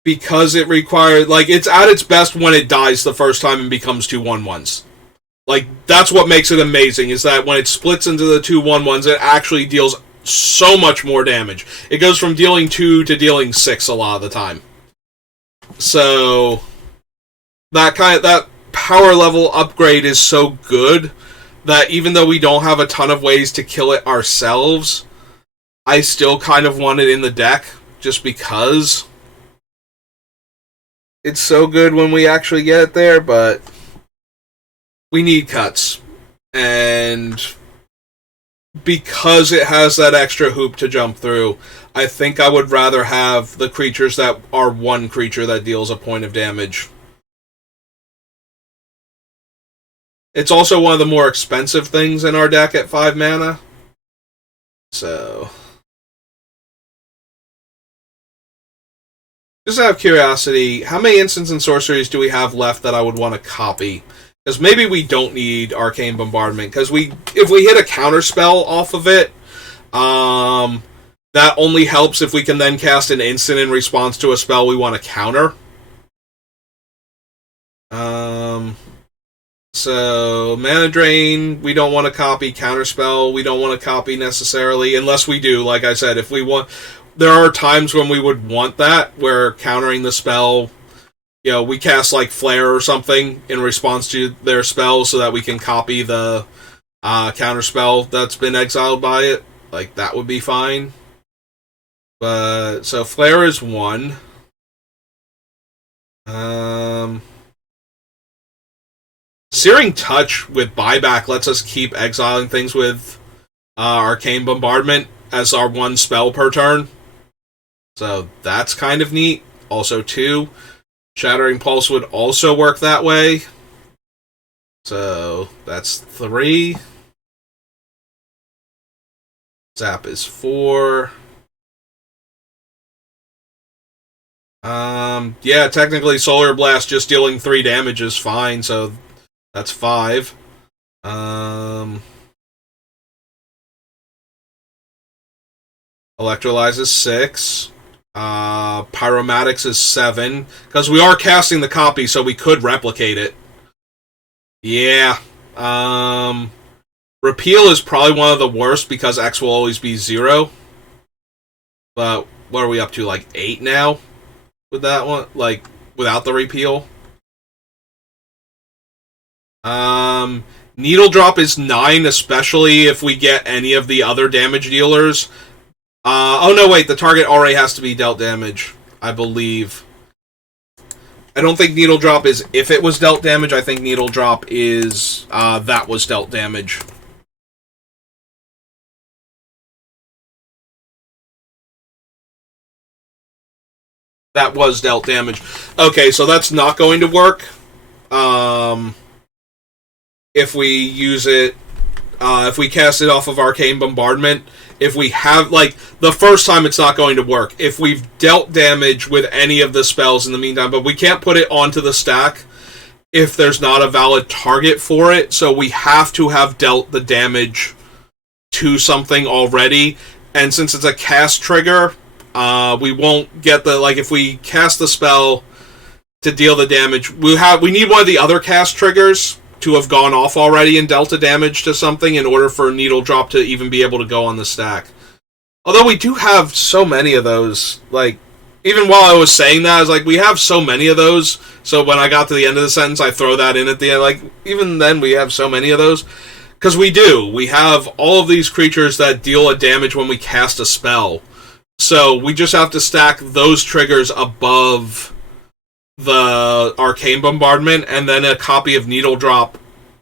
Because it requires... Like, it's at its best when it dies the first time and becomes 2 1/1s. Like, that's what makes it amazing, is that when it splits into the 2 1/1s, it actually deals so much more damage. It goes from dealing 2 to dealing 6 a lot of the time. So that power level upgrade is so good that even though we don't have a ton of ways to kill it ourselves, I still kind of want it in the deck just because it's so good when we actually get it there, but we need cuts. And because it has that extra hoop to jump through, I think I would rather have the creatures that are 1 creature that deals a point of damage. It's also one of the more expensive things in our deck at 5 mana. So, just out of curiosity, how many instants and sorceries do we have left that I would want to copy? Because maybe we don't need Arcane Bombardment. Because if we hit a counter spell off of it, that only helps if we can then cast an instant in response to a spell we want to counter. So, Mana Drain, we don't want to copy. Counterspell, we don't want to copy necessarily, unless we do, like I said, if we want... There are times when we would want that, where countering the spell, we cast, like, Flare or something in response to their spell so that we can copy the counterspell that's been exiled by it. Like, that would be fine. But, so Flare is one. Searing Touch with buyback lets us keep exiling things with Arcane Bombardment as our one spell per turn. So that's kind of neat. Also, 2. Shattering Pulse would also work that way. So that's 3. Zap is 4. Yeah, technically Solar Blast just dealing 3 damage is fine, so that's 5. Electrolyze is 6. Pyromatics is 7. Because we are casting the copy, so we could replicate it. Yeah. Repeal is probably one of the worst because X will always be 0. But what are we up to? Like 8 now? With that one? Like, without the repeal? Needle Drop is 9, especially if we get any of the other damage dealers. Oh no, wait, the target already has to be dealt damage, I believe. I don't think Needle Drop is if it was dealt damage, I think Needle Drop is that was dealt damage. That was dealt damage. Okay, so that's not going to work. If we use it, if we cast it off of Arcane Bombardment, if we have, like, the first time it's not going to work. If we've dealt damage with any of the spells in the meantime, but we can't put it onto the stack if there's not a valid target for it, so we have to have dealt the damage to something already, and since it's a cast trigger, we won't get the, like, if we cast the spell to deal the damage, we need one of the other cast triggers to have gone off already and dealt a damage to something in order for Needle Drop to even be able to go on the stack. Although we do have so many of those, like, even while I was saying that, I was like, we have so many of those, so when I got to the end of the sentence, I throw that in at the end, like, even then we have so many of those. Because we do. We have all of these creatures that deal a damage when we cast a spell. So we just have to stack those triggers above the Arcane Bombardment, and then a copy of Needle Drop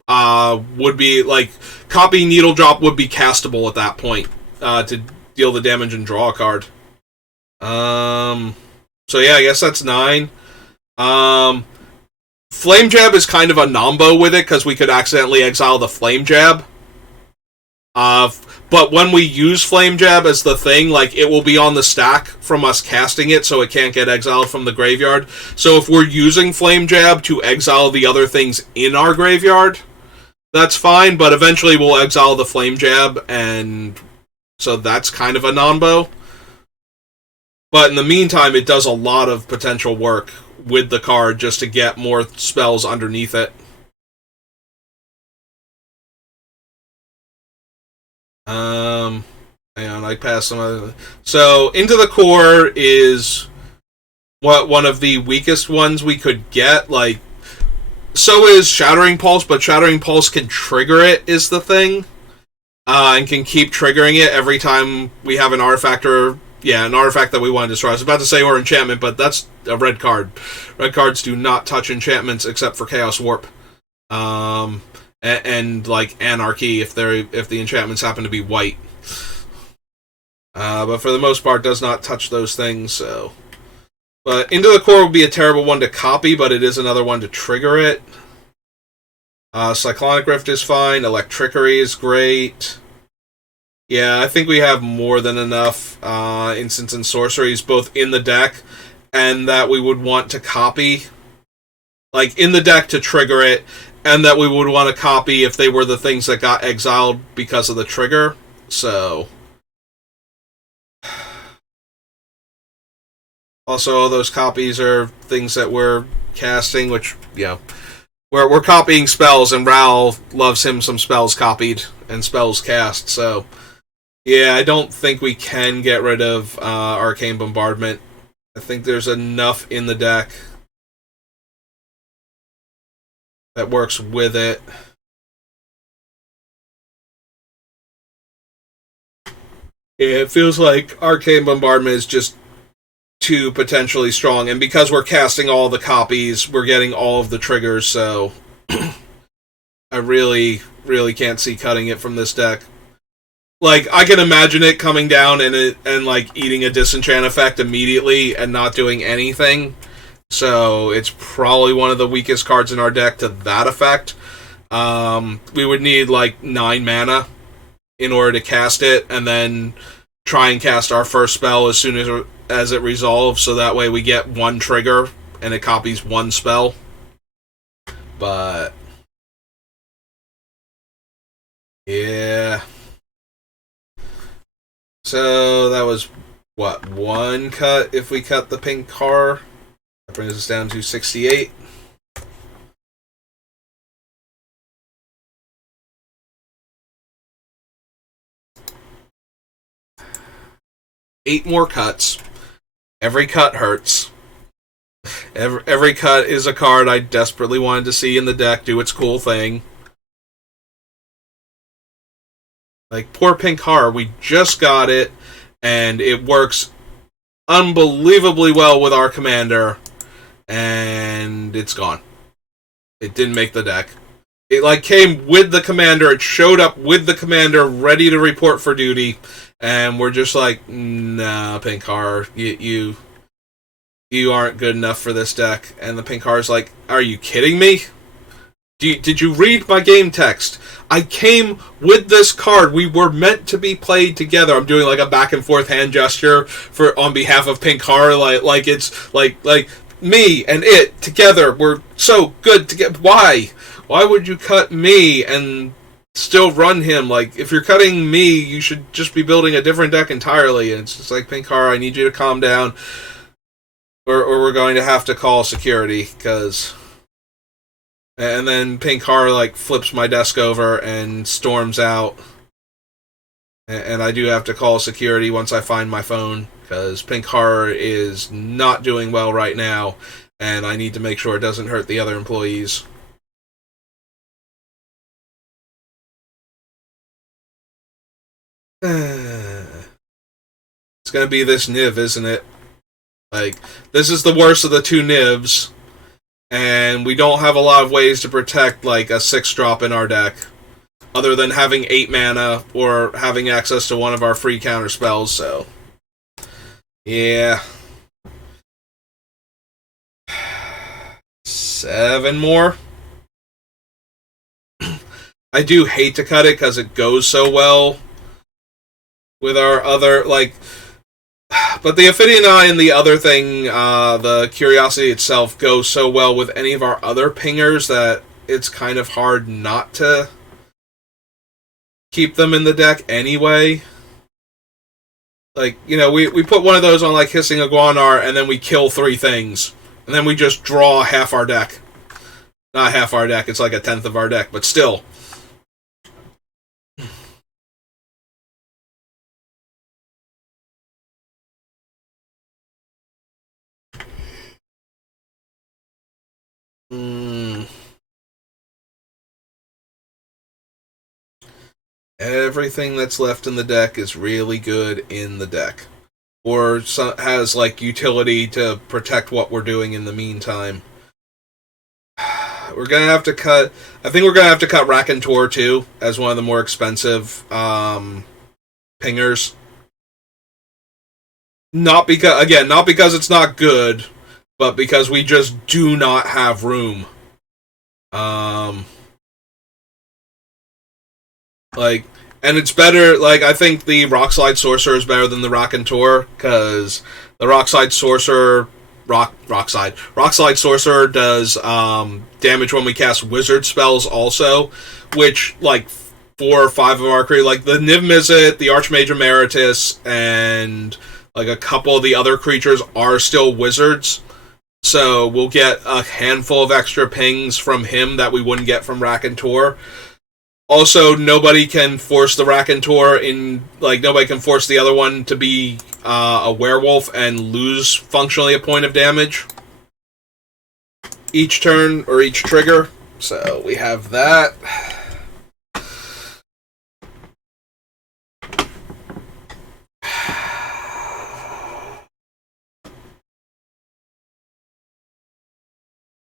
would be, like, copy Needle Drop would be castable at that point to deal the damage and draw a card. So yeah, I guess that's 9. Flame Jab is kind of a nombo with it, because we could accidentally exile the Flame Jab. But when we use Flame Jab as the thing, like, it will be on the stack from us casting it, so it can't get exiled from the graveyard. So if we're using Flame Jab to exile the other things in our graveyard, that's fine, but eventually we'll exile the Flame Jab, and so that's kind of a nombo. But in the meantime, it does a lot of potential work with the card just to get more spells underneath it. Hang on, I passed some other... So, Into the Core is one of the weakest ones we could get. Like, so is Shattering Pulse, but Shattering Pulse can trigger it, is the thing. And can keep triggering it every time we have an artifact or... Yeah, an artifact that we want to destroy. I was about to say or enchantment, but that's a red card. Red cards do not touch enchantments except for Chaos Warp. And like Anarchy if the enchantments happen to be white. But for the most part does not touch those things, so. But Into the Core would be a terrible one to copy, but it is another one to trigger it. Cyclonic Rift is fine, Electrickery is great. Yeah, I think we have more than enough instants and sorceries both in the deck and that we would want to copy. Like, in the deck to trigger it, and that we would want to copy if they were the things that got exiled because of the trigger. So... Also, all those copies are things that we're casting, which, yeah, we're copying spells, and Ral loves him some spells copied and spells cast. So yeah, I don't think we can get rid of Arcane Bombardment. I think there's enough in the deck that works with it. Yeah, it feels like Arcane Bombardment is just too potentially strong, and because we're casting all the copies, we're getting all of the triggers, so I really, really can't see cutting it from this deck. Like, I can imagine it coming down and like eating a disenchant effect immediately and not doing anything. So it's probably one of the weakest cards in our deck to that effect. We would need like 9 mana in order to cast it, and then try and cast our first spell as soon as it resolves, so that way we get one trigger and it copies one spell. But yeah. So that was what, 1 cut if we cut the pink car. That brings us down to 68. Eight more cuts. Every cut hurts. Every cut is a card I desperately wanted to see in the deck do its cool thing. Like, poor Pink Heart, we just got it, and it works unbelievably well with our commander, and it's gone. It didn't make the deck. It like came with the commander, it showed up with the commander ready to report for duty, and we're just like, nah, Pink Heart, you aren't good enough for this deck. And the Pink Heart's like, are you kidding me? Did you read my game text? I came with this card. We were meant to be played together. I'm doing like a back and forth hand gesture on behalf of Pink Heart, like it's like me and it together. We're so good together. Why would you cut me and still run him? Like, if you're cutting me, you should just be building a different deck entirely. And it's just like, Pink Heart, I need you to calm down, or we're going to have to call security, because. And then Pink Heart like flips my desk over and storms out. And I do have to call security once I find my phone, because Pink Heart is not doing well right now, and I need to make sure it doesn't hurt the other employees. It's gonna be this Niv, isn't it? Like, this is the worst of the 2 Nivs. And we don't have a lot of ways to protect like a 6-drop in our deck, other than having 8 mana or having access to one of our free counter spells. So yeah, 7 more. I do hate to cut it because it goes so well with our other like. But the Ophidian Eye and the other thing, the Curiosity itself, goes so well with any of our other pingers that it's kind of hard not to keep them in the deck anyway. Like, you know, we put one of those on, like, Hissing Iguanar, and then we kill 3 things. And then we just draw half our deck. Not half our deck, it's like a 10th of our deck, but still. Everything that's left in the deck is really good in the deck. Or has, like, utility to protect what we're doing in the meantime. We're gonna have to cut... I think we're gonna have to cut Raconteur, too, as one of the more expensive pingers. Not because it's not good, but because we just do not have room. Like, and it's better, like, I think the Rockslide Sorcerer is better than the Raconteur, because the Rockslide Sorcerer, Rockslide Sorcerer does damage when we cast wizard spells also, which, like, 4 or 5 of our creatures, like the Niv Mizzet, the Archmage Emeritus, and like a couple of the other creatures are still wizards. So we'll get a handful of extra pings from him that we wouldn't get from Rakentor. Also, nobody can force the Rakentor in, like, nobody can force the other one to be a werewolf and lose functionally a point of damage each turn or each trigger. So we have that.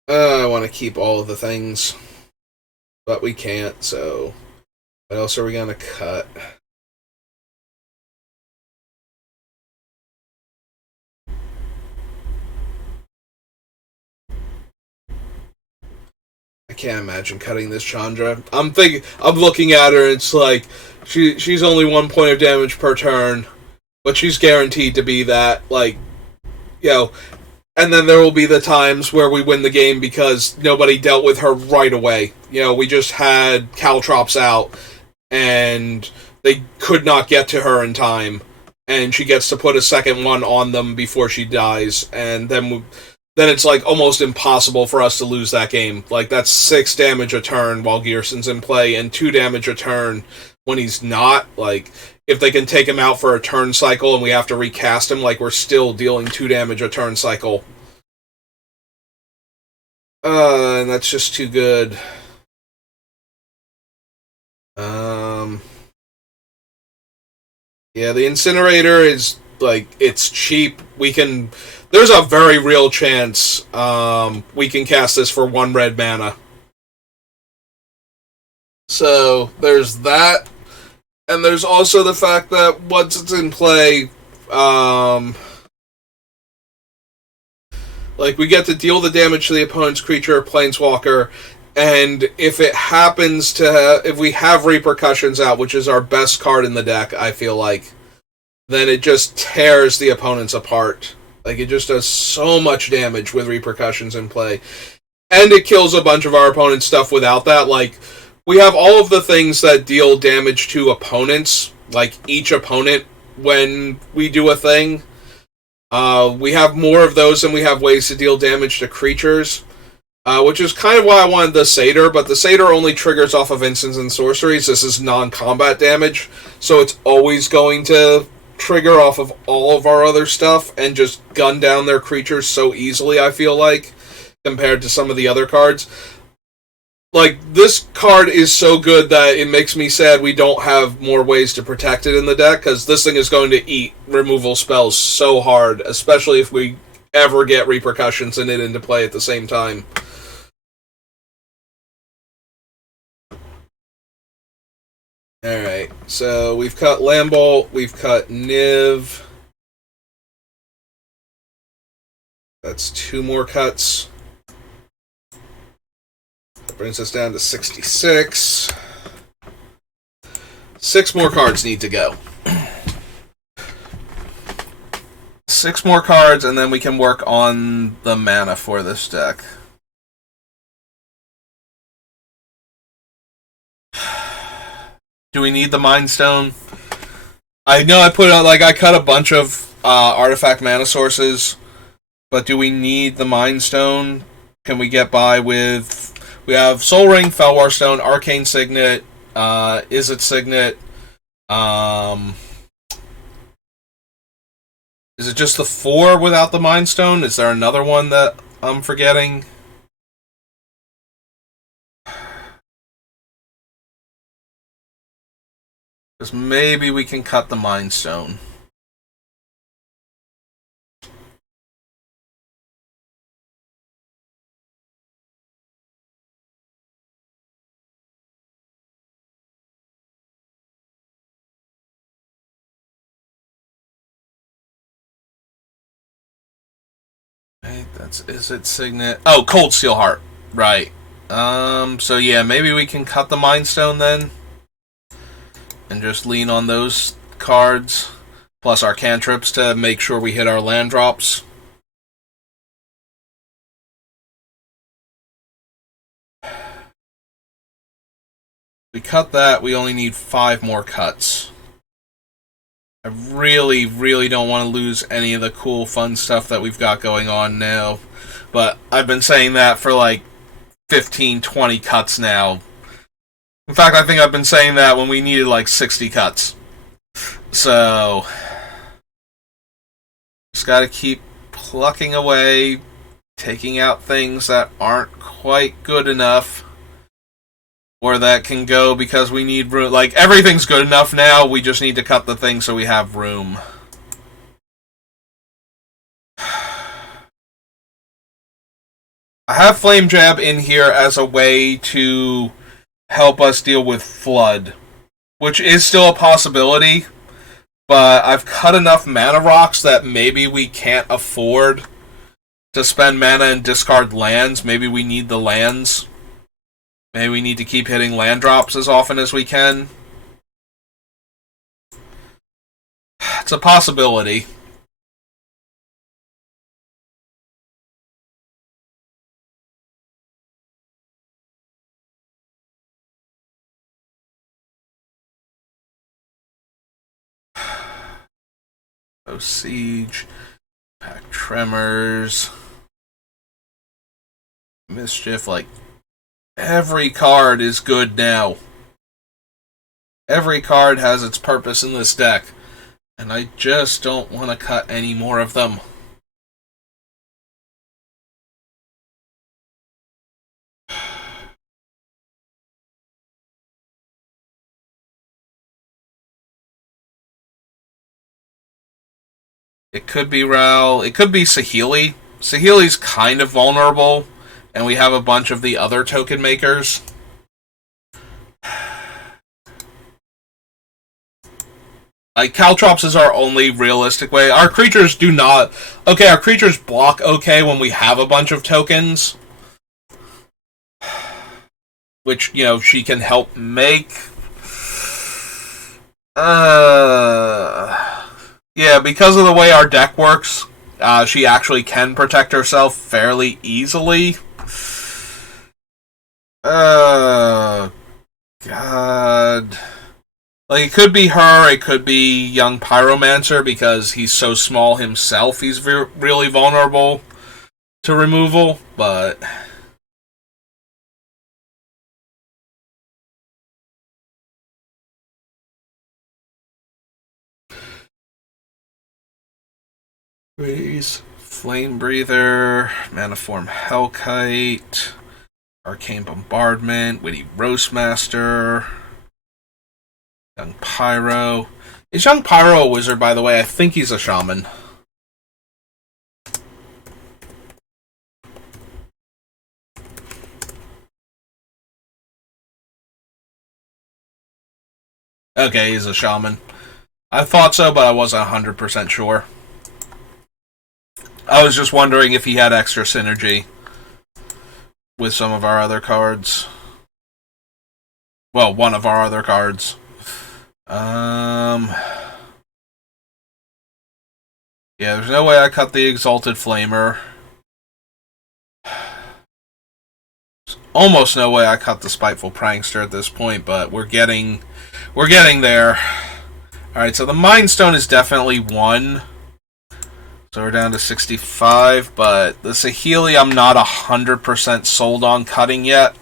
I want to keep all of the things, but we can't, so what else are we going to cut? I can't imagine cutting this Chandra. I'm looking at her, and it's like, she's only 1 point of damage per turn, but she's guaranteed to be that, like, you know, and then there will be the times where we win the game because nobody dealt with her right away. You know, we just had Caltrops out, and they could not get to her in time, and she gets to put a second one on them before she dies, and then it's like almost impossible for us to lose that game. Like, that's 6 damage a turn while Ghyrson's in play, and 2 damage a turn when he's not. Like, if they can take him out for a turn cycle and we have to recast him, like, we're still dealing 2 damage a turn cycle. And that's just too good. Yeah, the incinerator is, like, it's cheap. There's a very real chance we can cast this for 1 red mana. So there's that, and there's also the fact that once it's in play, like, we get to deal the damage to the opponent's creature or planeswalker, and if we have repercussions out, which is our best card in the deck, I feel like, then it just tears the opponents apart. Like, it just does so much damage with repercussions in play. And it kills a bunch of our opponent's stuff without that. Like, we have all of the things that deal damage to opponents, like each opponent, when we do a thing. We have more of those than we have ways to deal damage to creatures. Which is kind of why I wanted the Satyr, but the Satyr only triggers off of instants and sorceries. This is non-combat damage, so it's always going to trigger off of all of our other stuff and just gun down their creatures so easily, I feel like, compared to some of the other cards. Like, this card is so good that it makes me sad we don't have more ways to protect it in the deck, because this thing is going to eat removal spells so hard, especially if we ever get repercussions in it into play at the same time. Alright, so we've cut Lambolt, we've cut Niv. That's 2 more cuts. That brings us down to 66. 6 more cards need to go. 6 more cards, and then we can work on the mana for this deck. Do we need the Mind Stone? I know I cut a bunch of artifact mana sources, but do we need the Mind Stone? Can we get by with... We have Soul Ring, Felwar Stone, Arcane Signet, Izzet Signet, is it just the 4 without the Mind Stone? Is there another one that I'm forgetting? Because maybe we can cut the Mind Stone. Right, that's Izzet Signet. Oh, Cold Steel Heart. Right. So yeah, maybe we can cut the Mind Stone then. And just lean on those cards. Plus our cantrips to make sure we hit our land drops. We cut that, we only need 5 more cuts. I really, really don't want to lose any of the cool, fun stuff that we've got going on now. But I've been saying that for like 15, 20 cuts now. In fact, I think I've been saying that when we needed like 60 cuts. So, just gotta keep plucking away, taking out things that aren't quite good enough, or that can go because we need room. Like, everything's good enough now, we just need to cut the thing so we have room. I have Flame Jab in here as a way to help us deal with Flood, which is still a possibility, but I've cut enough mana rocks that maybe we can't afford to spend mana and discard lands. Maybe we need the lands. Maybe we need to keep hitting land drops as often as we can. It's a possibility. Oh, Siege, Pack Tremors, Mischief, like, every card is good now. Every card has its purpose in this deck, and I just don't want to cut any more of them. It could be Ral. It could be Saheeli. Saheeli's kind of vulnerable, and we have a bunch of the other token makers. Like, Caltrops is our only realistic way. Our creatures do not... Okay, our creatures block okay when we have a bunch of tokens, which, you know, she can help make. Yeah, because of the way our deck works, she actually can protect herself fairly easily. God. Like, it could be her, it could be young Pyromancer, because he's so small himself, he's really vulnerable to removal, but... Flame Breather, Maniform Hellkite, Arcane Bombardment, Witty Roastmaster, Young Pyro. Is Young Pyro a wizard, by the way? I think he's a shaman. Okay, he's a shaman. I thought so, but I wasn't 100% sure. I was just wondering if he had extra synergy with some of our other cards. Well, one of our other cards. Yeah, there's no way I cut the Exalted Flamer. There's almost no way I cut the Spiteful Prankster at this point, but we're getting there. Alright, so the Mind Stone is definitely one. So we're down to 65, but the Saheeli I'm not 100% sold on cutting yet.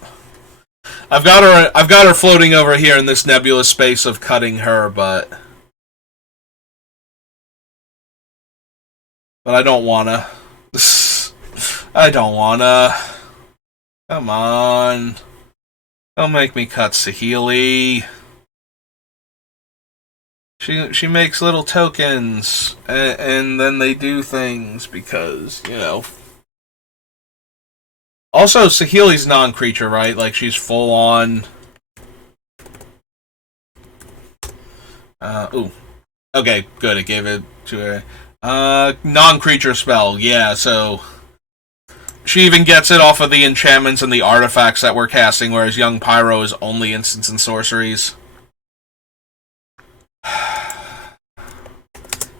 I've got her floating over here in this nebulous space of cutting her, but I don't wanna. I don't wanna. Come on. Don't make me cut Saheeli. She makes little tokens, and then they do things because, you know. Also, Saheeli's non-creature, right? Like, she's full on. Ooh. Okay, good. It gave it to a non-creature spell. Yeah, so she even gets it off of the enchantments and the artifacts that we're casting, whereas Young Pyro is only instants and sorceries.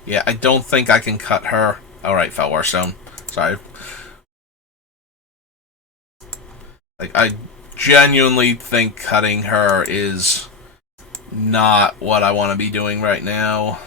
Yeah, I don't think I can cut her. Alright, Felwar Stone. Sorry. Like, I genuinely think cutting her is not what I want to be doing right now.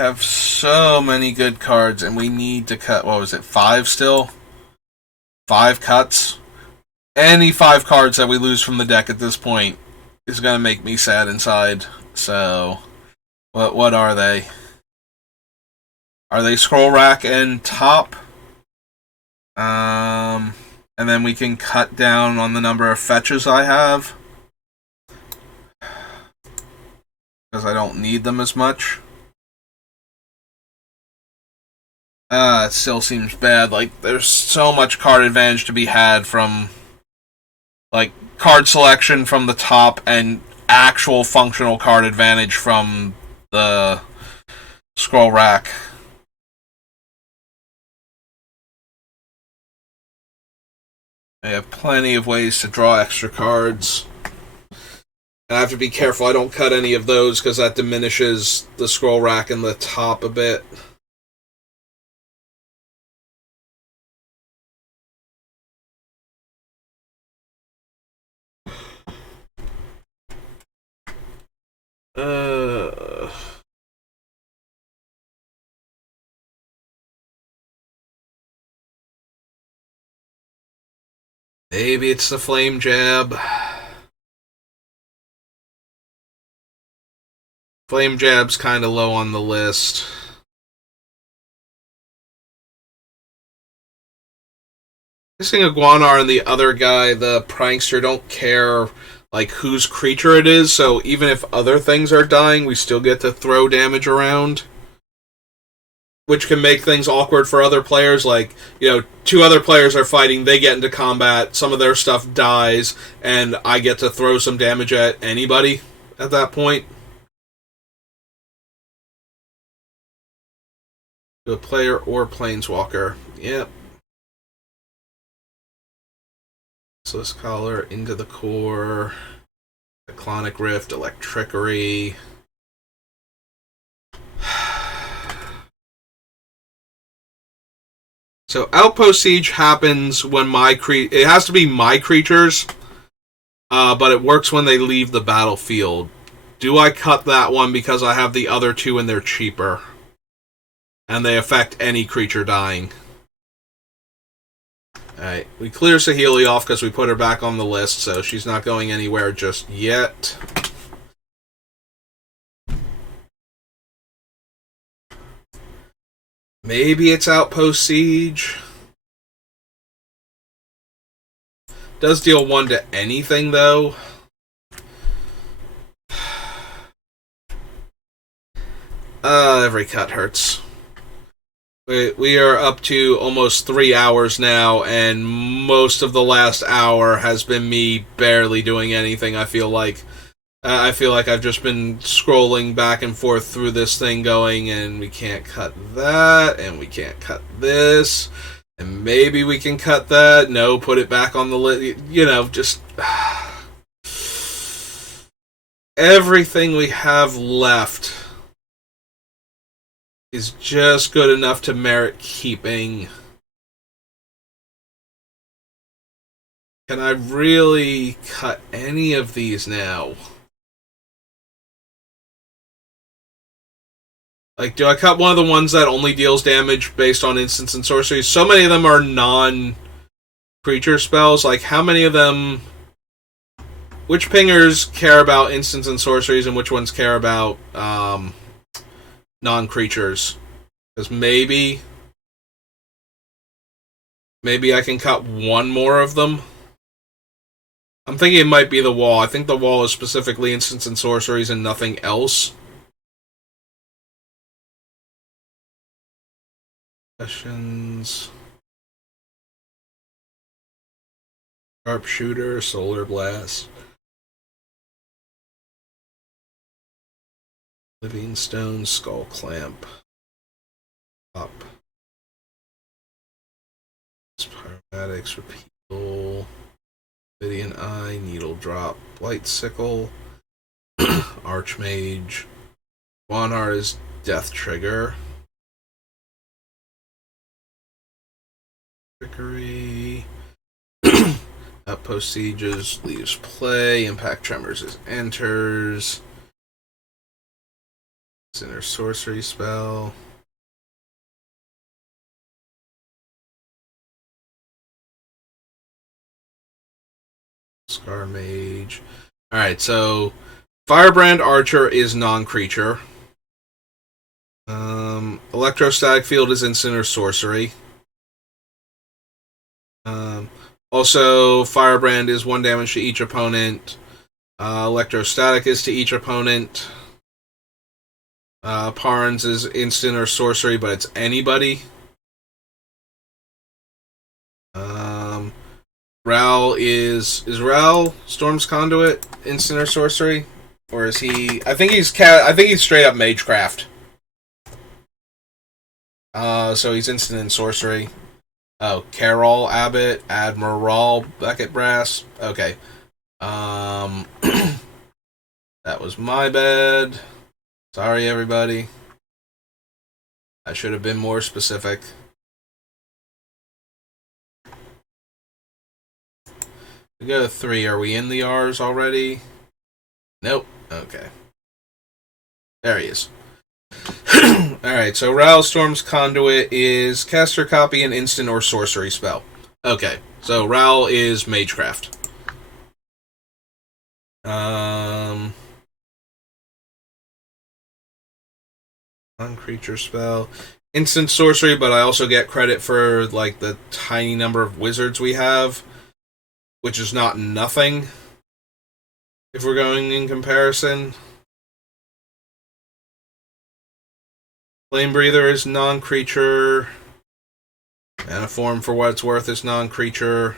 have so many good cards, and we need to cut, what was it, 5 still? 5 cuts? Any 5 cards that we lose from the deck at this point is going to make me sad inside. So, what are they? Are they Scroll Rack and Top? And then we can cut down on the number of fetches I have, because I don't need them as much. It still seems bad. Like, there's so much card advantage to be had from, like, card selection from the top and actual functional card advantage from the Scroll Rack. I have plenty of ways to draw extra cards. And I have to be careful I don't cut any of those, because that diminishes the Scroll Rack in the top a bit. Maybe it's the Flame Jab. Flame Jab's kind of low on the list. Missing Iguanar and the other guy, the Prankster, don't care like whose creature it is, so even if other things are dying, we still get to throw damage around, which can make things awkward for other players. Like, you know, 2 other players are fighting, they get into combat, some of their stuff dies, and I get to throw some damage at anybody at that point. To a player or planeswalker. Yep. Faceless Collar, Into the Core, Cyclonic Rift, Electrickery. So Outpost Siege happens when it has to be my creatures, but it works when they leave the battlefield. Do I cut that one because I have the other 2 and they're cheaper? And they affect any creature dying. Alright, we clear Saheeli off because we put her back on the list, so she's not going anywhere just yet. Maybe it's Outpost Siege. Does deal 1 to anything, though. Every cut hurts. We are up to almost 3 hours now, and most of the last hour has been me barely doing anything, I feel like. I feel like I've just been scrolling back and forth through this thing going, and we can't cut that, and we can't cut this, and maybe we can cut that. No, put it back on the list. You know, just... everything we have left is just good enough to merit keeping. Can I really cut any of these now? Like, do I cut one of the ones that only deals damage based on instants and sorceries? So many of them are non-creature spells. Like, how many of them... which pingers care about instants and sorceries, and which ones care about non-creatures? Because maybe I can cut one more of them. I'm thinking it might be the wall. I think the wall is specifically instants and sorceries and nothing else. Questions. Sharpshooter, Solar Blast. Living Stone, Skull Clamp. Up. Pyromatics, Repeal. Obsidian Eye, Needle Drop, Blight Sickle. Archmage. Iguanar is Death Trigger. Trickery. Outpost Sieges leaves play. Impact Tremors is enters. Inner sorcery spell. Scar Mage. Alright, so Firebrand Archer is non-creature. Electrostatic Field is instant or sorcery. Also, Firebrand is 1 damage to each opponent. Electrostatic is to each opponent. Parns is instant or sorcery, but it's anybody. Ral is Ral Storm's Conduit instant or sorcery, or is he? I think he's straight up Magecraft. So he's instant and sorcery. Oh, Carol Abbott, Admiral Beckett Brass. Okay. That was my bad. Sorry, everybody. I should have been more specific. We go to 3. Are we in the R's already? Nope. Okay. There he is. Alright, so Ral Storm's Conduit is caster copy an instant or sorcery spell. Okay, so Ral is Magecraft. Non-creature spell. Instant sorcery, but I also get credit for like the tiny number of wizards we have, which is not nothing if we're going in comparison. Flame Breather is non-creature. Anaform, for what it's worth, is non-creature.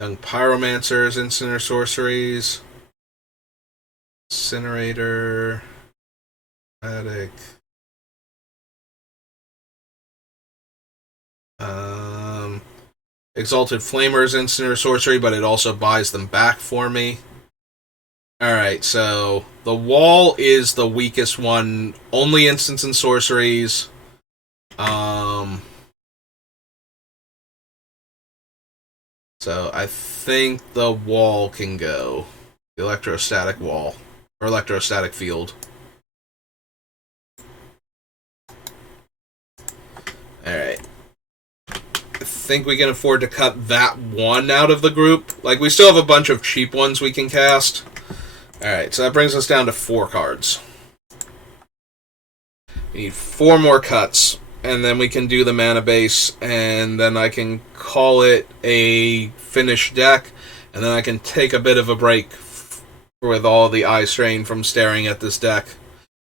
Young Pyromancer is instant or sorceries. Incinerator. Attic. Exalted Flamer is instant or sorcery, but it also buys them back for me. Alright, so the wall is the weakest one. Only instants and sorceries. So I think the wall can go. The electrostatic wall. Or electrostatic field. Alright. I think we can afford to cut that one out of the group. Like, we still have a bunch of cheap ones we can cast. Alright, so that brings us down to 4 cards. We need 4 more cuts, and then we can do the mana base, and then I can call it a finished deck, and then I can take a bit of a break with all the eye strain from staring at this deck,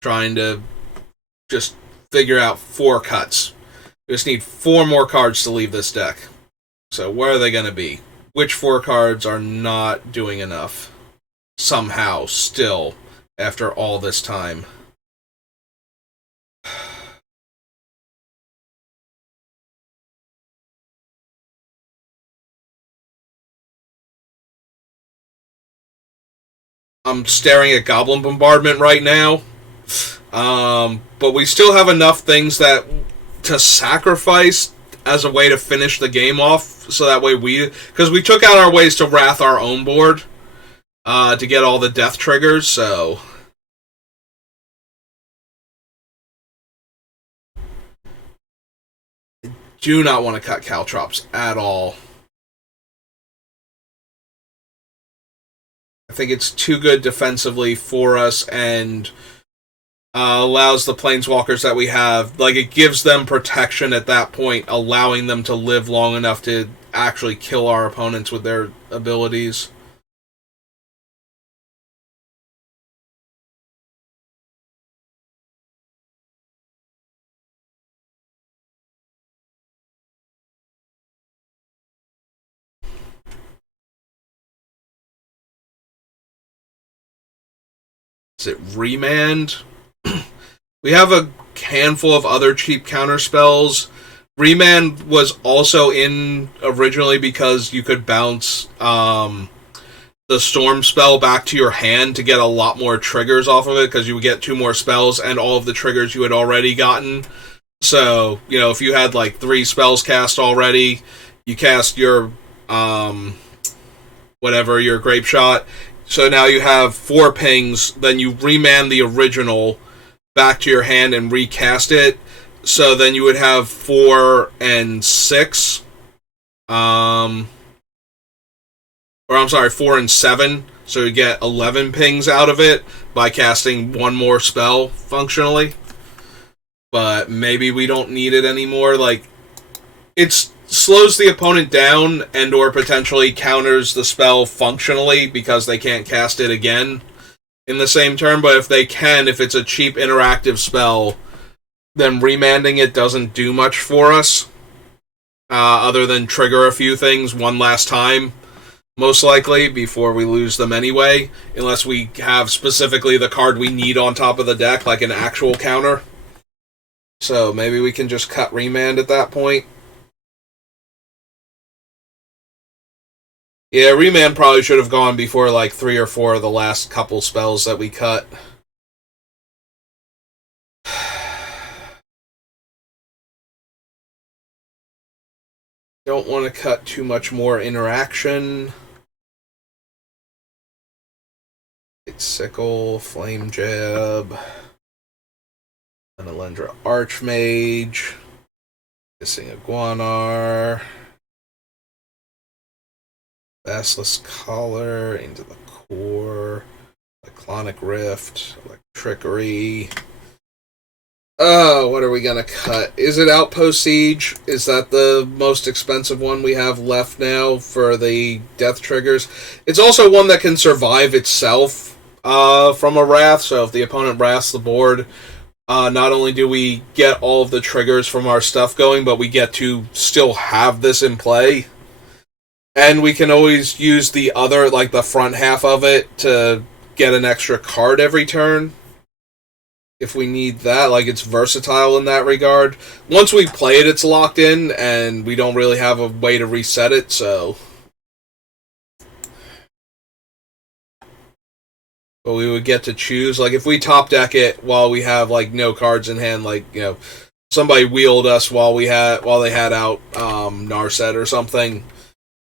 trying to just figure out 4 cuts. We just need 4 more cards to leave this deck. So where are they going to be? Which 4 cards are not doing enough? Somehow, still, after all this time. I'm staring at Goblin Bombardment right now. But we still have enough things that to sacrifice as a way to finish the game off, so that way because we took out our ways to Wrath our own board. To get all the death triggers, so... I do not want to cut Caltrops at all. I think it's too good defensively for us, and allows the Planeswalkers that we have... Like, it gives them protection at that point, allowing them to live long enough to actually kill our opponents with their abilities. Is it Remand? We have a handful of other cheap counter spells. Remand was also in originally because you could bounce the Storm spell back to your hand to get a lot more triggers off of it, because you would get 2 more spells and all of the triggers you had already gotten. So, you know, if you had like 3 spells cast already, you cast your your Grape Shot, So now you have 4 pings, then you remand the original back to your hand and recast it. So then you would have 4 and 6. Or I'm sorry, 4 and 7. So you get 11 pings out of it by casting one more spell functionally. But maybe we don't need it anymore. Like, it slows the opponent down and or potentially counters the spell functionally because they can't cast it again in the same turn. But if they can, if it's a cheap interactive spell, then remanding it doesn't do much for us. Other than trigger a few things one last time. Most likely, before we lose them anyway. Unless we have specifically the card we need on top of the deck, like an actual counter. So maybe we can just cut remand at that point. Yeah, remand probably should have gone before like 3 or 4 of the last couple spells that we cut. Don't want to cut too much more interaction. Sickle, Flame Jab, and Alendra Archmage, Missing Iguanar, Basilisk Collar, Into the Core, Cyclonic Rift, Trickery. What are we gonna cut? Is it Outpost Siege? Is that the most expensive one we have left now for the death triggers? It's also one that can survive itself from a Wrath, so if the opponent wraths the board, not only do we get all of the triggers from our stuff going, but we get to still have this in play. And we can always use the other, like the front half of it, to get an extra card every turn. If we need that, like it's versatile in that regard. Once we play it, it's locked in, and we don't really have a way to reset it, so... But we would get to choose, like if we top deck it while we have like no cards in hand, like, you know, somebody wheeled us while they had out Narset or something,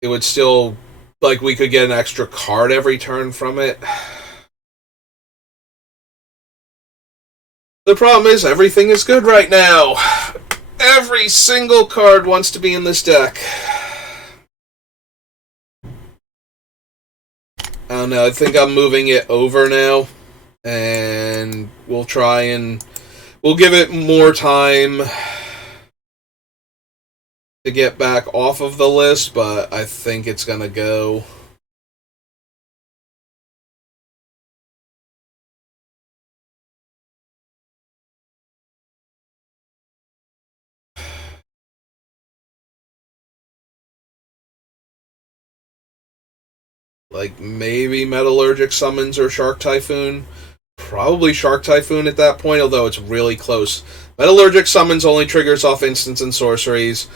it would still, like, we could get an extra card every turn from it. The problem is everything is good right now. Every single card wants to be in this deck. I don't know, I think I'm moving it over now, and we'll give it more time to get back off of the list, but I think it's gonna go. Like, maybe Metallurgic Summons or Shark Typhoon. Probably Shark Typhoon at that point, although it's really close. Metallurgic Summons only triggers off instants and sorceries,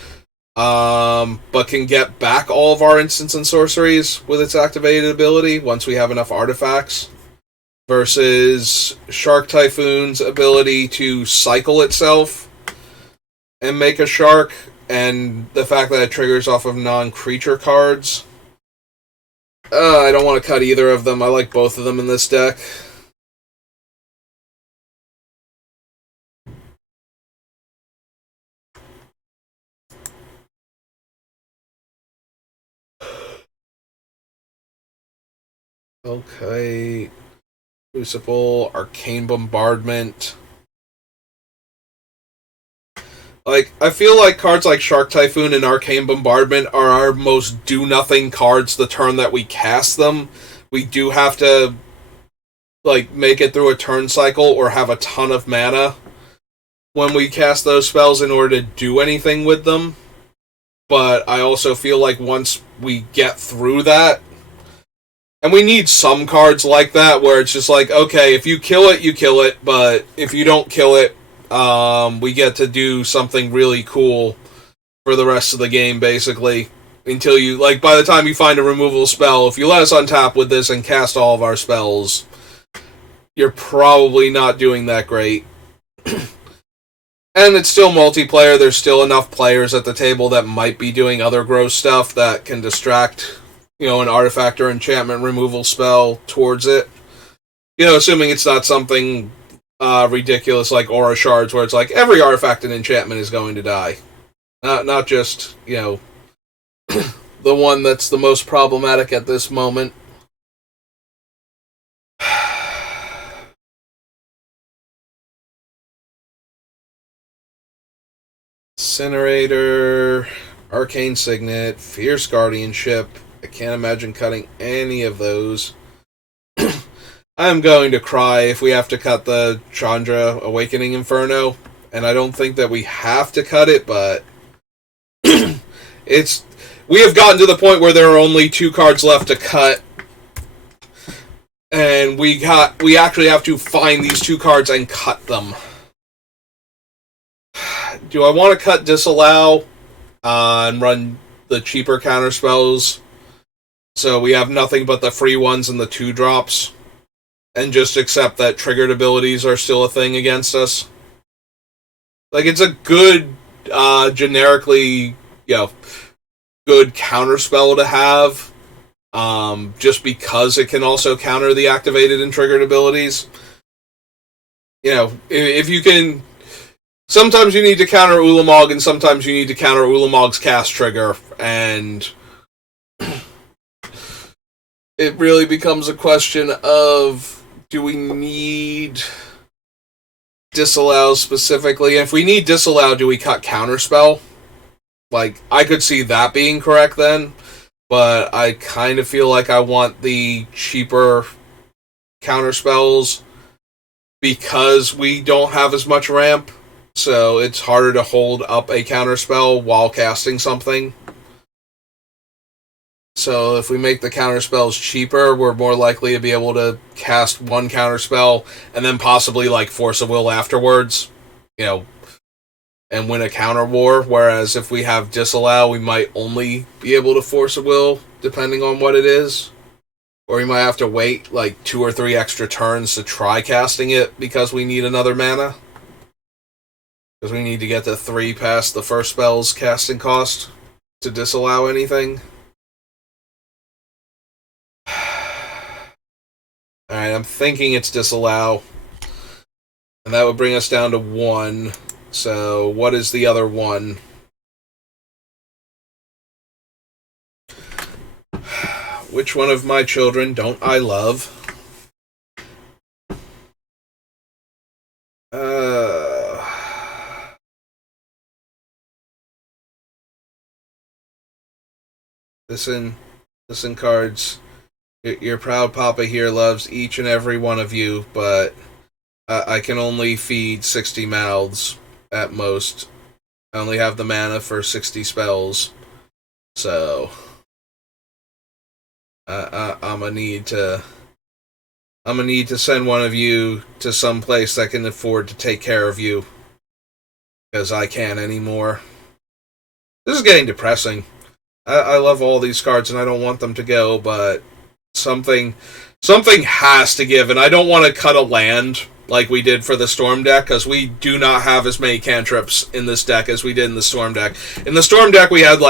but can get back all of our instants and sorceries with its activated ability once we have enough artifacts. Versus Shark Typhoon's ability to cycle itself and make a shark, and the fact that it triggers off of non-creature cards. I don't want to cut either of them. I like both of them in this deck. Okay. Crucible, Arcane Bombardment. Like, I feel like cards like Shark Typhoon and Arcane Bombardment are our most do-nothing cards the turn that we cast them. We do have to, like, make it through a turn cycle or have a ton of mana when we cast those spells in order to do anything with them. But I also feel like once we get through that, and we need some cards like that where it's just like, okay, if you kill it, you kill it, but if you don't kill it, we get to do something really cool for the rest of the game, basically. Until you, like, by the time you find a removal spell, if you let us untap with this and cast all of our spells, you're probably not doing that great. And it's still multiplayer, there's still enough players at the table that might be doing other gross stuff that can distract an artifact or enchantment removal spell towards it. Assuming it's not something ridiculous like aura shards, where it's like every artifact and enchantment is going to die. Not just, the one that's the most problematic at this moment. Incinerator, Arcane Signet, Fierce Guardianship. I can't imagine cutting any of those. I'm going to cry if we have to cut the Chandra Awakening Inferno, and I don't think that we have to cut it, but we have gotten to the point where there are only 2 cards left to cut, and we actually have to find these 2 cards and cut them. Do I want to cut Disallow and run the cheaper counter spells, so we have nothing but the free ones and the 2 drops? And just accept that triggered abilities are still a thing against us. Like, it's a good, generically, good counterspell to have, just because it can also counter the activated and triggered abilities. If you can... Sometimes you need to counter Ulamog, and sometimes you need to counter Ulamog's cast trigger, and... it really becomes a question of... Do we need Disallow specifically? If we need Disallow, do we cut Counterspell? Like, I could see that being correct then, but I kind of feel like I want the cheaper Counterspells because we don't have as much ramp, so it's harder to hold up a Counterspell while casting something. So if we make the counterspells cheaper, we're more likely to be able to cast one counterspell and then possibly like Force of Will afterwards, and win a counter war. Whereas if we have Disallow, we might only be able to Force of Will depending on what it is. Or we might have to wait like 2 or 3 extra turns to try casting it because we need another mana. Because we need to get to 3 past the first spell's casting cost to disallow anything. Alright, I'm thinking it's Disallow. And that would bring us down to 1. So, what is the other 1? Which one of my children don't I love? Listen, cards. Your proud papa here loves each and every one of you, but I can only feed 60 mouths at most. I only have the mana for 60 spells, so I'm gonna need to send one of you to some place that can afford to take care of you, because I can't anymore. This is getting depressing. I love all these cards and I don't want them to go, but something has to give, and I don't want to cut a land like we did for the Storm deck, because we do not have as many cantrips in this deck as we did in the Storm deck. In the Storm deck, we had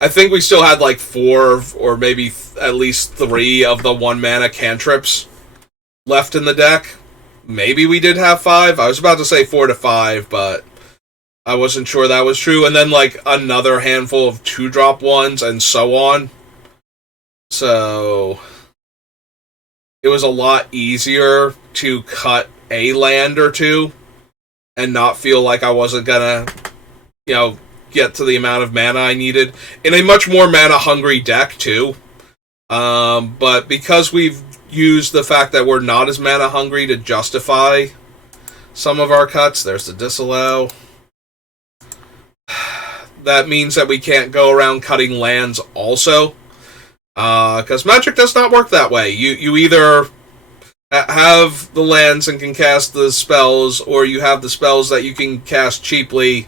I think we still had 4 or maybe at least 3 of the 1 mana cantrips left in the deck. Maybe we did have 5. I was about to say 4 to 5, but I wasn't sure that was true. And then another handful of 2-drop ones and so on. So it was a lot easier to cut a land or 2 and not feel like I wasn't gonna, get to the amount of mana I needed in a much more mana-hungry deck, too. But because we've used the fact that we're not as mana-hungry to justify some of our cuts, there's the Disallow. That means that we can't go around cutting lands also. Because Magic does not work that way. You either have the lands and can cast the spells, or you have the spells that you can cast cheaply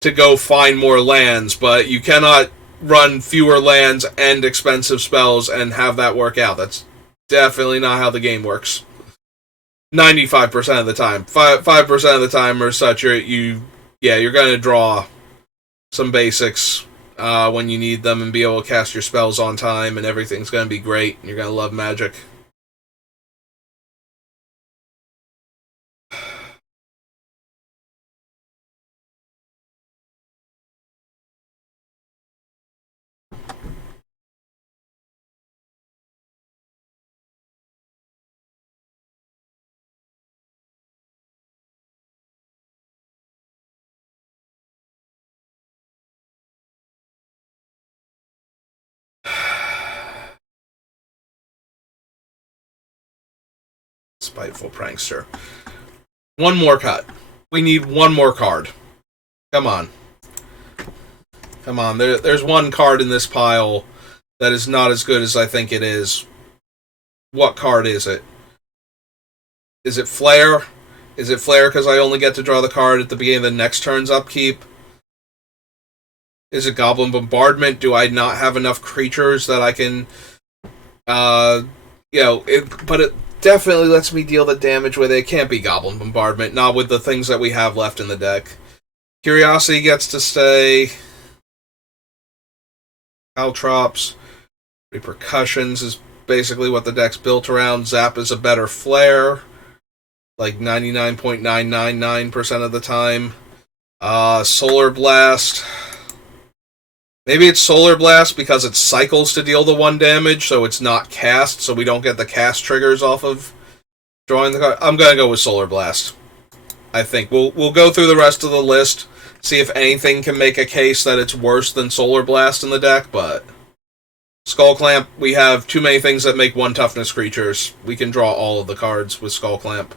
to go find more lands, but you cannot run fewer lands and expensive spells and have that work out. That's definitely not how the game works. 95% of the time. 5% of the time or such, you're going to draw some basics when you need them and be able to cast your spells on time, and everything's going to be great. You're going to love Magic. Spiteful Prankster. One more cut. We need one more card. Come on. Come on. There's one card in this pile that is not as good as I think it is. What card is it? Is it Flare? Is it Flare because I only get to draw the card at the beginning of the next turn's upkeep? Is it Goblin Bombardment? Do I not have enough creatures that I can... but it definitely lets me deal the damage with it. It can't be Goblin Bombardment, not with the things that we have left in the deck. Curiosity gets to stay. Caltrops. Repercussions is basically what the deck's built around. Zap is a better Flare, like 99.999% of the time. Solar Blast. Maybe it's Solar Blast because it cycles to deal the 1 damage, so it's not cast, so we don't get the cast triggers off of drawing the card. I'm gonna go with Solar Blast. I think we'll go through the rest of the list, see if anything can make a case that it's worse than Solar Blast in the deck, but Skull Clamp, we have too many things that make 1 toughness creatures. We can draw all of the cards with Skull Clamp.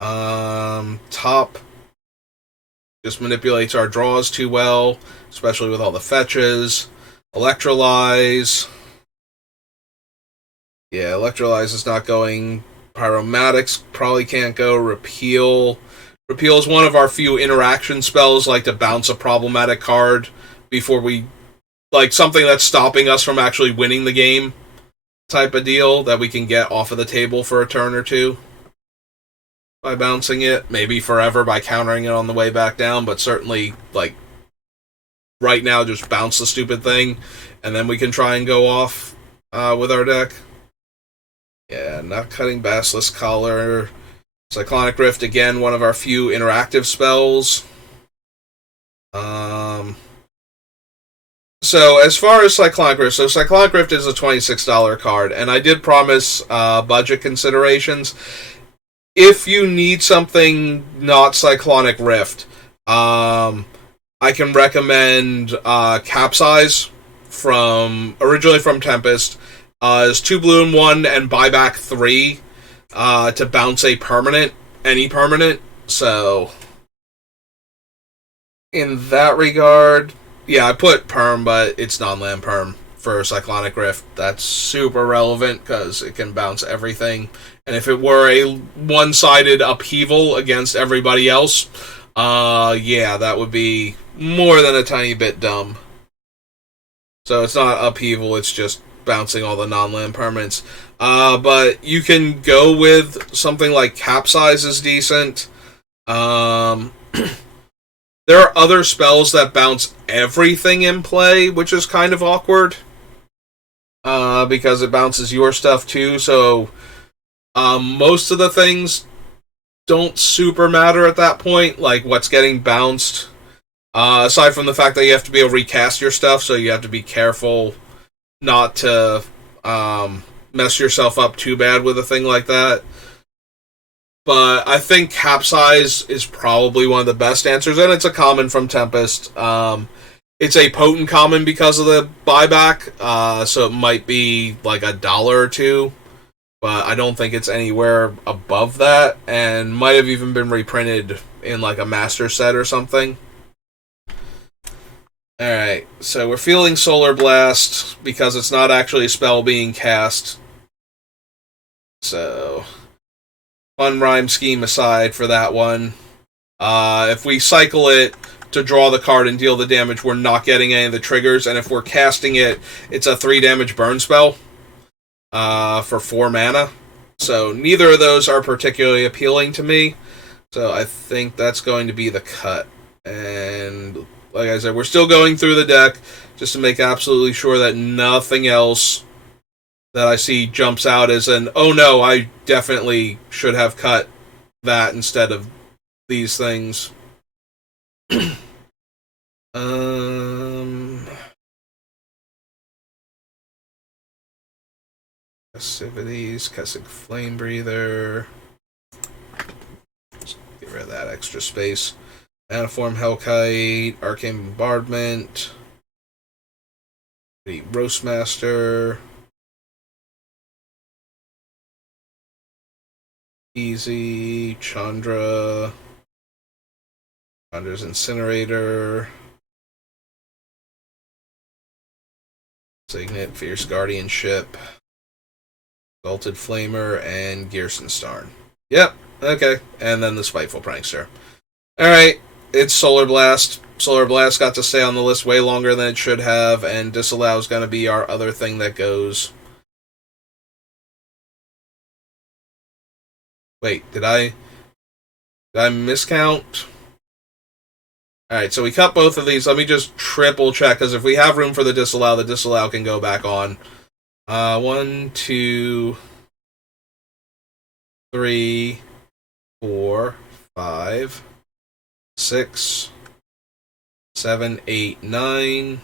Top just manipulates our draws too well, especially with all the fetches. Electrolyze. Yeah, Electrolyze is not going. Pyromatics probably can't go. Repeal. Repeal is one of our few interaction spells, like to bounce a problematic card before we... Like, something that's stopping us from actually winning the game type of deal that we can get off of the table for a turn or two by bouncing it. Maybe forever by countering it on the way back down, but certainly, like, right now, just bounce the stupid thing, and then we can try and go off with our deck. Yeah, Not Cutting Basilisk Collar. Cyclonic Rift, again, one of our few interactive spells. So, as far as Cyclonic Rift, so Cyclonic Rift is a $26 card, and I did promise budget considerations. If you need something not Cyclonic Rift, I can recommend Capsize, originally from Tempest. Is 2 blue and 1 and buy back 3 to bounce a permanent, any permanent. So, in that regard, yeah, I put Perm, but it's non-land Perm for Cyclonic Rift. That's super relevant because it can bounce everything. And if it were a one-sided upheaval against everybody else, yeah, that would be more than a tiny bit dumb. So it's not upheaval, it's just bouncing all the non-land permanents. But you can go with something like Capsize is decent. There are other spells that bounce everything in play, which is kind of awkward. Because it bounces your stuff too, so most of the things don't super matter at that point, like what's getting bounced. Aside from the fact that you have to be able to recast your stuff, so you have to be careful not to mess yourself up too bad with a thing like that. But I think Capsize is probably one of the best answers, and it's a common from Tempest. It's a potent common because of the buyback, so it might be like $1 or $2, but I don't think it's anywhere above that, and might have even been reprinted in like a master set or something. Alright, so we're feeling Solar Blast because it's not actually a spell being cast. So, fun rhyme scheme aside for that one. If we cycle it to draw the card and deal the damage, we're not getting any of the triggers, and if we're casting it, it's a 3 damage burn spell for 4 mana. So neither of those are particularly appealing to me, so I think that's going to be the cut. And like I said, we're still going through the deck just to make absolutely sure that nothing else that I see jumps out as an, oh no, I definitely should have cut that instead of these things. Passivities, Kessig Flame Breather. Just get rid of that extra space. Aniform Hellkite, Arcane Bombardment, the Roastmaster, Easy, Chandra's Incinerator, Signet, Fierce Guardianship, Exalted Flamer, and Ghyrson Starn. Yep, okay. And then the Spiteful Prankster. Alright, it's Solar Blast. Solar Blast got to stay on the list way longer than it should have, and Disallow is going to be our other thing that goes. Wait, did I miscount? Alright, so we cut both of these. Let me just triple check, because if we have room for the Disallow can go back on. 1, 2, 3, 4, 5, 6, 7, 8, 9,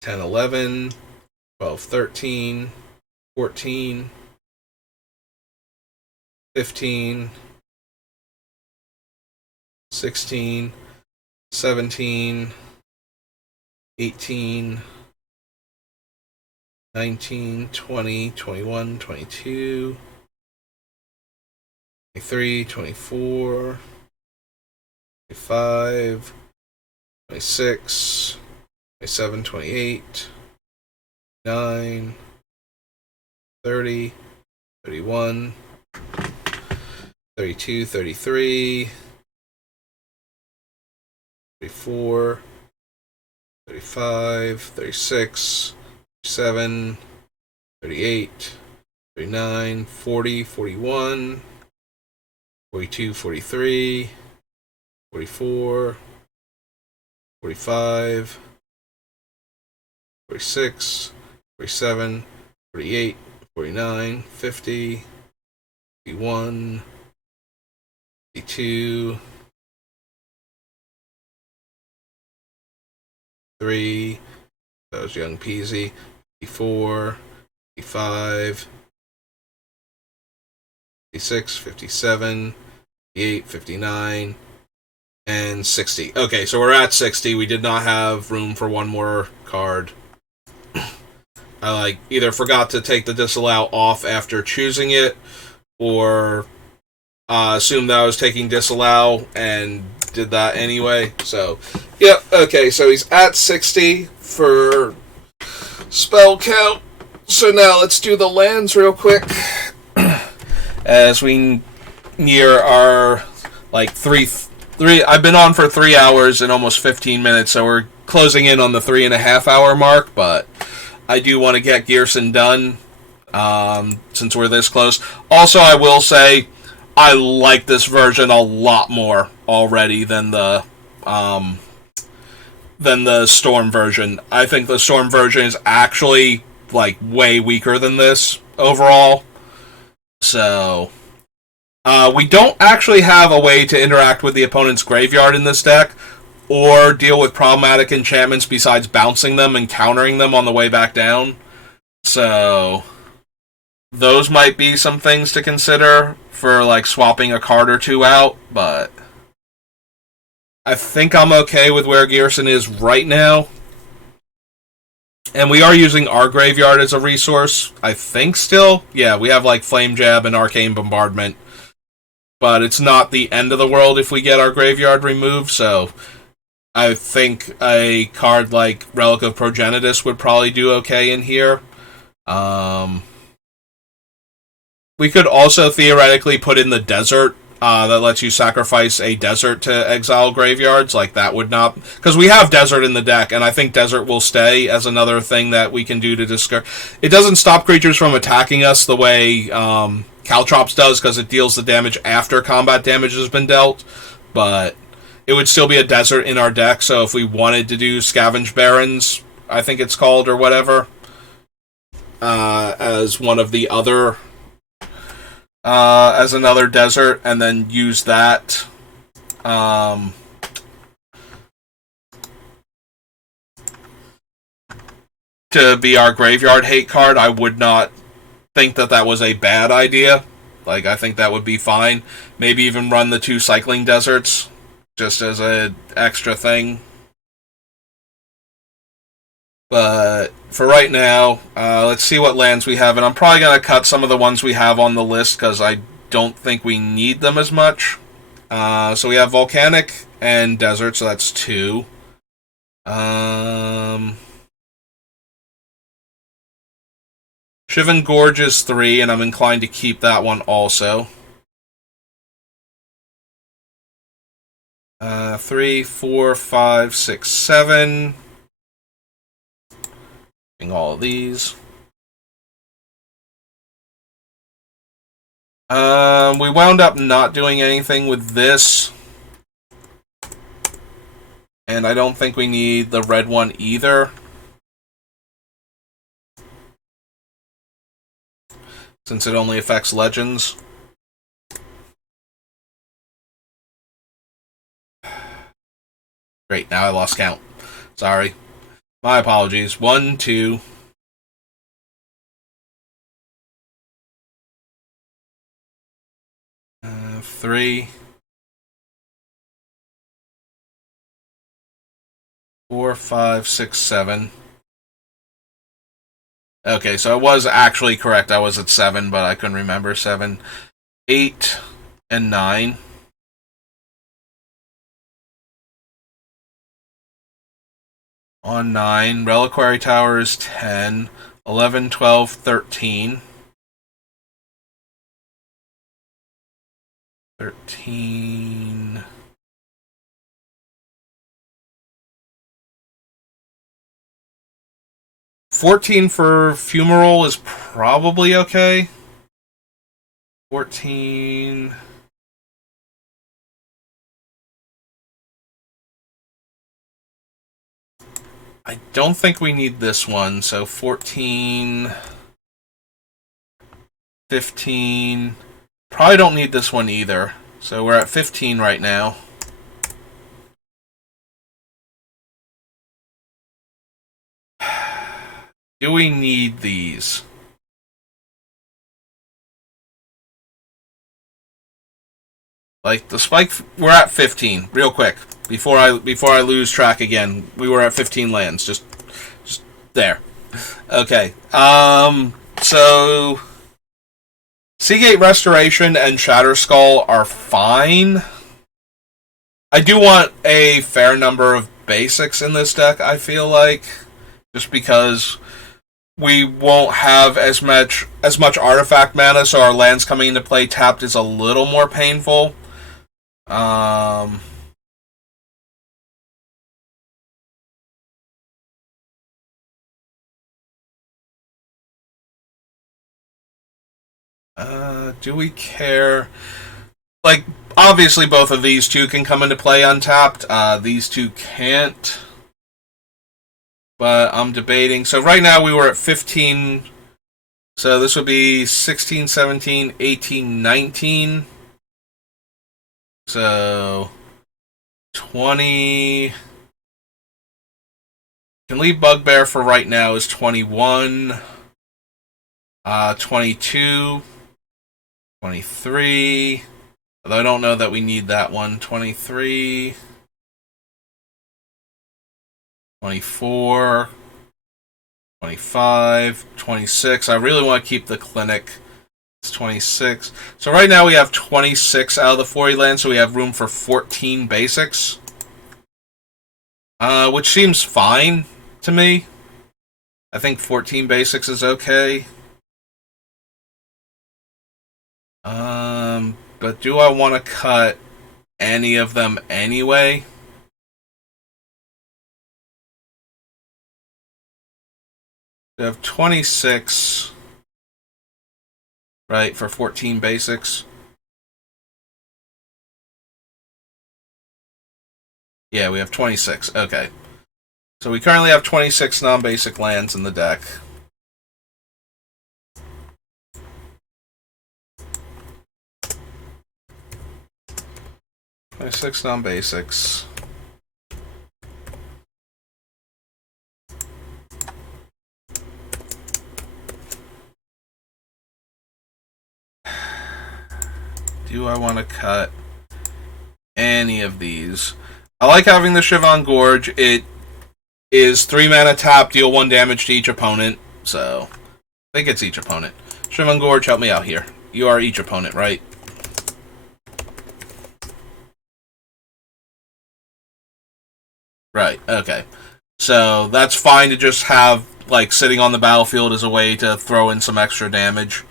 10, 11, 12, 13, 14, 15, 16, 17, 18, 19, 20, 21, 22, 23, 24, 25, 26, 27, 28, 9, 30, 31, 32, 33, 34, 35, 36, 37, 38, 39, 40, 41, 42, 43, 44, 45, 46, 47, 48, 49, 50, 51, 52, 3, that was Young Peasy, 54, 55, 56, 57, 58, 59, and 60. Okay, so we're at 60. We did not have room for one more card. I either forgot to take the Disallow off after choosing it, or assumed that I was taking Disallow and did that anyway. So, yep, okay, so he's at 60 for spell count. So now let's do the lands real quick. As we near our, three, I've been on for 3 hours and almost 15 minutes, so we're closing in on the 3.5 hour mark, but I do want to get Ghyrson done, since we're this close. Also, I will say, I like this version a lot more already than the Storm version. I think the Storm version is actually, way weaker than this overall. So, we don't actually have a way to interact with the opponent's graveyard in this deck, or deal with problematic enchantments besides bouncing them and countering them on the way back down. So, those might be some things to consider for, swapping a card or two out, but I think I'm okay with where Ghyrson is right now. And we are using our graveyard as a resource, I think still. Yeah, we have, Flame Jab and Arcane Bombardment. But it's not the end of the world if we get our graveyard removed, so I think a card like Relic of Progenitus would probably do okay in here. We could also theoretically put in the Desert, that lets you sacrifice a Desert to exile graveyards. That would not... Because we have Desert in the deck, and I think Desert will stay as another thing that we can do to discard. It doesn't stop creatures from attacking us the way Caltrops does, because it deals the damage after combat damage has been dealt. But it would still be a desert in our deck. So if we wanted to do Scavenge Barrens, I think it's called, or whatever, as one of the other, as another desert, and then use that. To be our graveyard hate card, I would not think that that was a bad idea. Like, I think that would be fine. Maybe even run the 2 cycling deserts just as an extra thing. But for right now, let's see what lands we have. And I'm probably going to cut some of the ones we have on the list because I don't think we need them as much. So we have Volcanic and Desert, so that's 2. Shivan Gorge is 3, and I'm inclined to keep that one also. 3, 4, 5, 6, 7. All of these. We wound up not doing anything with this. And I don't think we need the red one either. Since it only affects legends. Great, now I lost count. Sorry. My apologies. 1, 2. 3. 4, 5, 6, 7. Okay, so I was actually correct. I was at 7, but I couldn't remember 7. 8 and 9. On 9. Reliquary Tower is 10. 11, 12, 13. 13. $14 for Fumarole is probably okay. 14. I don't think we need this one, so 14. 15. Probably don't need this one either. So we're at 15 right now. Do we need these? Like the spike, we're at 15. Real quick, before I lose track again, we were at 15 lands. Just there. Okay. So Seagate Restoration and Shatterskull are fine. I do want a fair number of basics in this deck, I feel like, just because we won't have as much artifact mana, so our lands coming into play tapped is a little more painful. Do we care? Like, obviously both of these two can come into play untapped. These two can't. But I'm debating. So right now we were at 15. So this would be 16, 17, 18, 19. So 20. Can leave Bugbear for right now is 21. 22. 23. Although I don't know that we need that one. 23. 24. 25. 26. I really want to keep the clinic. It's 26. So right now we have 26 out of the 40 lands, so we have room for 14 basics. Which seems fine to me. I think 14 basics is okay. But do I want to cut any of them anyway? We have 26, right, for 14 basics. Yeah, we have 26. Okay. So we currently have 26 non-basic lands in the deck. Six non-basics. Do I want to cut any of these? I like having the Shivan Gorge. It is 3 mana tap, deal 1 damage to each opponent. So, I think it's each opponent. Shivan Gorge, help me out here. You are each opponent, right? Right, okay. So, that's fine to just have, like, sitting on the battlefield as a way to throw in some extra damage.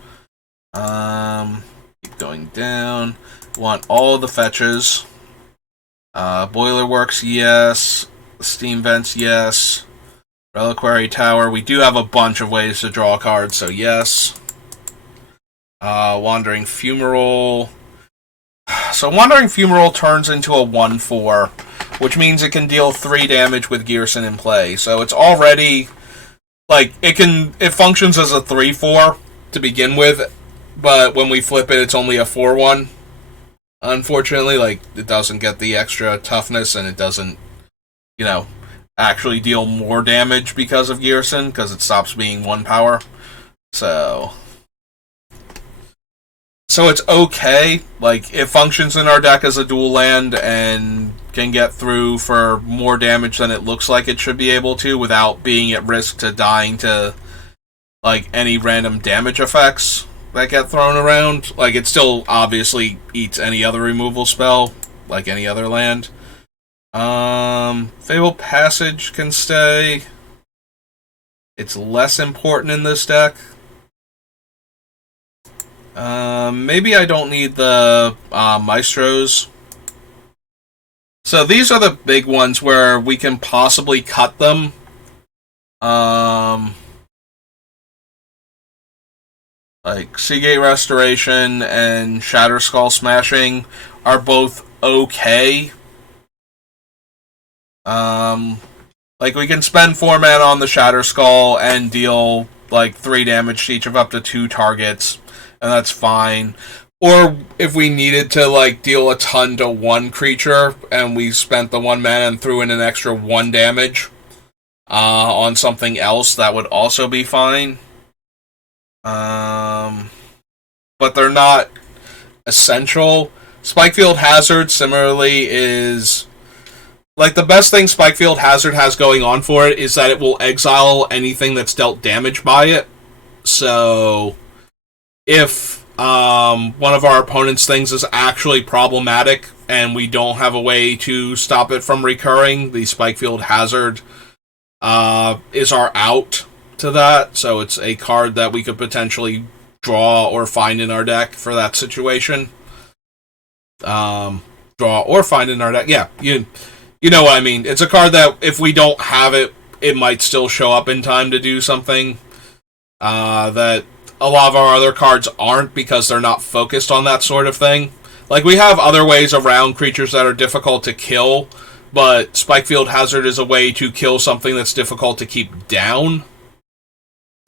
Keep going down. Want all the fetches. Boiler Works, yes. Steam Vents, yes. Reliquary Tower. We do have a bunch of ways to draw cards, so yes. Wandering Fumarole. So Wandering Fumarole turns into a 1/4, which means it can deal 3 damage with Ghyrson in play. So it's already, like, it functions as a 3/4 to begin with, but when we flip it, it's only a 4/1. Unfortunately, like, it doesn't get the extra toughness, and it doesn't, actually deal more damage because of Ghyrson, because it stops being 1 power. So it's okay. Like, it functions in our deck as a dual land and can get through for more damage than it looks like it should be able to without being at risk to dying to, like, any random damage effects that get thrown around. Like, it still obviously eats any other removal spell, like any other land. Fabled Passage can stay. It's less important in this deck. Maybe I don't need the Maestros. So these are the big ones where we can possibly cut them. Like Seagate Restoration and Shatterskull Smashing are both okay. Like, we can spend 4 mana on the Shatterskull and deal, like, 3 damage to each of up to 2 targets, and that's fine. Or if we needed to, like, deal a ton to 1 creature, and we spent the 1 mana and threw in an extra 1 damage on something else, that would also be fine. But they're not essential. Spikefield Hazard, similarly, is... Like, the best thing Spikefield Hazard has going on for it is that it will exile anything that's dealt damage by it. So, if one of our opponent's things is actually problematic and we don't have a way to stop it from recurring, the Spikefield Hazard is our out to that. So it's a card that we could potentially draw or find in our deck for that situation. Draw or find in our deck. Yeah, you know what I mean. It's a card that if we don't have it, it might still show up in time to do something that a lot of our other cards aren't, because they're not focused on that sort of thing. Like, we have other ways around creatures that are difficult to kill, but Spikefield Hazard is a way to kill something that's difficult to keep down.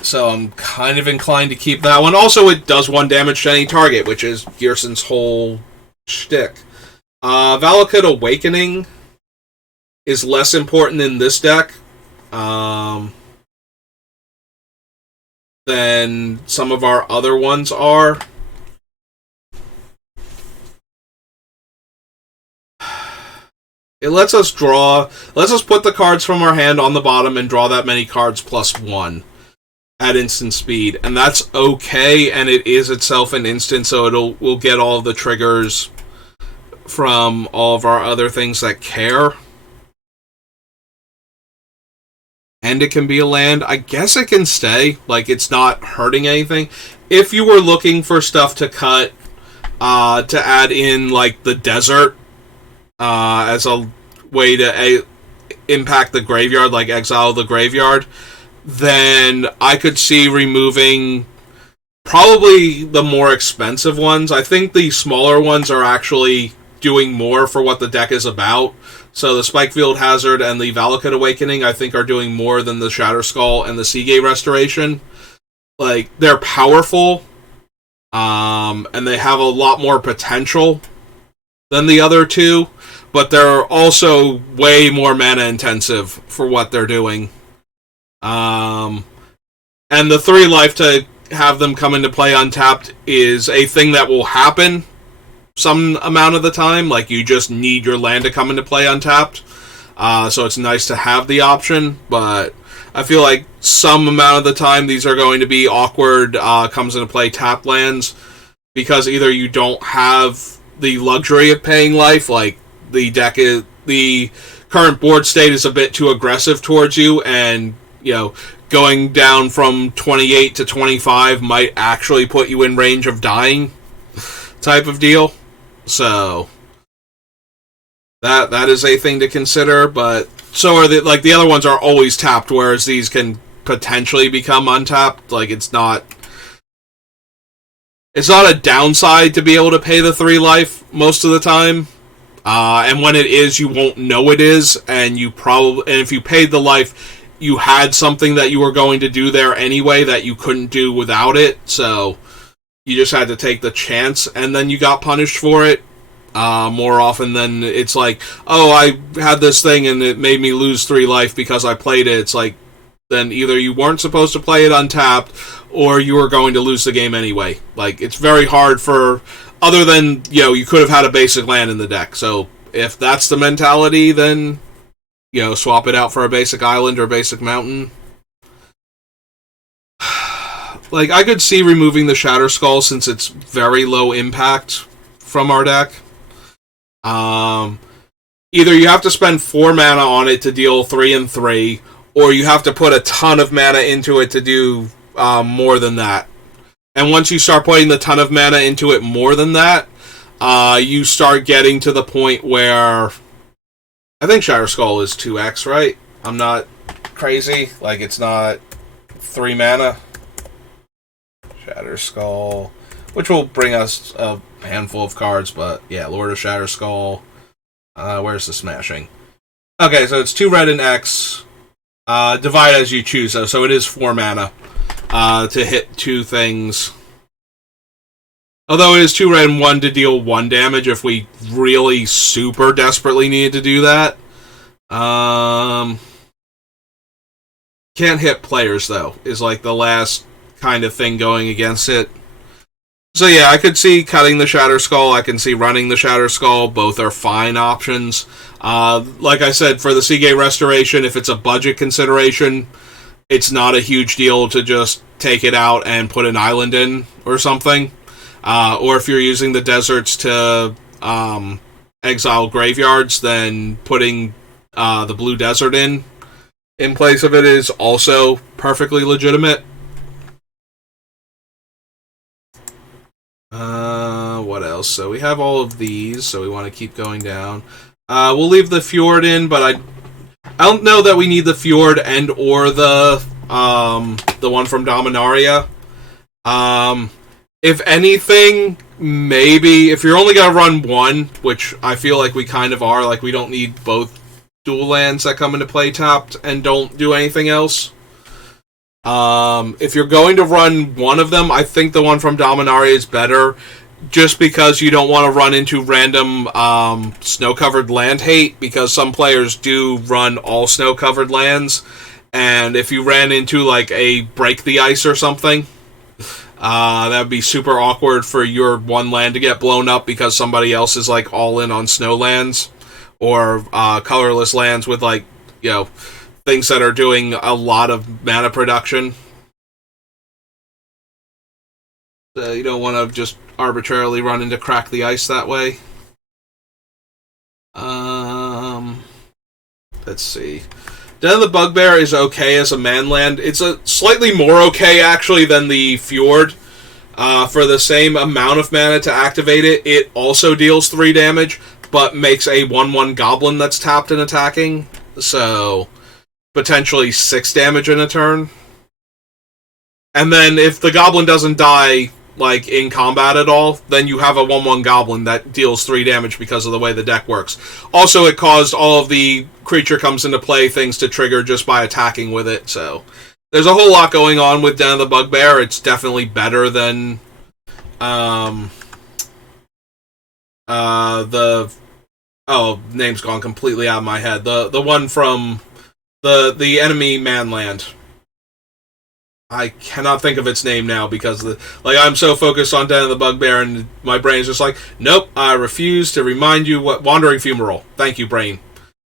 So I'm kind of inclined to keep that one. Also, it does 1 damage to any target, which is Gearson's whole shtick. Valakut Awakening is less important in this deck than some of our other ones are. It lets us put the cards from our hand on the bottom and draw that many cards +1 at instant speed, and that's okay, and it is itself an instant, so we'll get all of the triggers from all of our other things that care. And it can be a land. I guess it can stay. Like, it's not hurting anything. If you were looking for stuff to cut, to add in, like, the desert, as a way to impact the graveyard, like exile the graveyard, then I could see removing probably the more expensive ones. I think the smaller ones are actually doing more for what the deck is about. So the Spikefield Hazard and the Valakut Awakening, I think, are doing more than the Shatter Skull and the Seagate Restoration. Like, they're powerful, and they have a lot more potential than the other two, but they're also way more mana intensive for what they're doing. And the 3 life to have them come into play untapped is a thing that will happen some amount of the time. Like, you just need your land to come into play untapped. So it's nice to have the option, but I feel like some amount of the time these are going to be awkward comes into play tapped lands, because either you don't have the luxury of paying life, like the current board state is a bit too aggressive towards you, and going down from 28 to 25 might actually put you in range of dying, type of deal. So that is a thing to consider, but so are the other ones are always tapped, whereas these can potentially become untapped. Like, it's not a downside to be able to pay the 3 life most of the time. And when it is, you won't know it is, and if you paid the life, you had something that you were going to do there anyway that you couldn't do without it, so you just had to take the chance, and then you got punished for it. More often than it's like, oh, I had this thing and it made me lose 3 life because I played it. It's like, then either you weren't supposed to play it untapped, or you were going to lose the game anyway. Like, it's very hard other than, you could have had a basic land in the deck. So if that's the mentality, then swap it out for a basic island or basic mountain. Like, I could see removing the Shatter Skull since it's very low impact from our deck. Either you have to spend 4 mana on it to deal 3 and 3, or you have to put a ton of mana into it to do more than that. And once you start putting the ton of mana into it more than that, you start getting to the point where I think Shatter Skull is 2x, right? I'm not crazy. Like, it's not 3 mana. Shatter Skull, which will bring us a handful of cards, but yeah, Lord of Shatter Skull. Where's the smashing? Okay, so it's 2 red and X. Divide as you choose, though, so it is 4 mana to hit 2 things. Although it is 2 red and 1 to deal 1 damage if we really super desperately needed to do that. Can't hit players, though, is like the last kind of thing going against it. So yeah, I could see cutting the Shatter Skull, I can see running the Shatter Skull, both are fine options. Like I said, for the Seagate Restoration, if it's a budget consideration, it's not a huge deal to just take it out and put an island in or something. Or if you're using the deserts to exile graveyards, then putting the Blue Desert in place of it is also perfectly legitimate. What else? So we have all of these, so we want to keep going down. We'll leave the Fjord in, but I don't know that we need the Fjord and or the one from Dominaria. If anything, maybe if you're only gonna run one, which I feel like we kind of are, like we don't need both dual lands that come into play tapped and don't do anything else. If you're going to run one of them, I think the one from Dominaria is better, just because you don't want to run into random snow-covered land hate, because some players do run all snow-covered lands, and if you ran into like a Break the Ice or something, that would be super awkward for your one land to get blown up because somebody else is like all in on snow lands or colorless lands with like, things that are doing a lot of mana production. So you don't want to just arbitrarily run into Crack the Ice that way. Let's see. Den of the Bugbear is okay as a manland. It's a slightly more okay, actually, than the Fjord. For the same amount of mana to activate it, it also deals 3 damage, but makes a 1/1 Goblin that's tapped and attacking. So potentially 6 damage in a turn. And then if the Goblin doesn't die, like in combat at all, then you have a 1/1 goblin that deals 3 damage because of the way the deck works. Also, it caused all of the creature comes into play things to trigger just by attacking with it, so there's a whole lot going on with Den of the Bugbear. It's definitely better than name's gone completely out of my head. The one from the enemy Manland. I cannot think of its name now because I'm so focused on Den of the Bugbear and my brain's just like, nope, I refuse to remind you what Wandering Fumarole. Thank you, brain.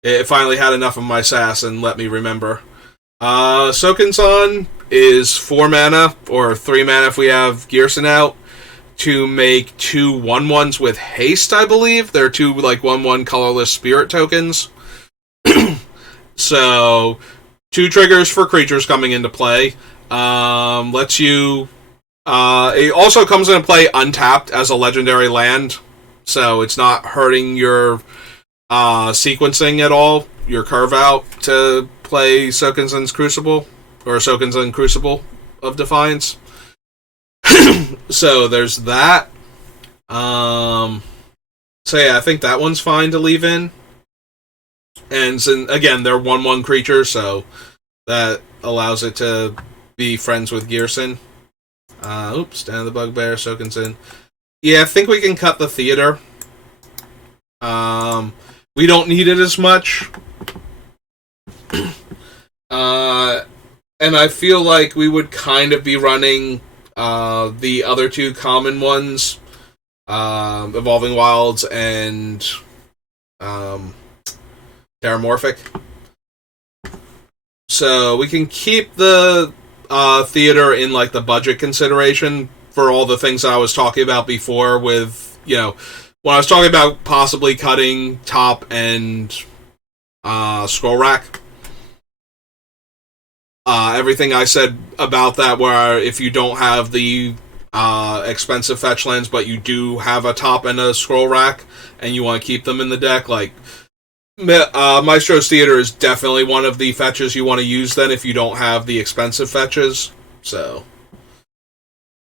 It finally had enough of my sass and let me remember. Sokensan is 4 mana, or 3 mana if we have Ghyrson out, to make 2 1/1s with haste, I believe. They're 2 1/1 colorless spirit tokens. So, 2 triggers for creatures coming into play. Lets you... it also comes into play untapped as a legendary land, so it's not hurting your sequencing at all, your curve out to play Sokensan's Crucible, or Sokensan Crucible of Defiance. So there's that. So yeah, I think that one's fine to leave in. And again, they're 1/1 creatures, so that allows it to be friends with Ghyrson. Den of the Bugbear, Sokensan. Yeah, I think we can cut the theater. We don't need it as much. And I feel like we would kind of be running the other 2 common ones, Evolving Wilds and Terramorphic. So we can keep the theater in the budget consideration for all the things I was talking about before with, when I was talking about possibly cutting top and scroll rack. Everything I said about that, where if you don't have the expensive fetch lands, but you do have a top and a scroll rack, and you want to keep them in the deck, Maestro's Theater is definitely one of the fetches you want to use then if you don't have the expensive fetches. So,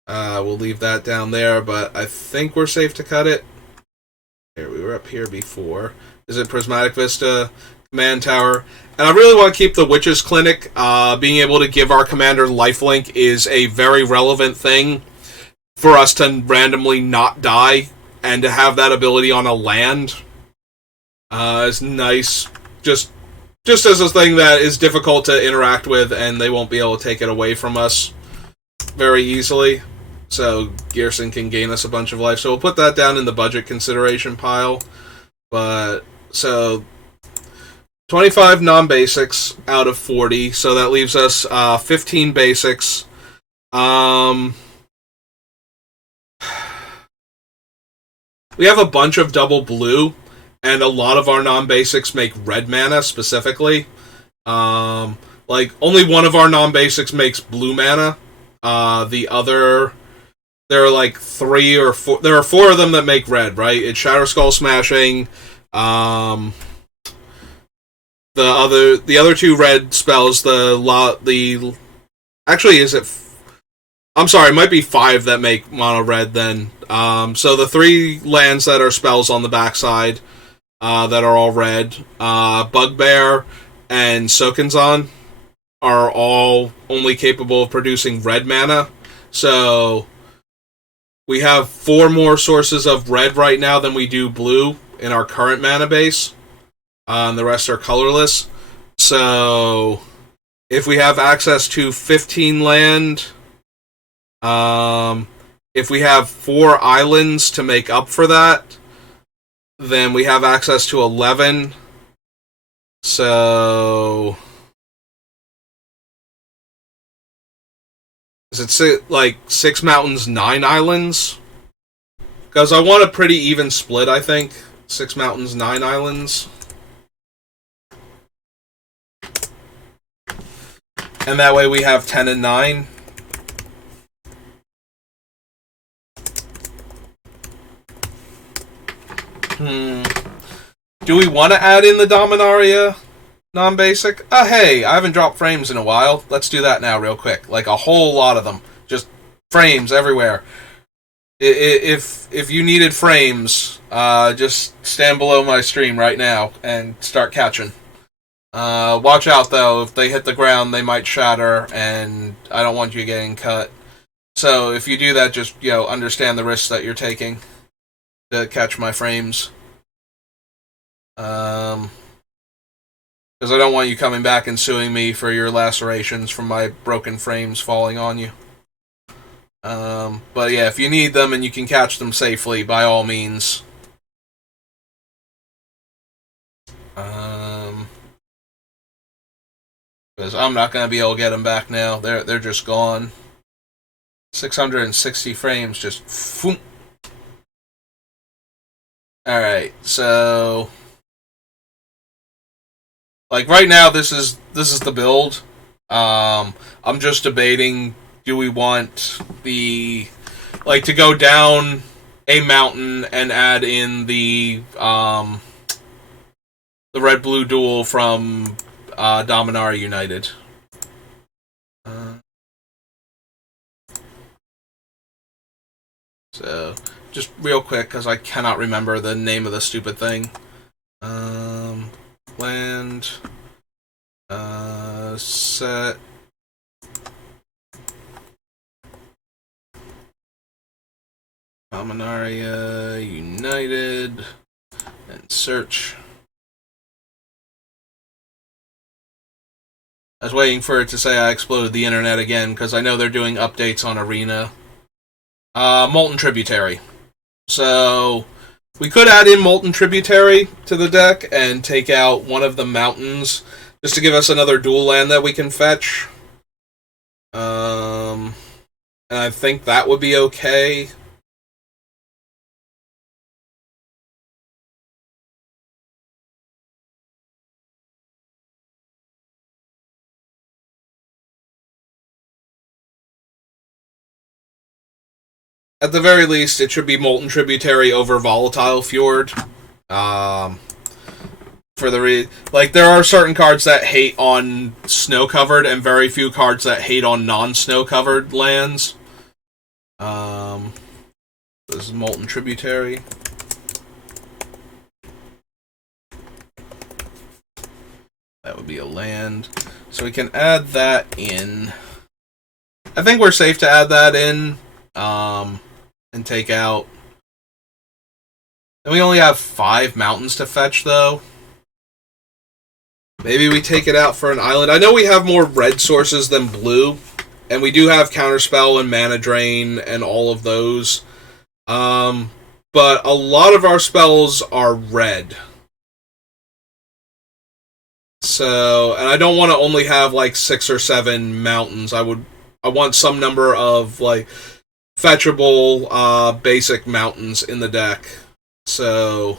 we'll leave that down there, but I think we're safe to cut it. Here, we were up here before. Is it Prismatic Vista? Command Tower. And I really want to keep the Witch's Clinic. Being able to give our commander lifelink is a very relevant thing for us to randomly not die, and to have that ability on a land is nice. Just as a thing that is difficult to interact with, and they won't be able to take it away from us very easily. So Ghyrson can gain us a bunch of life. So we'll put that down in the budget consideration pile. But, so 25 non-basics out of 40, so that leaves us 15 basics. We have a bunch of double blue, and a lot of our non-basics make red mana specifically. Only one of our non-basics makes blue mana. The other, there are 3 or 4. There are 4 of them that make red, right? It's Shadow Skull Smashing. The other 2 red spells. Actually, is it? I'm sorry, it might be 5 that make mono red then. So the 3 lands that are spells on the backside, that are all red, Bugbear and Sokensan are all only capable of producing red mana. So we have 4 more sources of red right now than we do blue in our current mana base. And the rest are colorless. So if we have access to 15 land, if we have 4 islands to make up for that, then we have access to 11. So is it 6 mountains, 9 islands? Because I want a pretty even split, I think. 6 mountains, 9 islands. And that way we have 10 and 9. Do we want to add in the Dominaria non-basic? Hey, I haven't dropped frames in a while. Let's do that now real quick. A whole lot of them. Just frames everywhere. If you needed frames, just stand below my stream right now and start catching. Watch out though, if they hit the ground, they might shatter, and I don't want you getting cut. So if you do that, just understand the risks that you're taking to catch my frames. Because I don't want you coming back and suing me for your lacerations from my broken frames falling on you. But yeah, if you need them and you can catch them safely, by all means. Because I'm not going to be able to get them back now. They're just gone. 660 frames, just foom. Alright, so like right now this is the build. I'm just debating, do we want to go down a mountain and add in the red blue duel from Dominaria United. So just real quick, because I cannot remember the name of the stupid thing. Land. Set. Dominaria United. And search. I was waiting for it to say I exploded the internet again, because I know they're doing updates on Arena. Molten Tributary. So we could add in Molten Tributary to the deck and take out one of the mountains just to give us another dual land that we can fetch. And I think that would be okay. At the very least, it should be Molten Tributary over Volatile Fjord. For there are certain cards that hate on snow-covered, and very few cards that hate on non-snow-covered lands. This is Molten Tributary. That would be a land. So we can add that in. I think we're safe to add that in. And take out. And we only have 5 mountains to fetch, though. Maybe we take it out for an island. I know we have more red sources than blue, and we do have Counterspell and Mana Drain and all of those. But a lot of our spells are red. So, and I don't want to only have 6 or 7 mountains. I want some number of fetchable basic mountains in the deck. So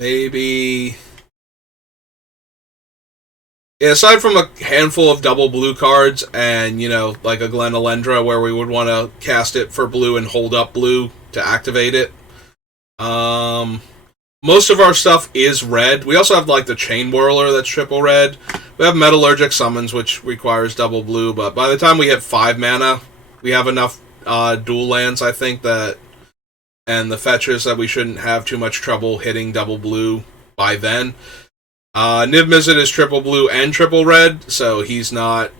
maybe aside from a handful of double blue cards and like a Glenalendra where we would want to cast it for blue and hold up blue to activate it, most of our stuff is red. We also have the Chain Whirler that's triple red. We have Metallurgic Summons, which requires double blue, but by the time we hit 5 mana, we have enough dual lands, I think, and the fetches that we shouldn't have too much trouble hitting double blue by then. Niv Mizzet is triple blue and triple red, so he's not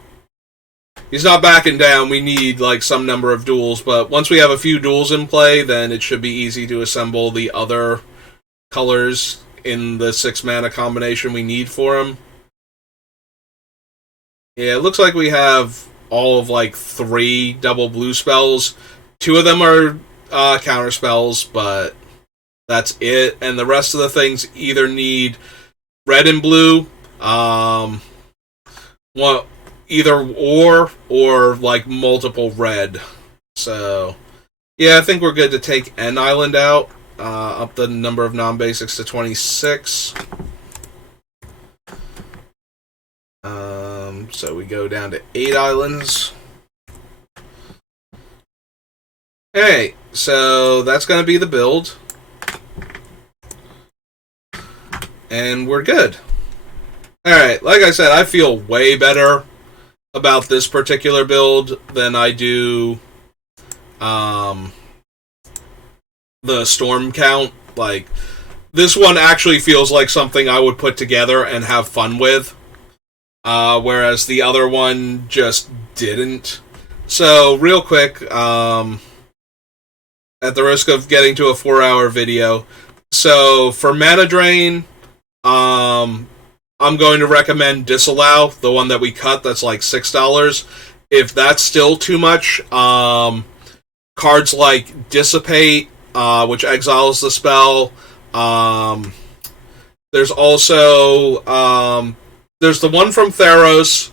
backing down. We need some number of duels, but once we have a few duels in play, then it should be easy to assemble the other colors in the 6 mana combination we need for him. Yeah, it looks like we have all of 3 double blue spells. 2 of them are counter spells, but that's it. And the rest of the things either need red and blue, either or multiple red. So yeah, I think we're good to take an island out. Up the number of non-basics to 26. So we go down to 8 islands. Okay, so that's going to be the build. And we're good. Alright, like I said, I feel way better about this particular build than I do um, the storm count. Like, this one actually feels like something I would put together and have fun with, whereas the other one just didn't. So, real quick, at the risk of getting to a 4-hour video, so for mana drain, I'm going to recommend Disallow, the one that we cut. That's like $6. If that's still too much, cards like Dissipate, which exiles the spell. There's also there's the one from Theros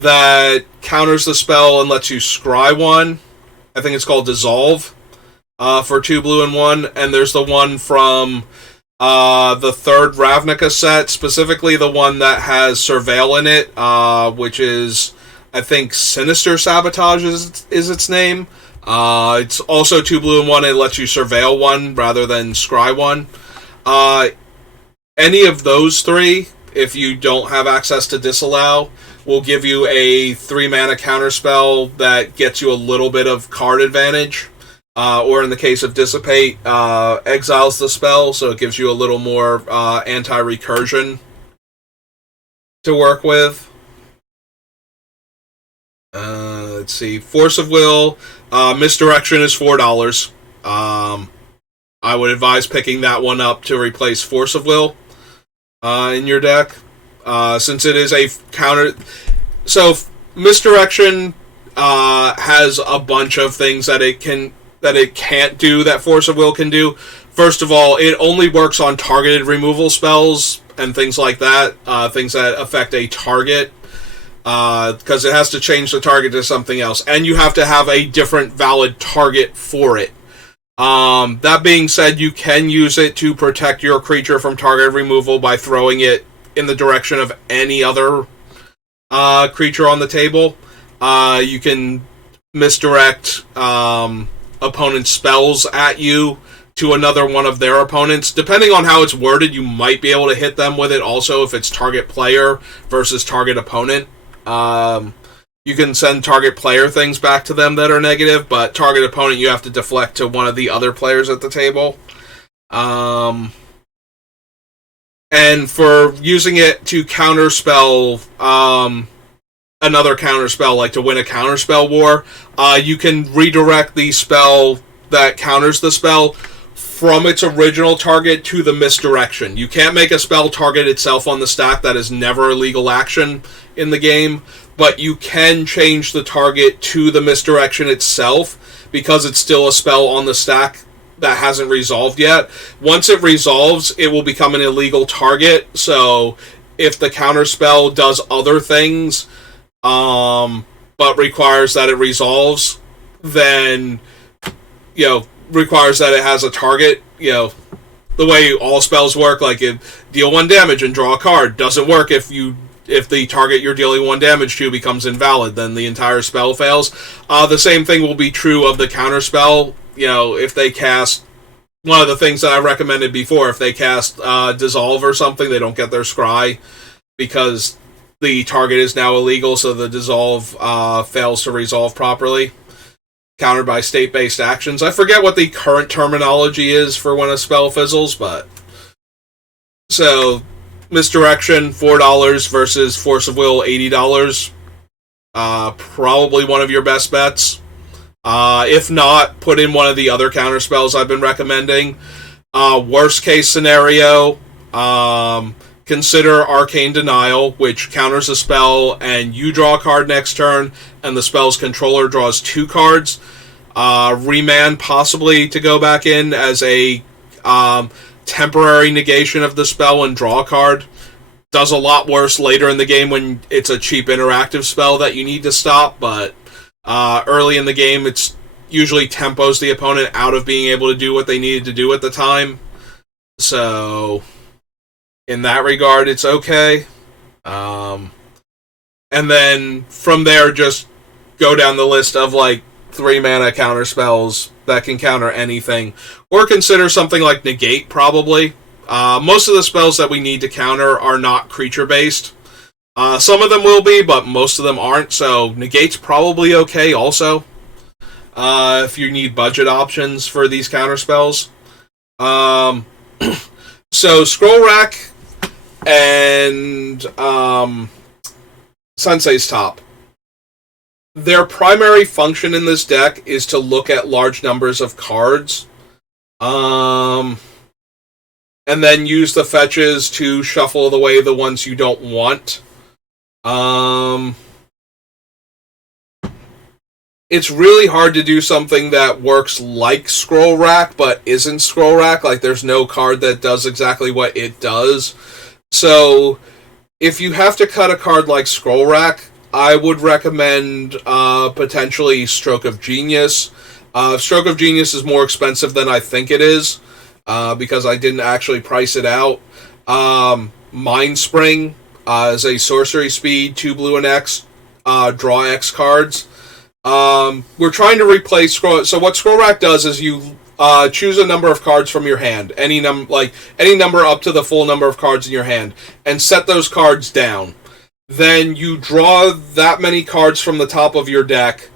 that counters the spell and lets you scry one. I think it's called Dissolve, for 2 blue and 1. And there's the one from the third Ravnica set, specifically the one that has Surveil in it, which is, I think, Sinister Sabotage is its name. It's also 2 blue and 1, and it lets you Surveil one rather than scry one. Any of those three, if you don't have access to Disallow, will give you a 3-mana counterspell that gets you a little bit of card advantage. Or in the case of Dissipate, exiles the spell, so it gives you a little more anti-recursion to work with. Let's see. Force of Will, Misdirection is $4. I would advise picking that one up to replace Force of Will in your deck, since it is a counter. So Misdirection has a bunch of things that it can't do that Force of Will can do. First of all, it only works on targeted removal spells and things like that, things that affect a target, because it has to change the target to something else, and you have to have a different valid target for it. That being said, you can use it to protect your creature from target removal by throwing it in the direction of any other creature on the table. You can misdirect opponent's spells at you to another one of their opponents. Depending on how it's worded, you might be able to hit them with it also if it's target player versus target opponent. You can send target player things back to them that are negative, but target opponent you have to deflect to one of the other players at the table. And for using it to counterspell another counterspell, like to win a counterspell war, you can redirect the spell that counters the spell from its original target to the misdirection. You can't make a spell target itself on the stack. That is never a legal action in the game, but you can change the target to the misdirection itself because it's still a spell on the stack that hasn't resolved yet. Once it resolves, it will become an illegal target, so if the counterspell does other things, but requires that it resolves, then, requires that it has a target. The way all spells work, like deal 1 damage and draw a card, doesn't work if the target you're dealing 1 damage to becomes invalid, then the entire spell fails. The same thing will be true of the counterspell. If they cast, one of the things that I recommended before, if they cast Dissolve or something, they don't get their Scry because the target is now illegal, so the Dissolve fails to resolve properly. Countered by state-based actions. I forget what the current terminology is for when a spell fizzles, but... So, Misdirection, $4 versus Force of Will, $80. Probably one of your best bets. If not, put in one of the other counterspells I've been recommending. Worst case scenario, consider Arcane Denial, which counters a spell and you draw a card next turn, and the spell's controller draws 2 cards. Remand possibly to go back in as a temporary negation of the spell and draw a card. Does a lot worse later in the game when it's a cheap interactive spell that you need to stop, but early in the game it's usually tempos the opponent out of being able to do what they needed to do at the time. So in that regard, it's okay. And then from there, just go down the list of 3-mana counter spells that can counter anything. Or consider something like Negate, probably. Most of the spells that we need to counter are not creature-based. Some of them will be, but most of them aren't, so Negate's probably okay also. If you need budget options for these counterspells. Um, so Scroll Rack and Sensei's Top. Their primary function in this deck is to look at large numbers of cards. And then use the fetches to shuffle away the ones you don't want. It's really hard to do something that works like Scroll Rack, but isn't Scroll Rack. Like, there's no card that does exactly what it does. So, if you have to cut a card like Scroll Rack, I would recommend potentially Stroke of Genius. Stroke of Genius is more expensive than I think it is, because I didn't actually price it out. Mind Spring is a sorcery speed, 2 blue and X, draw X cards. We're trying to replace Scroll. So what Scroll Rack does is you choose a number of cards from your hand, any number up to the full number of cards in your hand, and set those cards down. Then you draw that many cards from the top of your deck,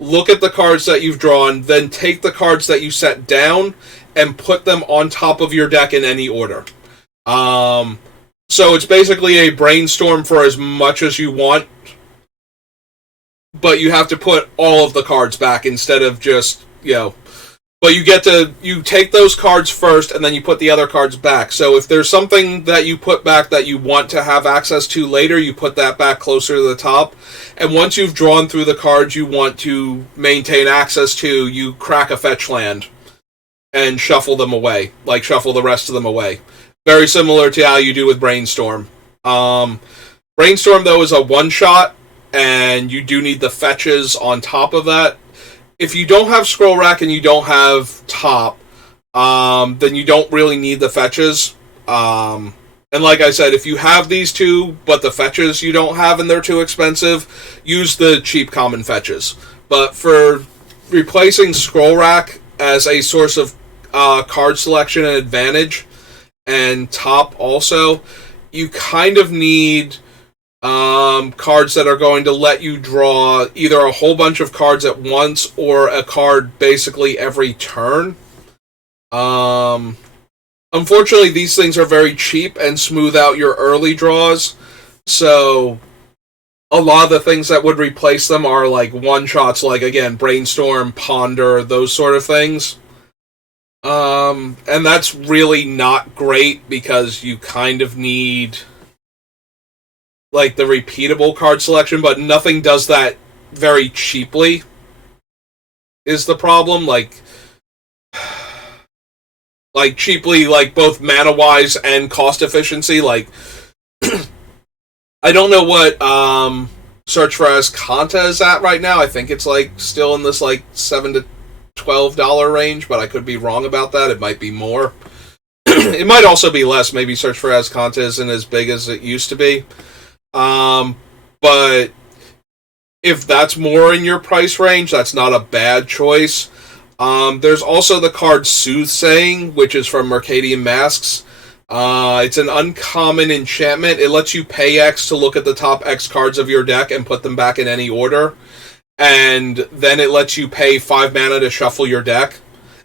look at the cards that you've drawn, then take the cards that you set down and put them on top of your deck in any order. So it's basically a brainstorm for as much as you want, but you have to put all of the cards back instead of just, but you take those cards first and then you put the other cards back. So if there's something that you put back that you want to have access to later, you put that back closer to the top. And once you've drawn through the cards you want to maintain access to, you crack a fetch land and shuffle them away. Like, shuffle the rest of them away. Very similar to how you do with Brainstorm. Brainstorm, though, is a one-shot, and you do need the fetches on top of that. If you don't have Scroll Rack and you don't have Top, then you don't really need the fetches. And like I said, if you have these two, but the fetches you don't have and they're too expensive, use the cheap common fetches. But for replacing Scroll Rack as a source of card selection and advantage, and Top also, you kind of need cards that are going to let you draw either a whole bunch of cards at once or a card basically every turn. Unfortunately, these things are very cheap and smooth out your early draws, so a lot of the things that would replace them are like one-shots, like, again, Brainstorm, Ponder, those sort of things. And that's really not great because you kind of need, like, the repeatable card selection, but nothing does that very cheaply, is the problem. Like cheaply, like, both mana-wise and cost efficiency. Like, I don't know what Search for Azcanta is at right now. I think it's, like, still in this, like, $7 to $12 range, but I could be wrong about that. It might be more. It might also be less. Maybe Search for Azcanta isn't as big as it used to be. But if that's more in your price range, that's not a bad choice. There's also the card Soothsaying, which is from Mercadian Masks. It's an uncommon enchantment. It lets you pay X to look at the top X cards of your deck and put them back in any order. And then it lets you pay 5 mana to shuffle your deck.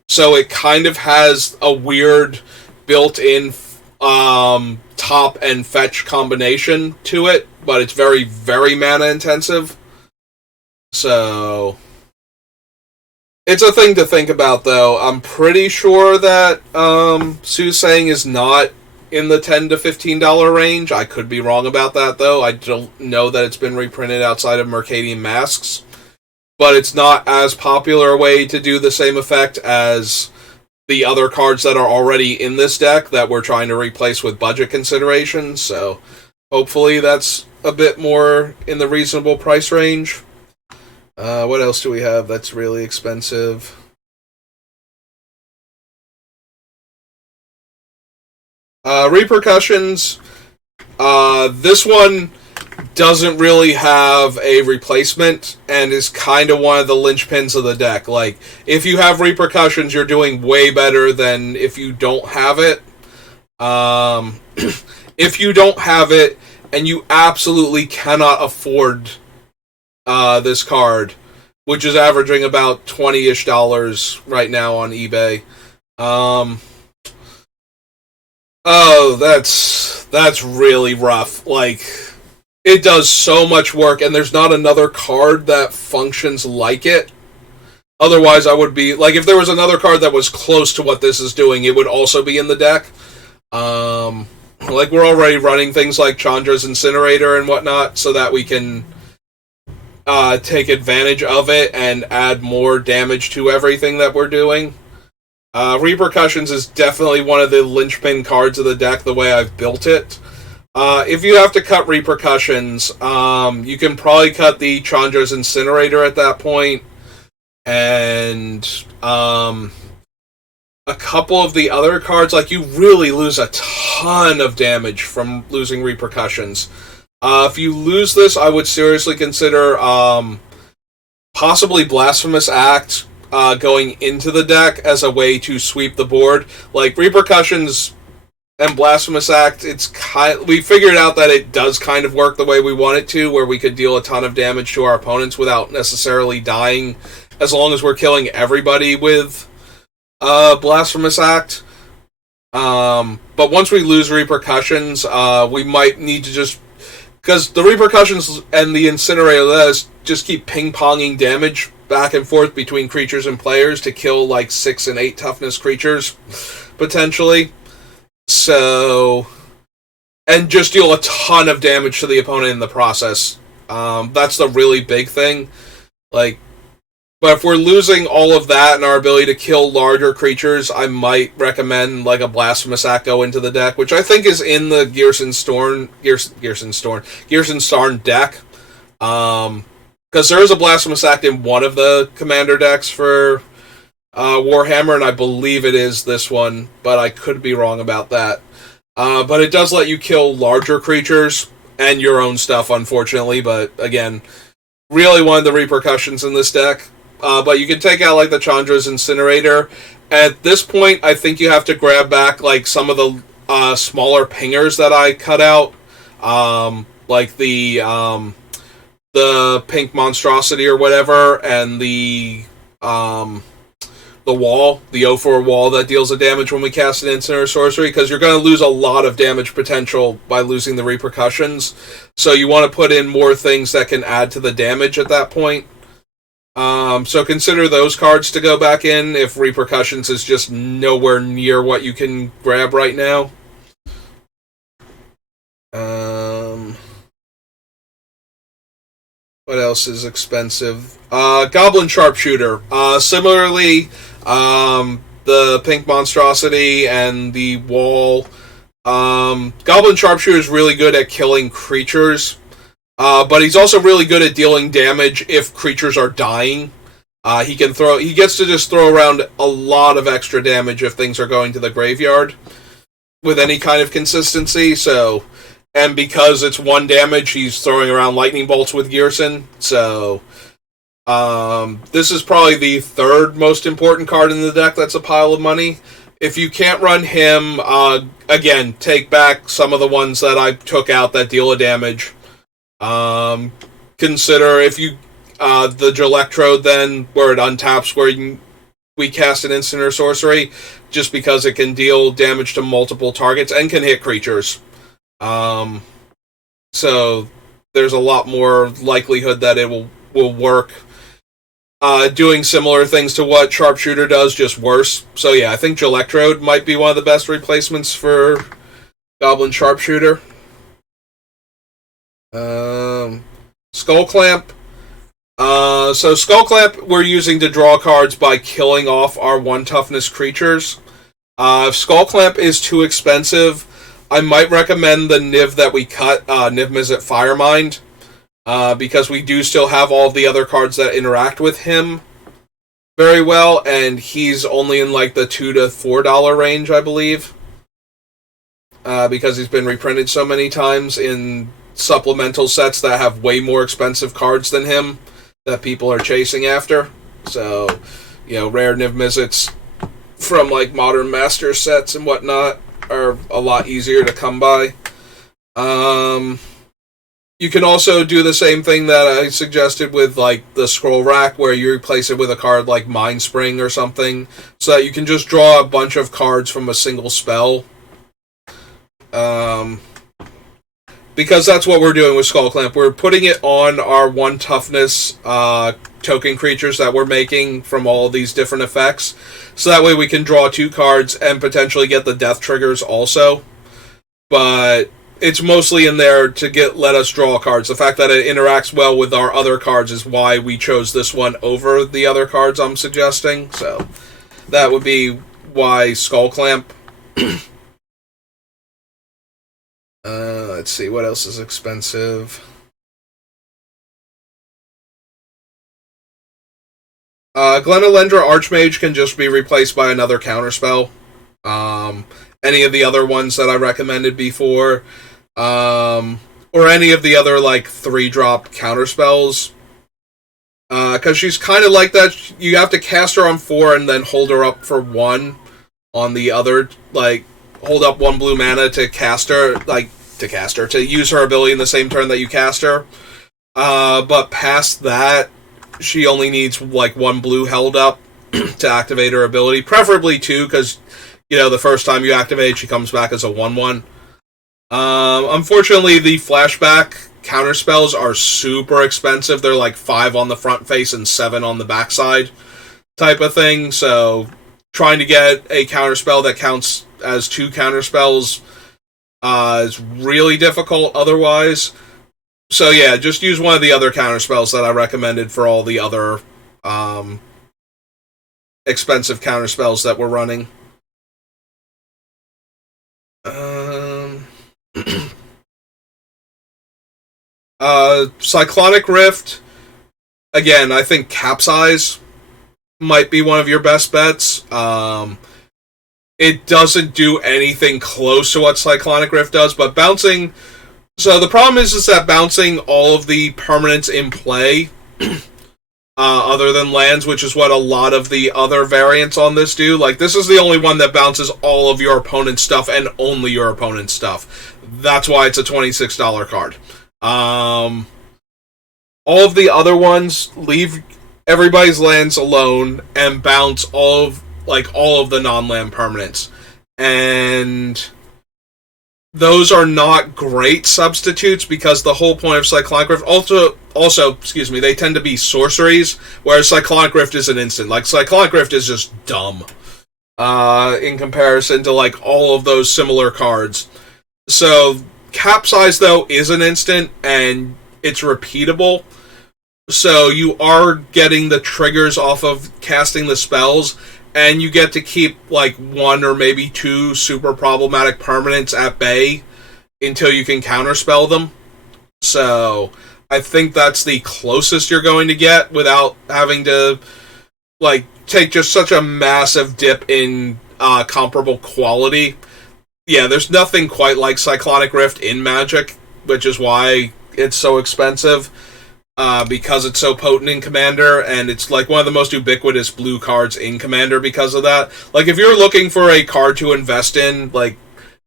So it kind of has a weird built-in top and fetch combination to it, but it's very, very mana intensive. So it's a thing to think about, though. I'm pretty sure that Soothsaying is not in the $10 to $15 range. I could be wrong about that, though. I don't know that it's been reprinted outside of Mercadian Masks. But it's not as popular a way to do the same effect as the other cards that are already in this deck that we're trying to replace with budget considerations. So hopefully that's a bit more in the reasonable price range. What else do we have that's really expensive? Repercussions. This one doesn't really have a replacement and is kind of one of the linchpins of the deck. Like, if you have Repercussions, you're doing way better than if you don't have it. If you don't have it and you absolutely cannot afford this card, which is averaging about $20-ish right now on eBay. Oh, that's really rough. Like, it does so much work, and there's not another card that functions like it. Otherwise, I would be... Like, if there was another card that was close to what this is doing, it would also be in the deck. Like, we're already running things like Chandra's Incinerator and whatnot, so that we can take advantage of it and add more damage to everything that we're doing. Repercussions is definitely one of the linchpin cards of the deck, the way I've built it. If you have to cut Repercussions, you can probably cut the Chandra's Incinerator at that point, and a couple of the other cards. Like, you really lose a ton of damage from losing Repercussions. If you lose this, I would seriously consider possibly Blasphemous Act going into the deck as a way to sweep the board. Like, Repercussions and Blasphemous Act, we figured out that it does kind of work the way we want it to, where we could deal a ton of damage to our opponents without necessarily dying, as long as we're killing everybody with Blasphemous Act. But once we lose Repercussions, we might need to just... Because the Repercussions and the Incinerator let us just keep ping-ponging damage back and forth between creatures and players to kill like 6 and 8 toughness creatures, potentially. So... And just deal a ton of damage to the opponent in the process. That's the really big thing. Like, but if we're losing all of that and our ability to kill larger creatures, I might recommend like a Blasphemous Act go into the deck, which I think is in the Ghyrson Starn deck. Because there is a Blasphemous Act in one of the commander decks for Warhammer, and I believe it is this one, but I could be wrong about that. But it does let you kill larger creatures and your own stuff, unfortunately. But again, really wanted the Repercussions in this deck. But you can take out like the Chandra's Incinerator. At this point, I think you have to grab back like some of the smaller pingers that I cut out, like the pink monstrosity or whatever, and the wall, the 0/4 wall that deals the damage when we cast an instant or sorcery, because you're going to lose a lot of damage potential by losing the Repercussions. So you want to put in more things that can add to the damage at that point. So consider those cards to go back in if Repercussions is just nowhere near what you can grab right now. What else is expensive? Goblin Sharpshooter. Similarly, the pink monstrosity and the wall. Goblin Sharpshooter is really good at killing creatures, but he's also really good at dealing damage if creatures are dying. He gets to just throw around a lot of extra damage if things are going to the graveyard with any kind of consistency. So, and because it's 1 damage, he's throwing around lightning bolts with Ghyrson. So, this is probably the 3rd most important card in the deck that's a pile of money. If you can't run him, again, take back some of the ones that I took out that deal a damage. Consider if you the Gelectrode then, where it untaps where we cast an instant or sorcery, just because it can deal damage to multiple targets and can hit creatures. So there's a lot more likelihood that it will work. Doing similar things to what Sharpshooter does, just worse. So yeah, I think Gelectrode might be one of the best replacements for Goblin Sharpshooter. Skull Clamp. So Skull Clamp we're using to draw cards by killing off our 1 toughness creatures. If Skull Clamp is too expensive, I might recommend the Niv that we cut, Niv Mizzet Firemind, because we do still have all of the other cards that interact with him very well, and he's only in like the $2 to $4 range, I believe, because he's been reprinted so many times in supplemental sets that have way more expensive cards than him that people are chasing after. So, rare Niv Mizzets from like Modern Master sets and whatnot are a lot easier to come by. You can also do the same thing that I suggested with like the scroll rack, where you replace it with a card like Mind Spring or something, so that you can just draw a bunch of cards from a single spell. Because that's what we're doing with Skull Clamp. We're putting it on our 1 toughness token creatures that we're making from all these different effects, so that way we can draw 2 cards and potentially get the death triggers also. But it's mostly in there to let us draw cards. The fact that it interacts well with our other cards is why we chose this one over the other cards I'm suggesting. So that would be why Skull Clamp. Let's see, what else is expensive? Glenelendra Archmage can just be replaced by another counterspell. Any of the other ones that I recommended before, or any of the other like 3-drop counterspells, because she's kind of like that. You have to cast her on 4 and then hold her up for 1 on the other, like hold up 1 blue mana to cast her, to use her ability in the same turn that you cast her. But past that, she only needs like 1 blue held up to activate her ability, preferably 2, because the first time you activate, she comes back as a 1/1. Unfortunately, the flashback counterspells are super expensive. They're like 5 on the front face and 7 on the backside type of thing. So trying to get a counterspell that counts as 2 counterspells is really difficult otherwise. So yeah, just use one of the other counterspells that I recommended for all the other expensive counterspells that we're running. Cyclonic Rift, again, I think Capsize might be one of your best bets. It doesn't do anything close to what Cyclonic Rift does, but bouncing... So the problem is that bouncing all of the permanents in play, other than lands, which is what a lot of the other variants on this do. Like, this is the only one that bounces all of your opponent's stuff and only your opponent's stuff. That's why it's a $26 card. All of the other ones leave everybody's lands alone and bounce all of the non-land permanents. And those are not great substitutes, because the whole point of Cyclonic Rift also, they tend to be sorceries, whereas Cyclonic Rift is an instant. Like, Cyclonic Rift is just dumb in comparison to like all of those similar cards. So Capsize, though, is an instant, and it's repeatable. So you are getting the triggers off of casting the spells, and you get to keep like 1 or maybe 2 super problematic permanents at bay until you can counterspell them. So I think that's the closest you're going to get without having to like take just such a massive dip in comparable quality. Yeah, there's nothing quite like Cyclonic Rift in Magic, which is why it's so expensive. Because it's so potent in Commander, and it's like one of the most ubiquitous blue cards in Commander because of that. Like, if you're looking for a card to invest in, like,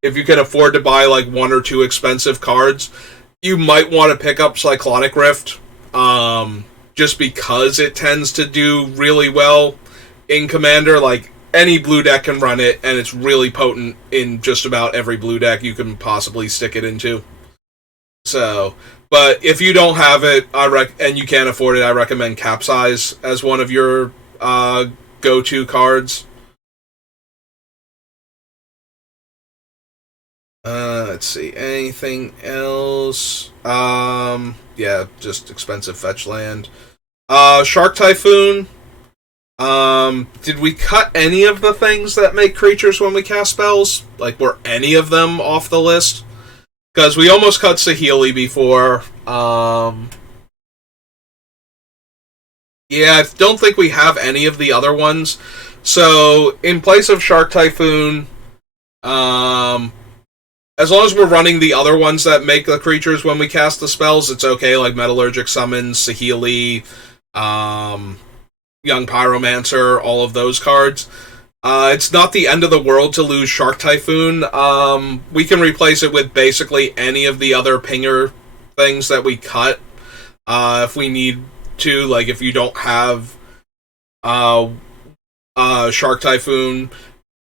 if you can afford to buy like 1 or 2 expensive cards, you might want to pick up Cyclonic Rift, just because it tends to do really well in Commander. Like, any blue deck can run it, and it's really potent in just about every blue deck you can possibly stick it into. So... But if you don't have it, and you can't afford it, I recommend Capsize as one of your go-to cards. Let's see, anything else? Yeah, just expensive fetch land. Shark Typhoon. Did we cut any of the things that make creatures when we cast spells? Like, were any of them off the list? Because we almost cut Saheeli before. Yeah, I don't think we have any of the other ones. So, in place of Shark Typhoon, as long as we're running the other ones that make the creatures when we cast the spells, it's okay, like Metallurgic Summons, Saheeli, Young Pyromancer, all of those cards. It's not the end of the world to lose Shark Typhoon. We can replace it with basically any of the other Pinger things that we cut if we need to. Like if you don't have Shark Typhoon,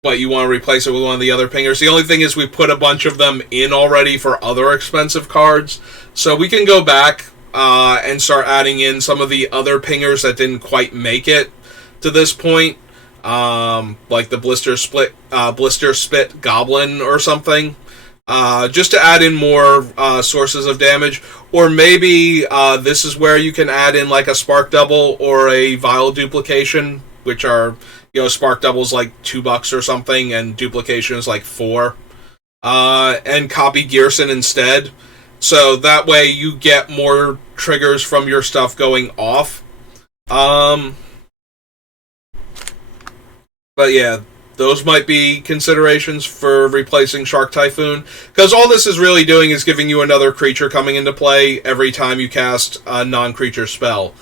but you want to replace it with one of the other pingers. The only thing is we put a bunch of them in already for other expensive cards, so we can go back and start adding in some of the other pingers that didn't quite make it to this point, like the Blister Spit Goblin or something, just to add in more sources of damage. Or maybe this is where you can add in like a Spark Double or a Vial Duplication, which are, Spark Double's like $2 or something, and Duplication is like $4. And copy Ghyrson instead. So that way you get more triggers from your stuff going off. But yeah, those might be considerations for replacing Shark Typhoon. Because all this is really doing is giving you another creature coming into play every time you cast a non-creature spell.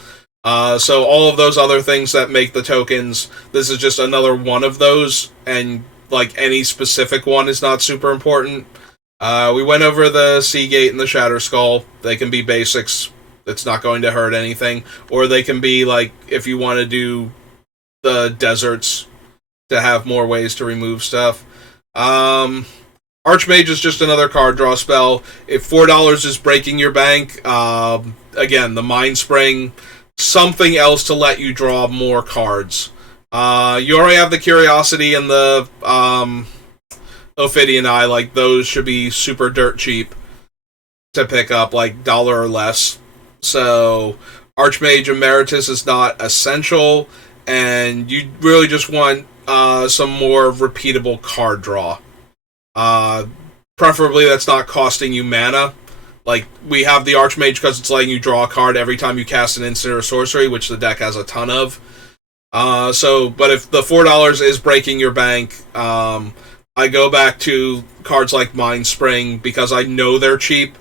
So all of those other things that make the tokens, this is just another one of those, and like any specific one is not super important. We went over the Seagate and the Shatter Skull. They can be basics. It's not going to hurt anything. Or they can be like, if you want to do the deserts to have more ways to remove stuff. Archmage is just another card draw spell. If $4 is breaking your bank, again, the Mind Spring, something else to let you draw more cards. You already have the Curiosity and the Ophidian Eye. Like, those should be super dirt cheap to pick up, like $1 or less. So Archmage Emeritus is not essential, and you really just want some more repeatable card draw. Preferably that's not costing you mana. Like, we have the Archmage because it's letting you draw a card every time you cast an instant or sorcery, which the deck has a ton of. But if the $4 is breaking your bank, I go back to cards like Mind Spring because I know they're cheap.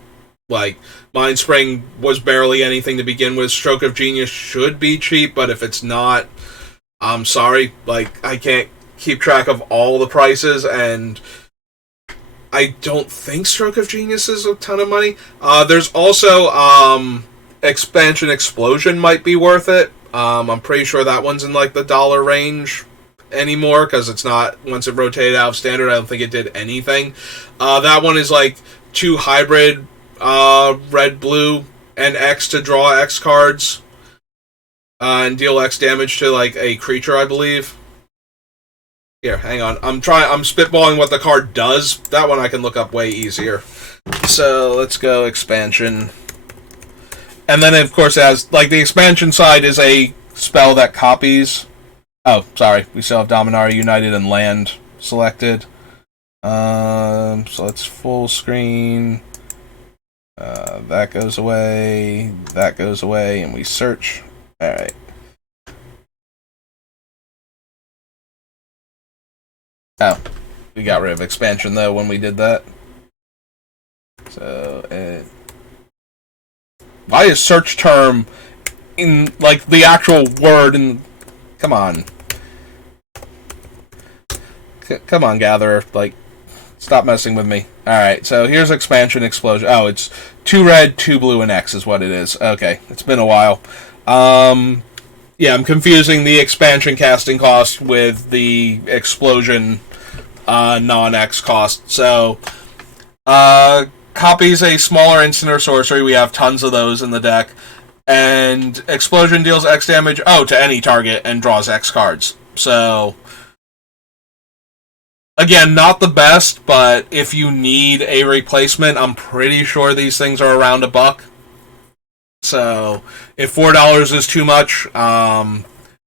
Like, Mind Spring was barely anything to begin with. Stroke of Genius should be cheap, but if it's not, I'm sorry. Like, I can't keep track of all the prices, and I don't think Stroke of Genius is a ton of money. There's also Expansion Explosion might be worth it. I'm pretty sure that one's in like the $1 range anymore, because it's not, once it rotated out of standard, I don't think it did anything. That one is like 2 hybrid red, blue, and X to draw X cards and deal X damage to like a creature, I believe. Here, hang on. I'm spitballing what the card does. That one I can look up way easier. So let's go expansion. And then, of course, it has, like, the expansion side is a spell that copies. Oh, sorry. We still have Dominaria United and Land selected. So let's full screen. That goes away. That goes away. And we search. Alright. Oh. We got rid of expansion, though, when we did that. So, why is search term in, like, the actual word? And come on. Come on, Gatherer. Like, stop messing with me. Alright, so here's Expansion Explosion. Oh, it's 2 red, 2 blue, and X is what it is. Okay, it's been a while. Yeah, I'm confusing the expansion casting cost with the explosion non-X cost. So, copies a smaller instant or sorcery. We have tons of those in the deck. And explosion deals X damage, to any target and draws X cards. So, again, not the best, but if you need a replacement, I'm pretty sure these things are around $1. So, if $4 is too much,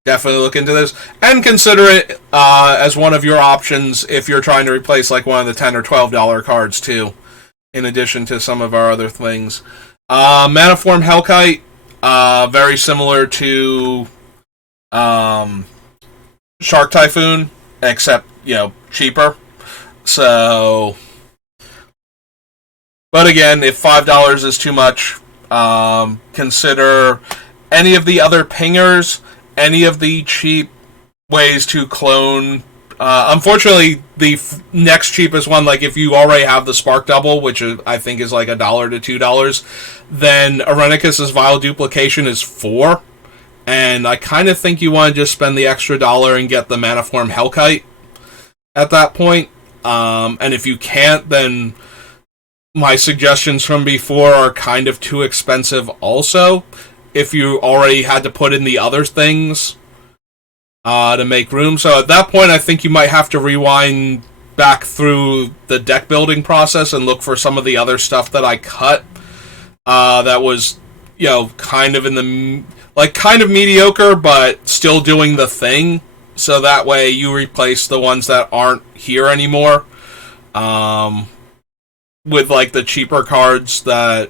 definitely look into this. And consider it as one of your options if you're trying to replace like one of the $10 or $12 cards too, in addition to some of our other things. Manaform Hellkite, very similar to Shark Typhoon, except, cheaper. So, but again, if $5 is too much, consider any of the other pingers, any of the cheap ways to clone Unfortunately, the next cheapest one, like if you already have the Spark Double, which I think is like $1 to $2, then Irenicus's Vile Duplication is $4. And I kind of think you want to just spend the extra $1 and get the Maniform Hellkite at that point. And if you can't, then my suggestions from before are kind of too expensive also. If you already had to put in the other things to make room. So at that point, I think you might have to rewind back through the deck building process and look for some of the other stuff that I cut that was, kind of in the... kind of mediocre, but still doing the thing. So that way you replace the ones that aren't here anymore. With, the cheaper cards that...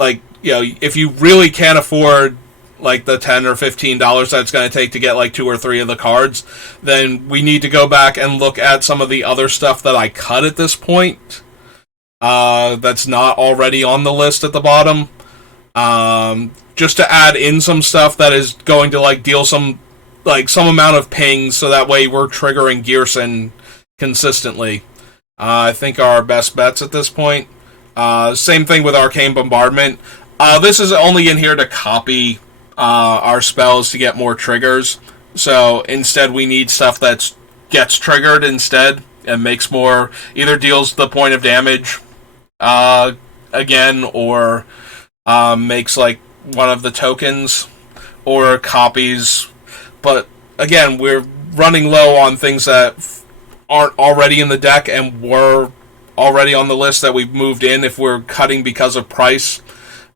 if you really can't afford, the $10 or $15 that it's going to take to get, 2 or 3 of the cards, then we need to go back and look at some of the other stuff that I cut at this point. That's not already on the list at the bottom. Just to add in some stuff that is going to deal some amount of pings, so that way we're triggering Ghyrson consistently. I think are our best bets at this point. Same thing with Arcane Bombardment. This is only in here to copy our spells to get more triggers. So instead we need stuff that gets triggered instead and makes more, either deals the point of damage again, or makes one of the tokens, or copies. But again, we're running low on things that aren't already in the deck and were already on the list that we've moved in. If we're cutting because of price,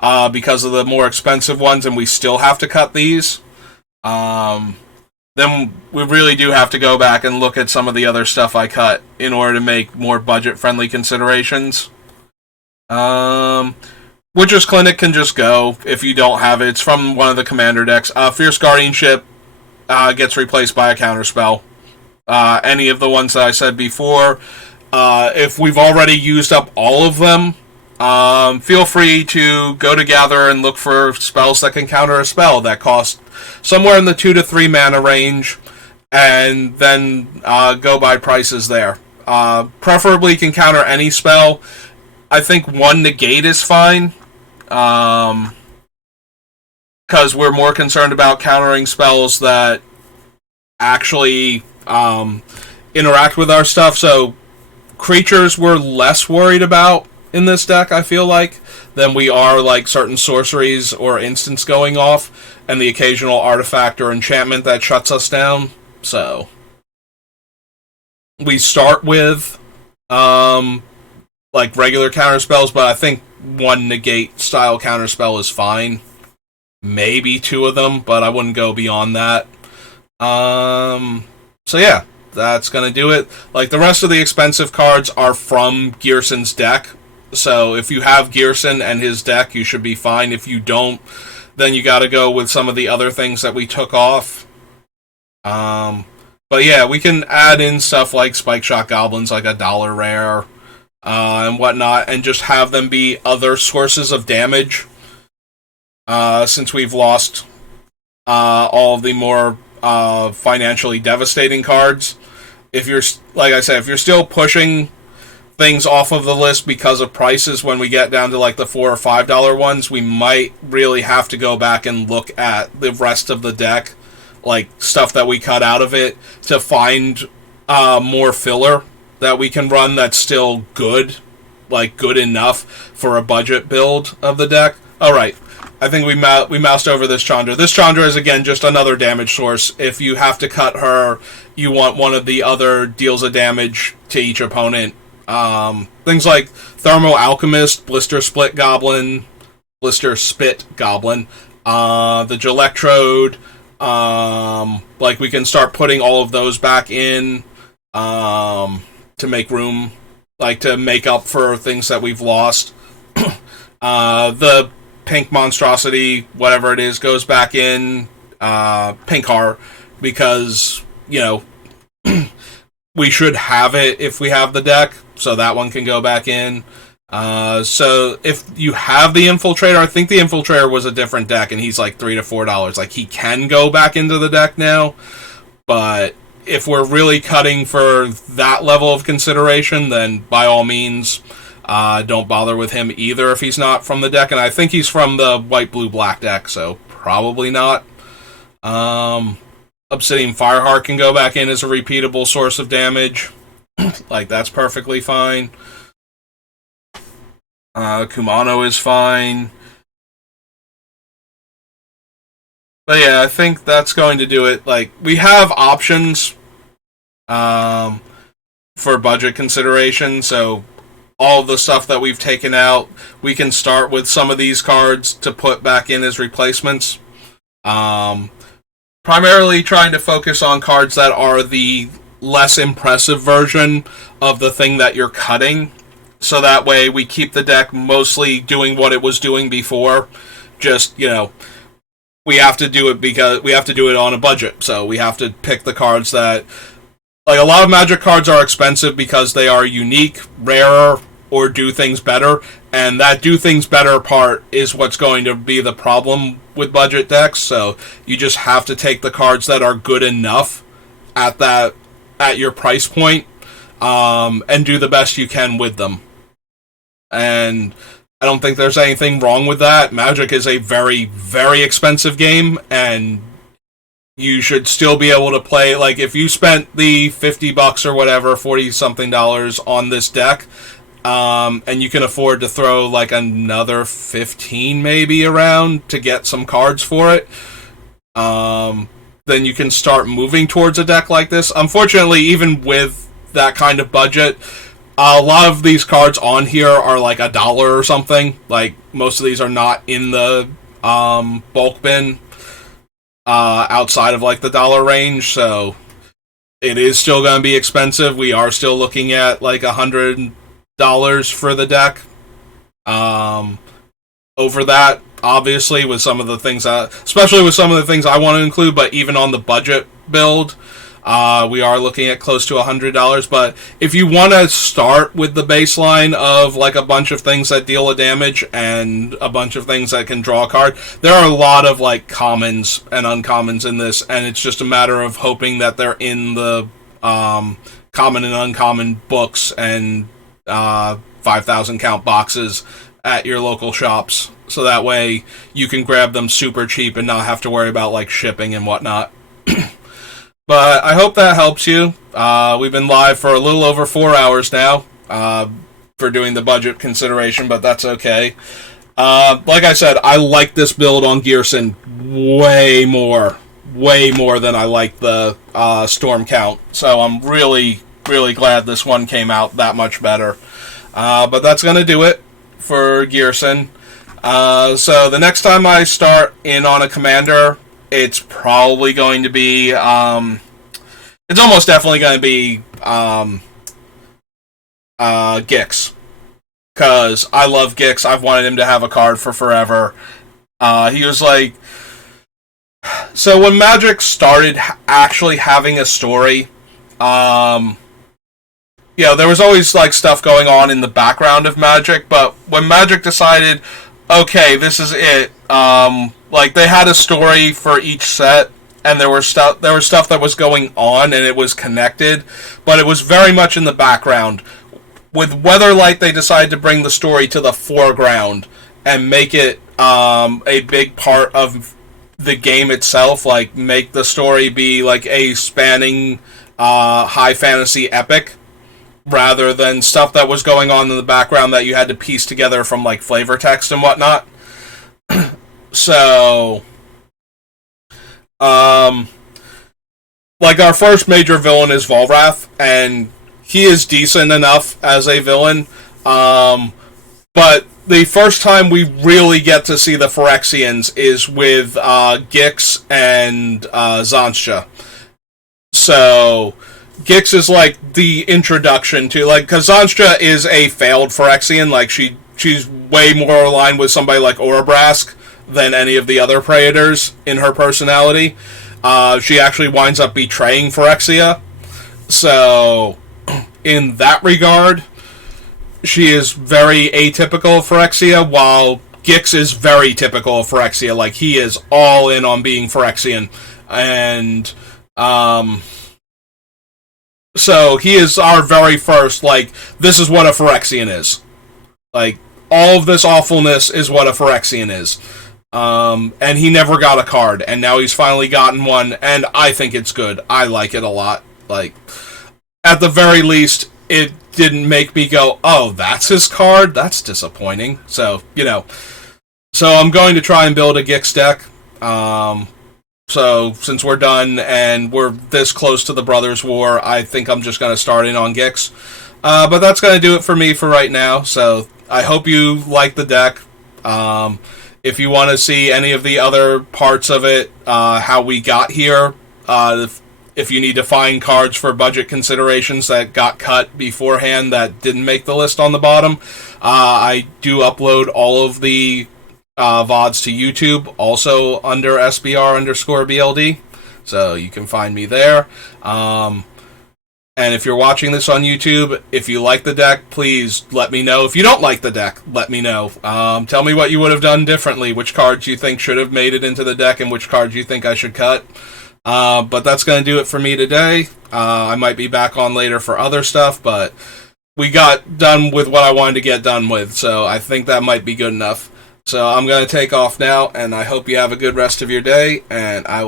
because of the more expensive ones, and we still have to cut these, then we really do have to go back and look at some of the other stuff I cut in order to make more budget-friendly considerations. Witcher's Clinic can just go if you don't have it. It's from one of the commander decks. Fierce Guardianship gets replaced by a counterspell. Any of the ones that I said before. If we've already used up all of them, feel free to go to Gather and look for spells that can counter a spell that cost somewhere in the 2 to 3 mana range, and then go by prices there. Preferably can counter any spell. I think 1 negate is fine, because we're more concerned about countering spells that actually interact with our stuff. So creatures we're less worried about in this deck, I feel like, than we are certain sorceries or instants going off, and the occasional artifact or enchantment that shuts us down. So we start with regular counter spells, but I think 1 negate style counter spell is fine. Maybe 2 of them, but I wouldn't go beyond that. So yeah, that's gonna do it. The rest of the expensive cards are from Ghyrson's deck. So if you have Ghyrson and his deck, you should be fine. If you don't, then you gotta go with some of the other things that we took off. But yeah, we can add in stuff like Spike Shot Goblins, like $1 rare, and whatnot, and just have them be other sources of damage. Since we've lost all of the more financially devastating cards. If you're, like I said, if you're still pushing things off of the list because of prices, when we get down to the $4 or $5 ones, we might really have to go back and look at the rest of the deck, stuff that we cut out of it, to find more filler that we can run that's still good, good enough for a budget build of the deck. Alright, I think we moused over this Chandra. This Chandra is, again, just another damage source. If you have to cut her, you want one of the other deals of damage to each opponent. Things like Thermo Alchemist, Blister Spit Goblin, the Gelectrode. We can start putting all of those back in to make room, to make up for things that we've lost. The Pink Monstrosity, whatever it is, goes back in Pink Heart, because, we should have it if we have the deck, so that one can go back in. So if you have the Infiltrator, I think the Infiltrator was a different deck, and he's $3 to $4. He can go back into the deck now, but if we're really cutting for that level of consideration, then by all means, don't bother with him either if he's not from the deck. And I think he's from the white, blue, black deck, so probably not. Obsidian Fireheart can go back in as a repeatable source of damage. Like, that's perfectly fine. Kumano is fine. But yeah, I think that's going to do it. Like, we have options for budget consideration, so all the stuff that we've taken out, we can start with some of these cards to put back in as replacements. Primarily trying to focus on cards that are the less impressive version of the thing that you're cutting, so that way we keep the deck mostly doing what it was doing before. Just, we have to do it because we have to do it on a budget, so we have to pick the cards that, like, a lot of Magic cards are expensive because they are unique, rarer, or do things better, and that do things better part is what's going to be the problem with budget decks. So you just have to take the cards that are good enough at your price point, and do the best you can with them. And I don't think there's anything wrong with that. Magic is a very, very expensive game, and you should still be able to play. Like, if you spent the $50 or whatever, 40-something dollars on this deck, and you can afford to throw like another 15 maybe around to get some cards for it, then you can start moving towards a deck like this. Unfortunately, even with that kind of budget, a lot of these cards on here are like $1 or something. Like, most of these are not in the bulk bin outside of like the dollar range, so it is still going to be expensive. We are still looking at like $100 for the deck. Over that, obviously, with some of the things, especially with some of the things I want to include, but even on the budget build, we are looking at close to $100. But if you want to start with the baseline of like a bunch of things that deal a damage and a bunch of things that can draw a card, there are a lot of like commons and uncommons in this, and it's just a matter of hoping that they're in the common and uncommon books and 5,000 count boxes at your local shops, so that way you can grab them super cheap and not have to worry about like shipping and whatnot. But I hope that helps you. We've been live for a little over 4 hours now for doing the budget consideration, but that's okay. Like I said, I like this build on Ghyrson way more than I like the Storm count. So I'm really, really glad this one came out that much better. But that's going to do it for Ghyrson. So the next time I start in on a commander, it's probably going to be, it's almost definitely going to be Gix. Because I love Gix. I've wanted him to have a card for forever. He was like... So when Magic started actually having a story, there was always like stuff going on in the background of Magic, but when Magic decided, okay, this is it, like, they had a story for each set, and there was stuff that was going on, and it was connected, but it was very much in the background. With Weatherlight, they decided to bring the story to the foreground and make it a big part of the game itself, like, make the story be like a spanning high fantasy epic, rather than stuff that was going on in the background that you had to piece together from like flavor text and whatnot. So, like, our first major villain is Volrath, and he is decent enough as a villain, but the first time we really get to see the Phyrexians is with Gix and Zansha. So Gix is like the introduction to, like, because Zansha is a failed Phyrexian, like she's way more aligned with somebody like Orabrask than any of the other Praetors in her personality. She actually winds up betraying Phyrexia. So, in that regard, she is very atypical of Phyrexia, while Gix is very typical of Phyrexia. Like, he is all in on being Phyrexian. And, So he is our very first, like, this is what a Phyrexian is. Like, all of this awfulness is what a Phyrexian is. And he never got a card, and now he's finally gotten one, and I think it's good. I like it a lot. Like, at the very least, it didn't make me go, oh, that's his card? That's disappointing. So, So I'm going to try and build a Gix deck. So since we're done and we're this close to the Brothers' War, I think I'm just going to start in on Gix. But that's going to do it for me for right now. So I hope you like the deck. If you want to see any of the other parts of it, how we got here, if you need to find cards for budget considerations that got cut beforehand that didn't make the list on the bottom, I do upload all of the VODs to YouTube, also under SBR_BLD, so you can find me there. And if you're watching this on YouTube, if you like the deck, please let me know. If you don't like the deck, let me know. Tell me what you would have done differently, which cards you think should have made it into the deck, and which cards you think I should cut. But that's going to do it for me today. I might be back on later for other stuff, but we got done with what I wanted to get done with, so I think that might be good enough. So I'm going to take off now, and I hope you have a good rest of your day, and I will